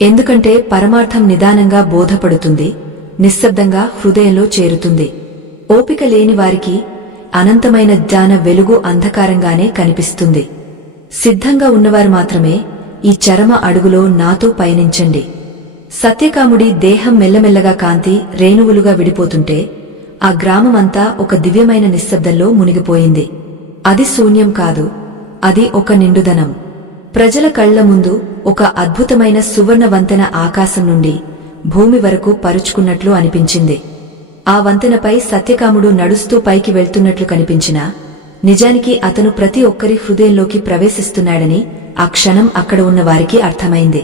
ఎందుకంటే పరమార్థం నిదానంగా బోధపడుతుంది, నిశ్శబ్దంగా హృదయంలో చేరుతుంది. ఓపిక లేని వారికి అనంతమైన జ్ఞాన వెలుగు అంధకారంగానే కనిపిస్తుంది. సిద్ధంగా ఉన్నవారు మాత్రమే ఈ చరమ అడుగులో నాతో పయనించండి. సత్యకాముడి దేహం మెల్లమెల్లగా కాంతి రేణువులుగా విడిపోతుంటే ఆ గ్రామమంతా ఒక దివ్యమైన నిశ్శబ్దంలో మునిగిపోయింది. అది శూన్యం కాదు, అది ఒక నిండుదనం. ప్రజల కళ్ల ముందు ఒక అద్భుతమైన సువర్ణ వంతెన ఆకాశం నుండి భూమి వరకు పరుచుకున్నట్లు అనిపించింది. ఆ వంతెనపై సత్యకాముడు నడుస్తూ పైకి వెళ్తున్నట్లు కనిపించినా నిజానికి అతను ప్రతి ఒక్కరి హృదయంలోకి ప్రవేశిస్తున్నాడని ఆ క్షణం అక్కడ ఉన్న వారికి అర్థమైంది.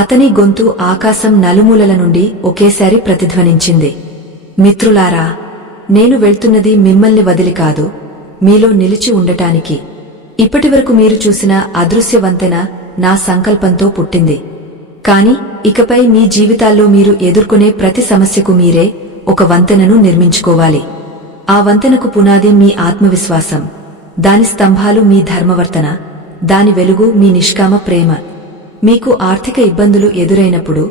అతని గొంతు ఆకాశం నలుమూలల నుండి ఒకేసారి ప్రతిధ్వనించింది. మిత్రులారా, నేను వెళ్తున్నది మిమ్మల్ని వదిలి కాదు, మీలో నిలిచి ఉండటానికి. ఇప్పటివరకు మీరు చూసిన అదృశ్య వంతెన నా సంకల్పంతో పుట్టింది. కాని ఇకపై మీ జీవితాల్లో మీరు ఎదుర్కొనే ప్రతి సమస్యకు మీరే ఒక వంతెనను నిర్మించుకోవాలి. ఆ వంతెనకు పునాది మీ ఆత్మవిశ్వాసం, దాని స్తంభాలు మీ ధర్మవర్తన, దాని వెలుగు మీ నిష్కామ ప్రేమ. మీకు ఆర్థిక ఇబ్బందులు ఎదురైనప్పుడు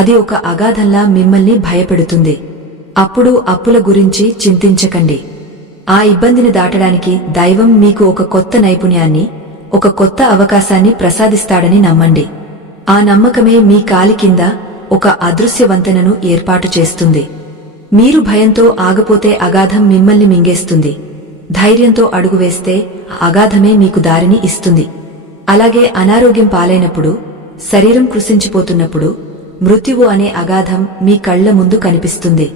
అది ఒక అగాధంలా మిమ్మల్ని భయపెడుతుంది. అప్పుడు అప్పుల గురించి చింతించకండి. ఆ ఇబ్బందిని దాటడానికి దైవం మీకు ఒక కొత్త నైపుణ్యాన్ని, ఒక కొత్త అవకాశాన్ని ప్రసాదిస్తాడని నమ్మండి. ఆ నమ్మకమే మీ కాలి కింద ఒక అదృశ్య వంతెనను ఏర్పాటు చేస్తుంది. మీరు భయంతో ఆగపోతే అగాధం మిమ్మల్ని మింగేస్తుంది. ధైర్యంతో అడుగు వేస్తే అగాధమే మీకు దారిని ఇస్తుంది. అలాగే అనారోగ్యం పాలైనప్పుడు, శరీరం కృశించిపోతున్నప్పుడు మృత్యువు అనే అగాధం మీ కళ్ల ముందు కనిపిస్తుంది.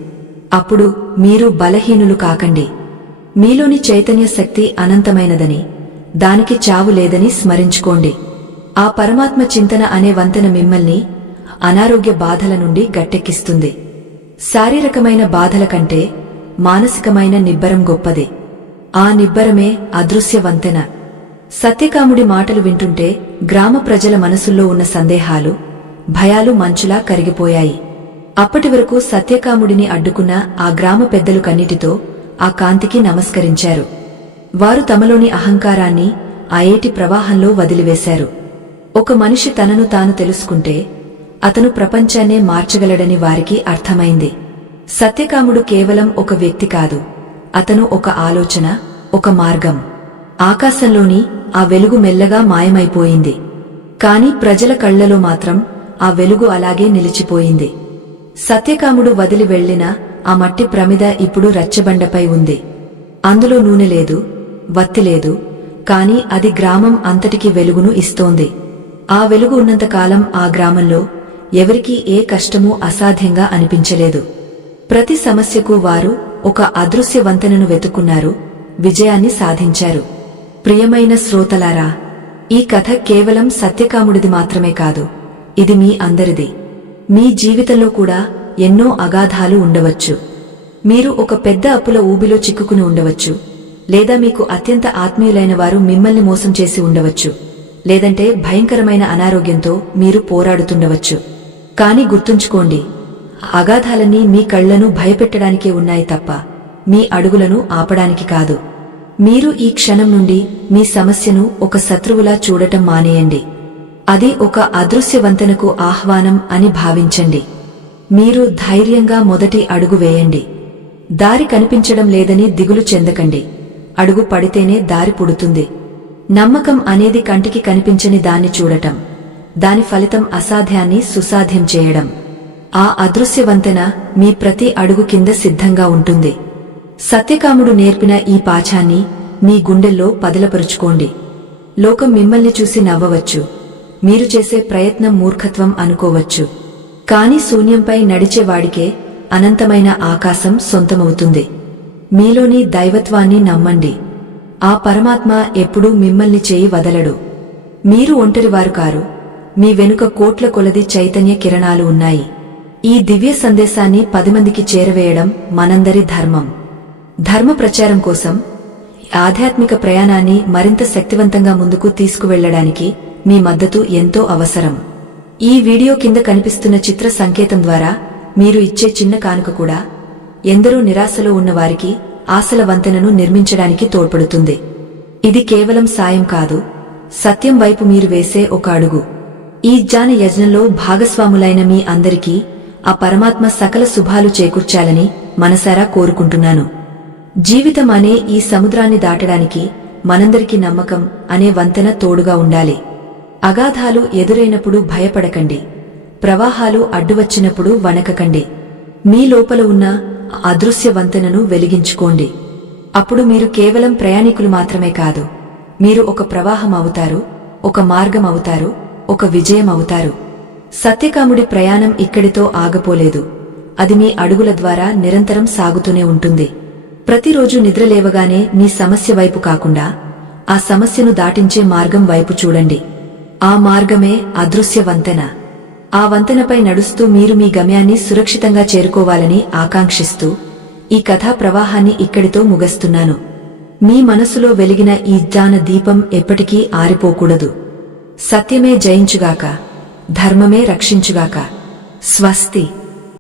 అప్పుడు మీరు బలహీనులు కాకండి. మీలోని చైతన్య శక్తి అనంతమైనదని, దానికి చావు లేదని స్మరించుకోండి. ఆ పరమాత్మ చింతన అనే వంతెన మిమ్మల్ని అనారోగ్య బాధల నుండి గట్టెక్కిస్తుంది. శారీరకమైన బాధల కంటే మానసికమైన నిబ్బరం గొప్పది. ఆ నిబ్బరమే అదృశ్య వంతెన. సత్యకాముడి మాటలు వింటుంటే గ్రామ ప్రజల మనసుల్లో ఉన్న సందేహాలు, భయాలు మంచులా కరిగిపోయాయి. అప్పటివరకు సత్యకాముడిని అడ్డుకున్న ఆ గ్రామ పెద్దలు కన్నిటితో ఆ కాంతికి నమస్కరించారు. వారు తమలోని అహంకారాన్ని ఆ ఏటి ప్రవాహంలో వదిలివేశారు. ఒక మనిషి తనను తాను తెలుసుకుంటే అతను ప్రపంచాన్నే మార్చగలడని వారికి అర్థమైంది. సత్యకాముడు కేవలం ఒక వ్యక్తి కాదు, అతను ఒక ఆలోచన, ఒక మార్గం. ఆకాశంలోని ఆ వెలుగు మెల్లగా మాయమైపోయింది. కాని ప్రజల కళ్లలో మాత్రం ఆ వెలుగు అలాగే నిలిచిపోయింది. సత్యకాముడు వదిలి వెళ్లిన ఆ మట్టి ప్రమిద ఇప్పుడు రచ్చబండపై ఉంది. అందులో నూనె లేదు, వత్తి లేదు, కాని అది గ్రామం అంతటికి వెలుగును ఇస్తోంది. ఆ వెలుగు ఉన్నంతకాలం ఆ గ్రామంలో ఎవరికీ ఏ కష్టమూ అసాధ్యంగా అనిపించలేదు. ప్రతి సమస్యకు వారు ఒక అదృశ్య వంతెనను వెతుక్కున్నారు, విజయాన్ని సాధించారు. ప్రియమైన శ్రోతలారా, ఈ కథ కేవలం సత్యకాముడిది మాత్రమే కాదు, ఇది మీ అందరిది. మీ జీవితంలో కూడా ఎన్నో అగాధాలు ఉండవచ్చు. మీరు ఒక పెద్ద అప్పుల ఊబిలో చిక్కుకుని ఉండవచ్చు, లేదా మీకు అత్యంత ఆత్మీయులైన వారు మిమ్మల్ని మోసం చేసి ఉండవచ్చు, లేదంటే భయంకరమైన అనారోగ్యంతో మీరు పోరాడుతుండవచ్చు. కాని గుర్తుంచుకోండి, అగాధాలన్నీ మీ కళ్లను భయపెట్టడానికే ఉన్నాయి తప్ప మీ అడుగులను ఆపడానికి కాదు. మీరు ఈ క్షణం నుండి మీ సమస్యను ఒక శత్రువులా చూడటం మానేయండి. అది ఒక అదృశ్య వంతెనకు ఆహ్వానం అని భావించండి. మీరు ధైర్యంగా మొదటి అడుగు వేయండి. దారి కనిపించడం లేదని దిగులు చెందకండి. అడుగు పడితేనే దారి పుడుతుంది. నమ్మకం అనేది కంటికి కనిపించని దాన్ని చూడటం, దాని ఫలితం అసాధ్యాన్ని సుసాధ్యం చేయడం. ఆ అదృశ్య వంతెన మీ ప్రతి అడుగు కింద సిద్ధంగా ఉంటుంది. సత్యకాముడు నేర్పిన ఈ పాఠాన్ని మీ గుండెల్లో పదిలపరుచుకోండి. లోకం మిమ్మల్ని చూసి నవ్వవచ్చు, మీరు చేసే ప్రయత్నం మూర్ఖత్వం అనుకోవచ్చు. కాని శూన్యంపై నడిచేవాడికే అనంతమైన ఆకాశం సొంతమవుతుంది. మీలోని దైవత్వాన్ని నమ్మండి. ఆ పరమాత్మ ఎప్పుడూ మిమ్మల్ని చేయి వదలడు. మీరు ఒంటరివారు కారు. మీ వెనుక కోట్ల కొలది చైతన్య కిరణాలు ఉన్నాయి. ఈ దివ్య సందేశాన్ని 10 మందికి చేరవేయడం మనందరి ధర్మం. ధర్మ ప్రచారం కోసం ఆధ్యాత్మిక ప్రయాణాన్ని మరింత శక్తివంతంగా ముందుకు తీసుకువెళ్లడానికి మీ మద్దతు ఎంతో అవసరం. ఈ వీడియో కింద కనిపిస్తున్న చిత్ర సంకేతం ద్వారా మీరు ఇచ్చే చిన్న కానుక కూడా ఎందరో నిరాశలో ఉన్నవారికి ఆశల వంతెనను నిర్మించడానికి తోడ్పడుతుంది. ఇది కేవలం సాయం కాదు, సత్యం వైపు మీరు వేసే ఒక అడుగు. ఈ జ్ఞాన యజ్ఞంలో భాగస్వాములైన మీ అందరికీ ఆ పరమాత్మ సకల శుభాలు చేకూర్చాలని మనసారా కోరుకుంటున్నాను. జీవితం అనే ఈ సముద్రాన్ని దాటడానికి మనందరికీ నమ్మకం అనే వంతెన తోడుగా ఉండాలి. అగాధాలు ఎదురైనప్పుడు భయపడకండి. ప్రవాహాలు అడ్డువచ్చినప్పుడు వణకకండి. మీ లోపల ఉన్న అదృశ్య వంతెనను వెలిగించుకోండి. అప్పుడు మీరు కేవలం ప్రయాణికులు మాత్రమే కాదు, మీరు ఒక ప్రవాహం అవుతారు, ఒక మార్గం అవుతారు, ఒక విజయం అవుతారు. సత్యకాముడి ప్రయాణం ఇక్కడితో ఆగపోలేదు. అది మీ అడుగుల ద్వారా నిరంతరం సాగుతూనే ఉంటుంది. ప్రతిరోజు నిద్రలేవగానే మీ సమస్య వైపు కాకుండా ఆ సమస్యను దాటించే మార్గం వైపు చూడండి. ఆ మార్గమే అదృశ్య వంతెన. ఆ వంతెనపై నడుస్తూ మీరు మీ గమ్యాన్ని సురక్షితంగా చేరుకోవాలని ఆకాంక్షిస్తూ ఈ కథా ప్రవాహాన్ని ఇక్కడితో ముగిస్తున్నాను. మీ మనసులో వెలిగిన ఈ జ్ఞాన దీపం ఎప్పటికీ ఆరిపోకూడదు. సత్యమే జయించుగాక, ధర్మమే రక్షించుగాక. స్వస్తి.